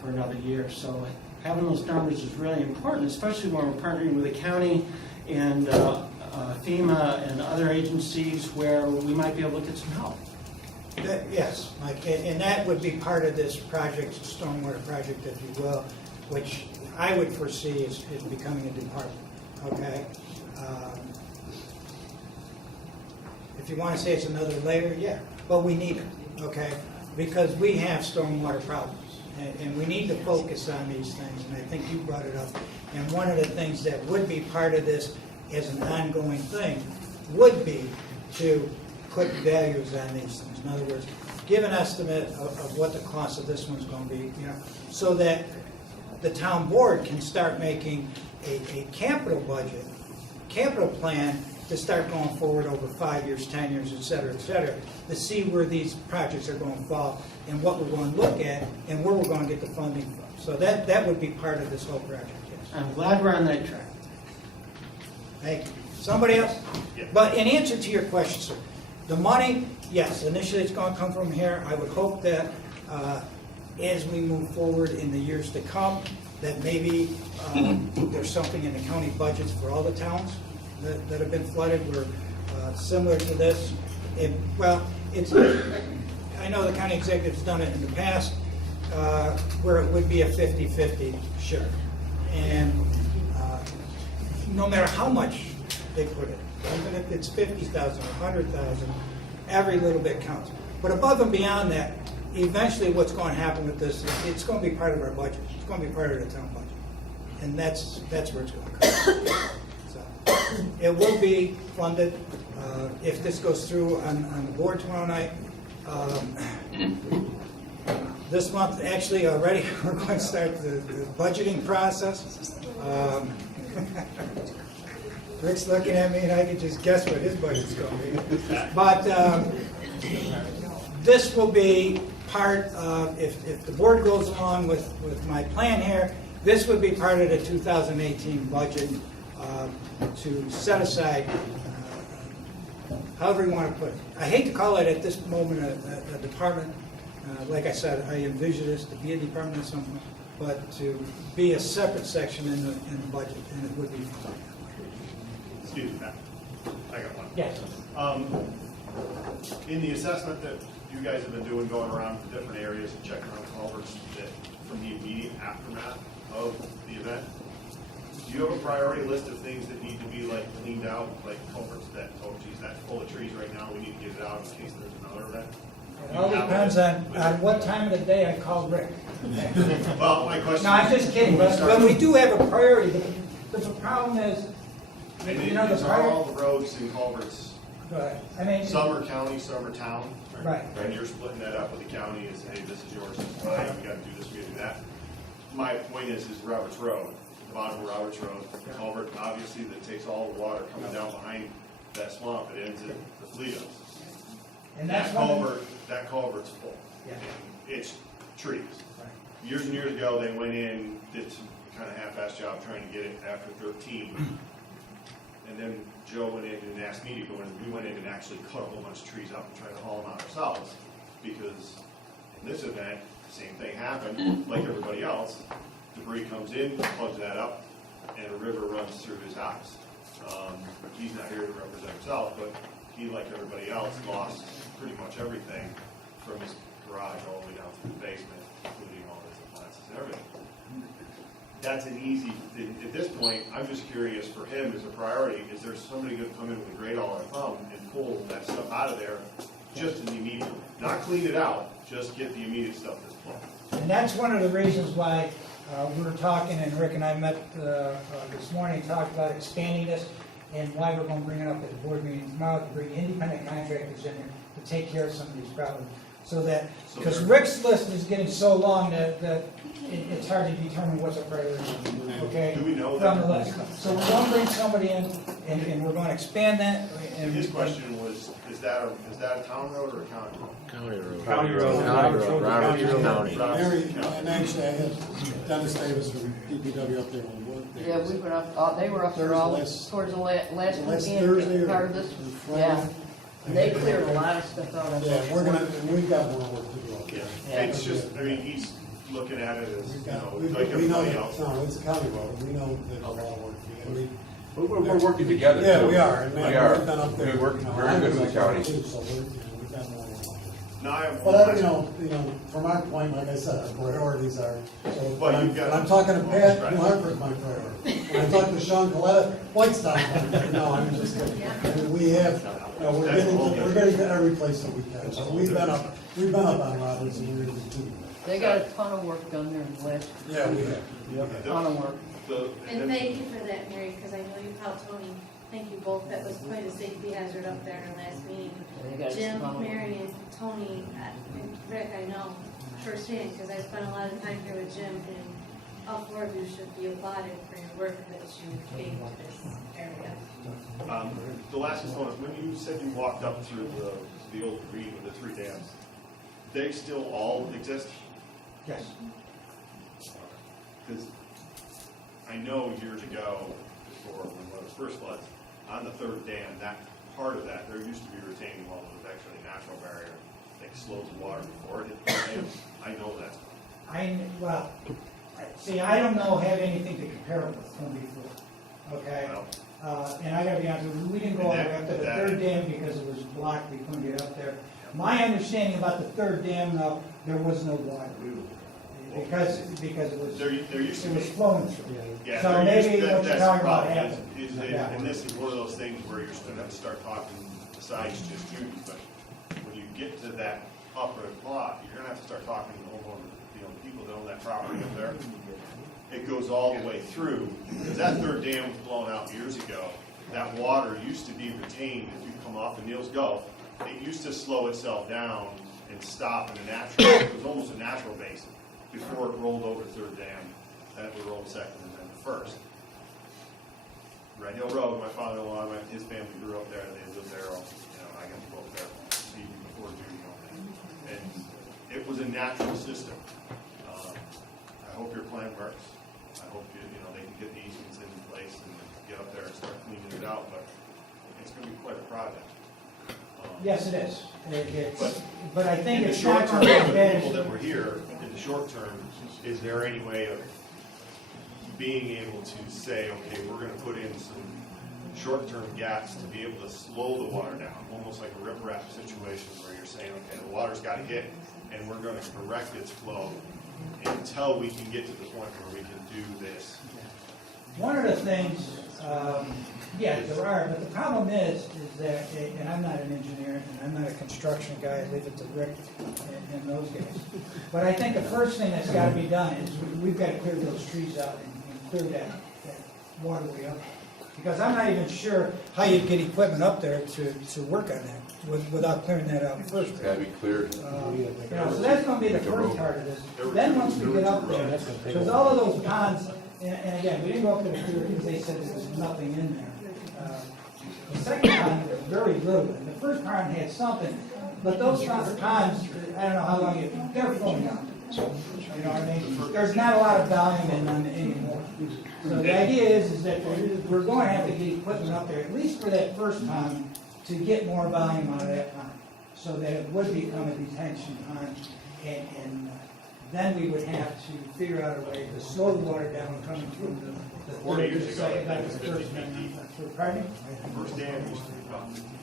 for another year. So having those numbers is really important, especially when we're partnering with the county and FEMA and other agencies where we might be able to get some help. Yes, Mike, and that would be part of this project, stormwater project, if you will, which I would foresee is becoming a department, okay? If you want to say it's another layer, yeah, but we need it, okay? Because we have stormwater problems, and we need to focus on these things, and I think you brought it up. And one of the things that would be part of this as an ongoing thing would be to put values on these things. In other words, give an estimate of what the cost of this one's going to be, you know, so that the town board can start making a capital budget, capital plan to start going forward over 5 years, 10 years, et cetera, to see where these projects are going to fall and what we're going to look at and where we're going to get the funding from. So that would be part of this whole project, yes. I'm glad we're on that track. Thank you. Somebody else? But in answer to your question, sir, the money, yes, initially it's going to come from here. I would hope that as we move forward in the years to come, that maybe there's something in the county budgets for all the towns that have been flooded where similar to this. I know the county executive's done it in the past where it would be a 50-50 share. And no matter how much they put in, even if it's 50,000 or 100,000, every little bit counts. But above and beyond that, eventually what's going to happen with this, it's going to be part of our budget. It's going to be part of the town budget. And that's where it's going to come. So, it will be funded. If this goes through on the board tomorrow night, this month, actually already, we're going to start the budgeting process. Rick's looking at me and I can just guess what his budget's going to be. But this will be part of, if the board goes along with my plan here, this would be part of the 2018 budget to set aside, however you want to put it. I hate to call it at this moment a department. Like I said, I envision this to be a department or something, but to be a separate section in the budget, and it would be. Excuse me, Matt. I got one. Yes. In the assessment that you guys have been doing, going around to different areas and checking on culverts that from the immediate aftermath of the event, do you have a priority list of things that need to be like cleaned out, like culverts that, oh geez, that's full of trees right now, we need to get it out in case there's another event? It all depends on what time of the day I call Rick. Well, my question. No, I'm just kidding, but we do have a priority. But the problem is, you know, These are all the roads and culverts. Right. I mean, some are county, some are town. Right. And you're splitting that up with the county as, hey, this is yours, this is mine, we gotta do this, we gotta do that. My point is Roberts Road, the bottom of Roberts Road, the culvert, obviously, that takes all the water coming down behind that swamp, it ends at the Fleetos. And that's that culvert's full. Yeah. It's trees. Right. Years and years ago, they went in, did some kind of half-assed job trying to get it after 13. And then Joe went in and asked me to go in, and we went in and actually cut a whole bunch of trees up and tried to haul them out ourselves. Because in this event, the same thing happened, like everybody else. Debris comes in, plugs that up, and a river runs through his house. He's not here to represent himself, but he, like everybody else, lost pretty much everything from his garage all the way down through the basement, including all his appliances and everything. That's an easy, at this point, I'm just curious for him as a priority, is there somebody going to come in with a great all our thumb and pull that stuff out of there just in the immediate, not clean it out, just get the immediate stuff that's plugged. and that's one of the reasons why we were talking, and Rick and I met this morning, talked about expanding this, and why we're going to bring it up at the board meeting tomorrow, to bring independent contractors in here to take care of some of these problems. So that, because Rick's list is getting so long that it's hard to determine what's a priority, okay? Do we know from that? the list. So we're going to bring somebody in, and we're going to expand that. And His question was, is that a town road or a county road? County road. County road. County road. Roberts County. Mary, and actually, I had Dennis Davis from DPW up there on work. Yeah, we went up, they were up there all towards the last weekend, part of this, yeah. They cleared a lot of stuff out. of Yeah, there. we've got more work to do up there. Yeah, it's just, I mean, he's looking at it as, you know, We like know everybody that, else. no, it's a county road, we know there's a lot of work to do. But we're working together. Yeah, too. we are, and We man, are. we've been up there. We work you know, very good with the county. too, so we've got more work. No, I have. Well, you know, from our point, like I said, our priorities are, so, Well, you've got- when I'm talking to Pat, Right. New Hartford's my priority. When I talk to Sean Coletta, Whitestown's my priority. No, I'm just kidding. I mean, we have, we're getting to every place that we can. So we've been up on Roberts and we're going to do. They got a ton of work done there in the last. Yeah, we have. A ton of work. And thank you for that, Mary, because I know you called Tony. Thank you both. That was quite a safety hazard up there in the last meeting. They got a Jim, ton of work. Mary, and Tony, and Rick, I know firsthand, because I spent a lot of time here with Jim, and all four of you should be applauded for your work that you gave to this area. The last component, when you said you walked up through the old green with the 3 dams, they still all exist? Yes. Because I know years ago, before one of the first floods, on the 3rd dam, that part of that, there used to be a retaining wall that was actually a natural barrier that slows the water before it hits the dam. I know that. See, I don't have anything to compare it with from before, okay? And I gotta be honest with you, we didn't go all the way up to the third dam because it was blocked, we couldn't get up there. My understanding about the third dam, though, there was no water. Because it was, There used to it was be. flowing through. Yeah, So there used- maybe that- what you're that's the talking about problem happened. and this is one of those things where you're still gonna have to start talking besides just students, but when you get to that upper plot, you're gonna have to start talking to the homeowner, people that own that property up there. It goes all the way through, because that third dam was blown out years ago. That water used to be retained if you come off of Neal's Gulf. It used to slow itself down and stop in a natural, it was almost a natural basin before it rolled over the third dam. Then it would roll second and then the first. Red Hill Road, my father-in-law, his family grew up there, they lived there, I got to go up there, even before Judy owned it. And it was a natural system. I hope your plan works. I hope they can get the easements in place and get up there and start cleaning it out, but it's gonna be quite a project. Yes, it is. But I think In the it's short not term, going to for be the bad. people that were here, in the short term, is there any way of being able to say, okay, we're gonna put in some short-term gaps to be able to slow the water down, almost like a riprap situation where you're saying, okay, the water's gotta hit, and we're gonna correct its flow until we can get to the point where we can do this. One of the things, yeah, there are, but the problem is that, and I'm not an engineer, and I'm not a construction guy, I leave it to Rick and those guys. But I think the first thing that's gotta be done is we've gotta clear those trees out and clear that waterway up. Because I'm not even sure how you'd get equipment up there to work on that without clearing that out first. It's gotta be cleared. So that's gonna be the first part of this. Then once we get up there, because all of those ponds, and again, we didn't go up to the pier because they said there was nothing in there. The second pond was very little, and the first pond had something, but those ponds, I don't know how long they're flowing out. You know what I mean? There's not a lot of volume in them anymore. So the idea is that we're going to have to get equipment up there, at least for that first pond, to get more volume out of that pond, so that it would become a detention pond, and then we would have to figure out a way to slow the water down coming through the 40 years ago, second, it like was the 50 first feet one. deep. Pardon me? The first dam used to be about 50 feet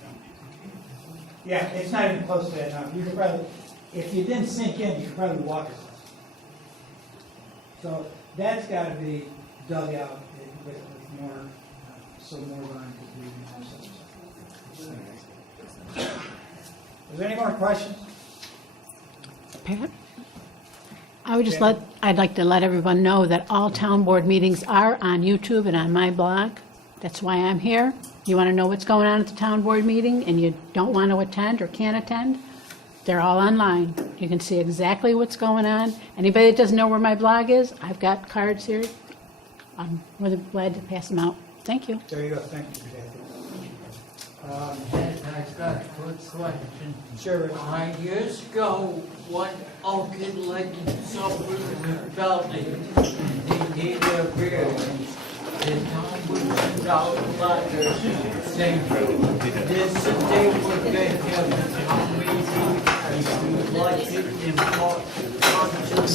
Yeah, it's not even close to that now. You could probably, if you didn't sink in, you could probably walk across. So that's got to be dug out with more, some more line to do. Is there any more questions? Pat? I'd like to let everyone know that all town board meetings are on YouTube and on my blog. That's why I'm here. You want to know what's going on at the town board meeting and you don't want to attend or can't attend? They're all online. You can see exactly what's going on. Anybody that doesn't know where my blog is, I've got cards here. I'm really glad to pass them out. Thank you. There you go. Thank you, Kathy. I've got a quick question. Sure. Years ago, when Oakland Lake Subdivision building, they gave a variance. The town would send out letters saying this they would make him a town meeting. If you would like it in part, come to the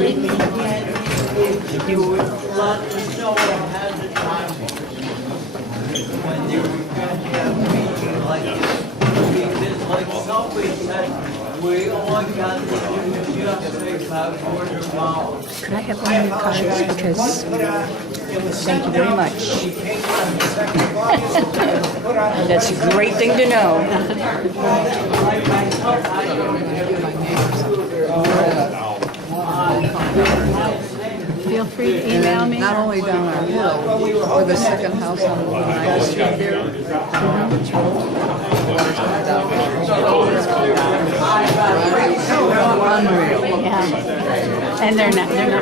meeting. If you would let us know ahead of time when they were going to have a meeting like this, because like somebody said, we only got to do just about quarter mile. Could I have one of your cards? Because, thank you very much. That's a great thing to know. Feel free to email me. Not only down our hill, or the second house on Ninth Street there. Unreal. Yeah. And they're not. Can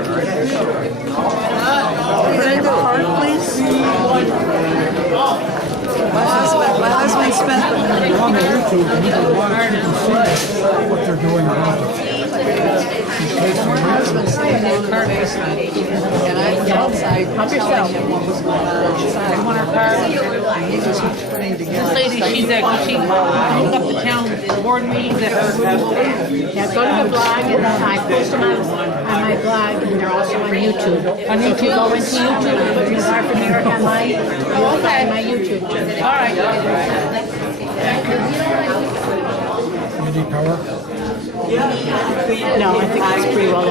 I go hard, please? My husband spent On the YouTube, you can watch, you can see what they're doing around it. my husband stayed in the car basement, and I was outside telling him what was going on outside. He just keeps putting together. Lady, she holds up the town board meetings at her. Yeah, go to the blog and I post them on my my blog, and they're also on YouTube. So if you go into YouTube and put New Hartford, New York online, you'll find my YouTube channel. All right. You need power? No, I think it's pretty well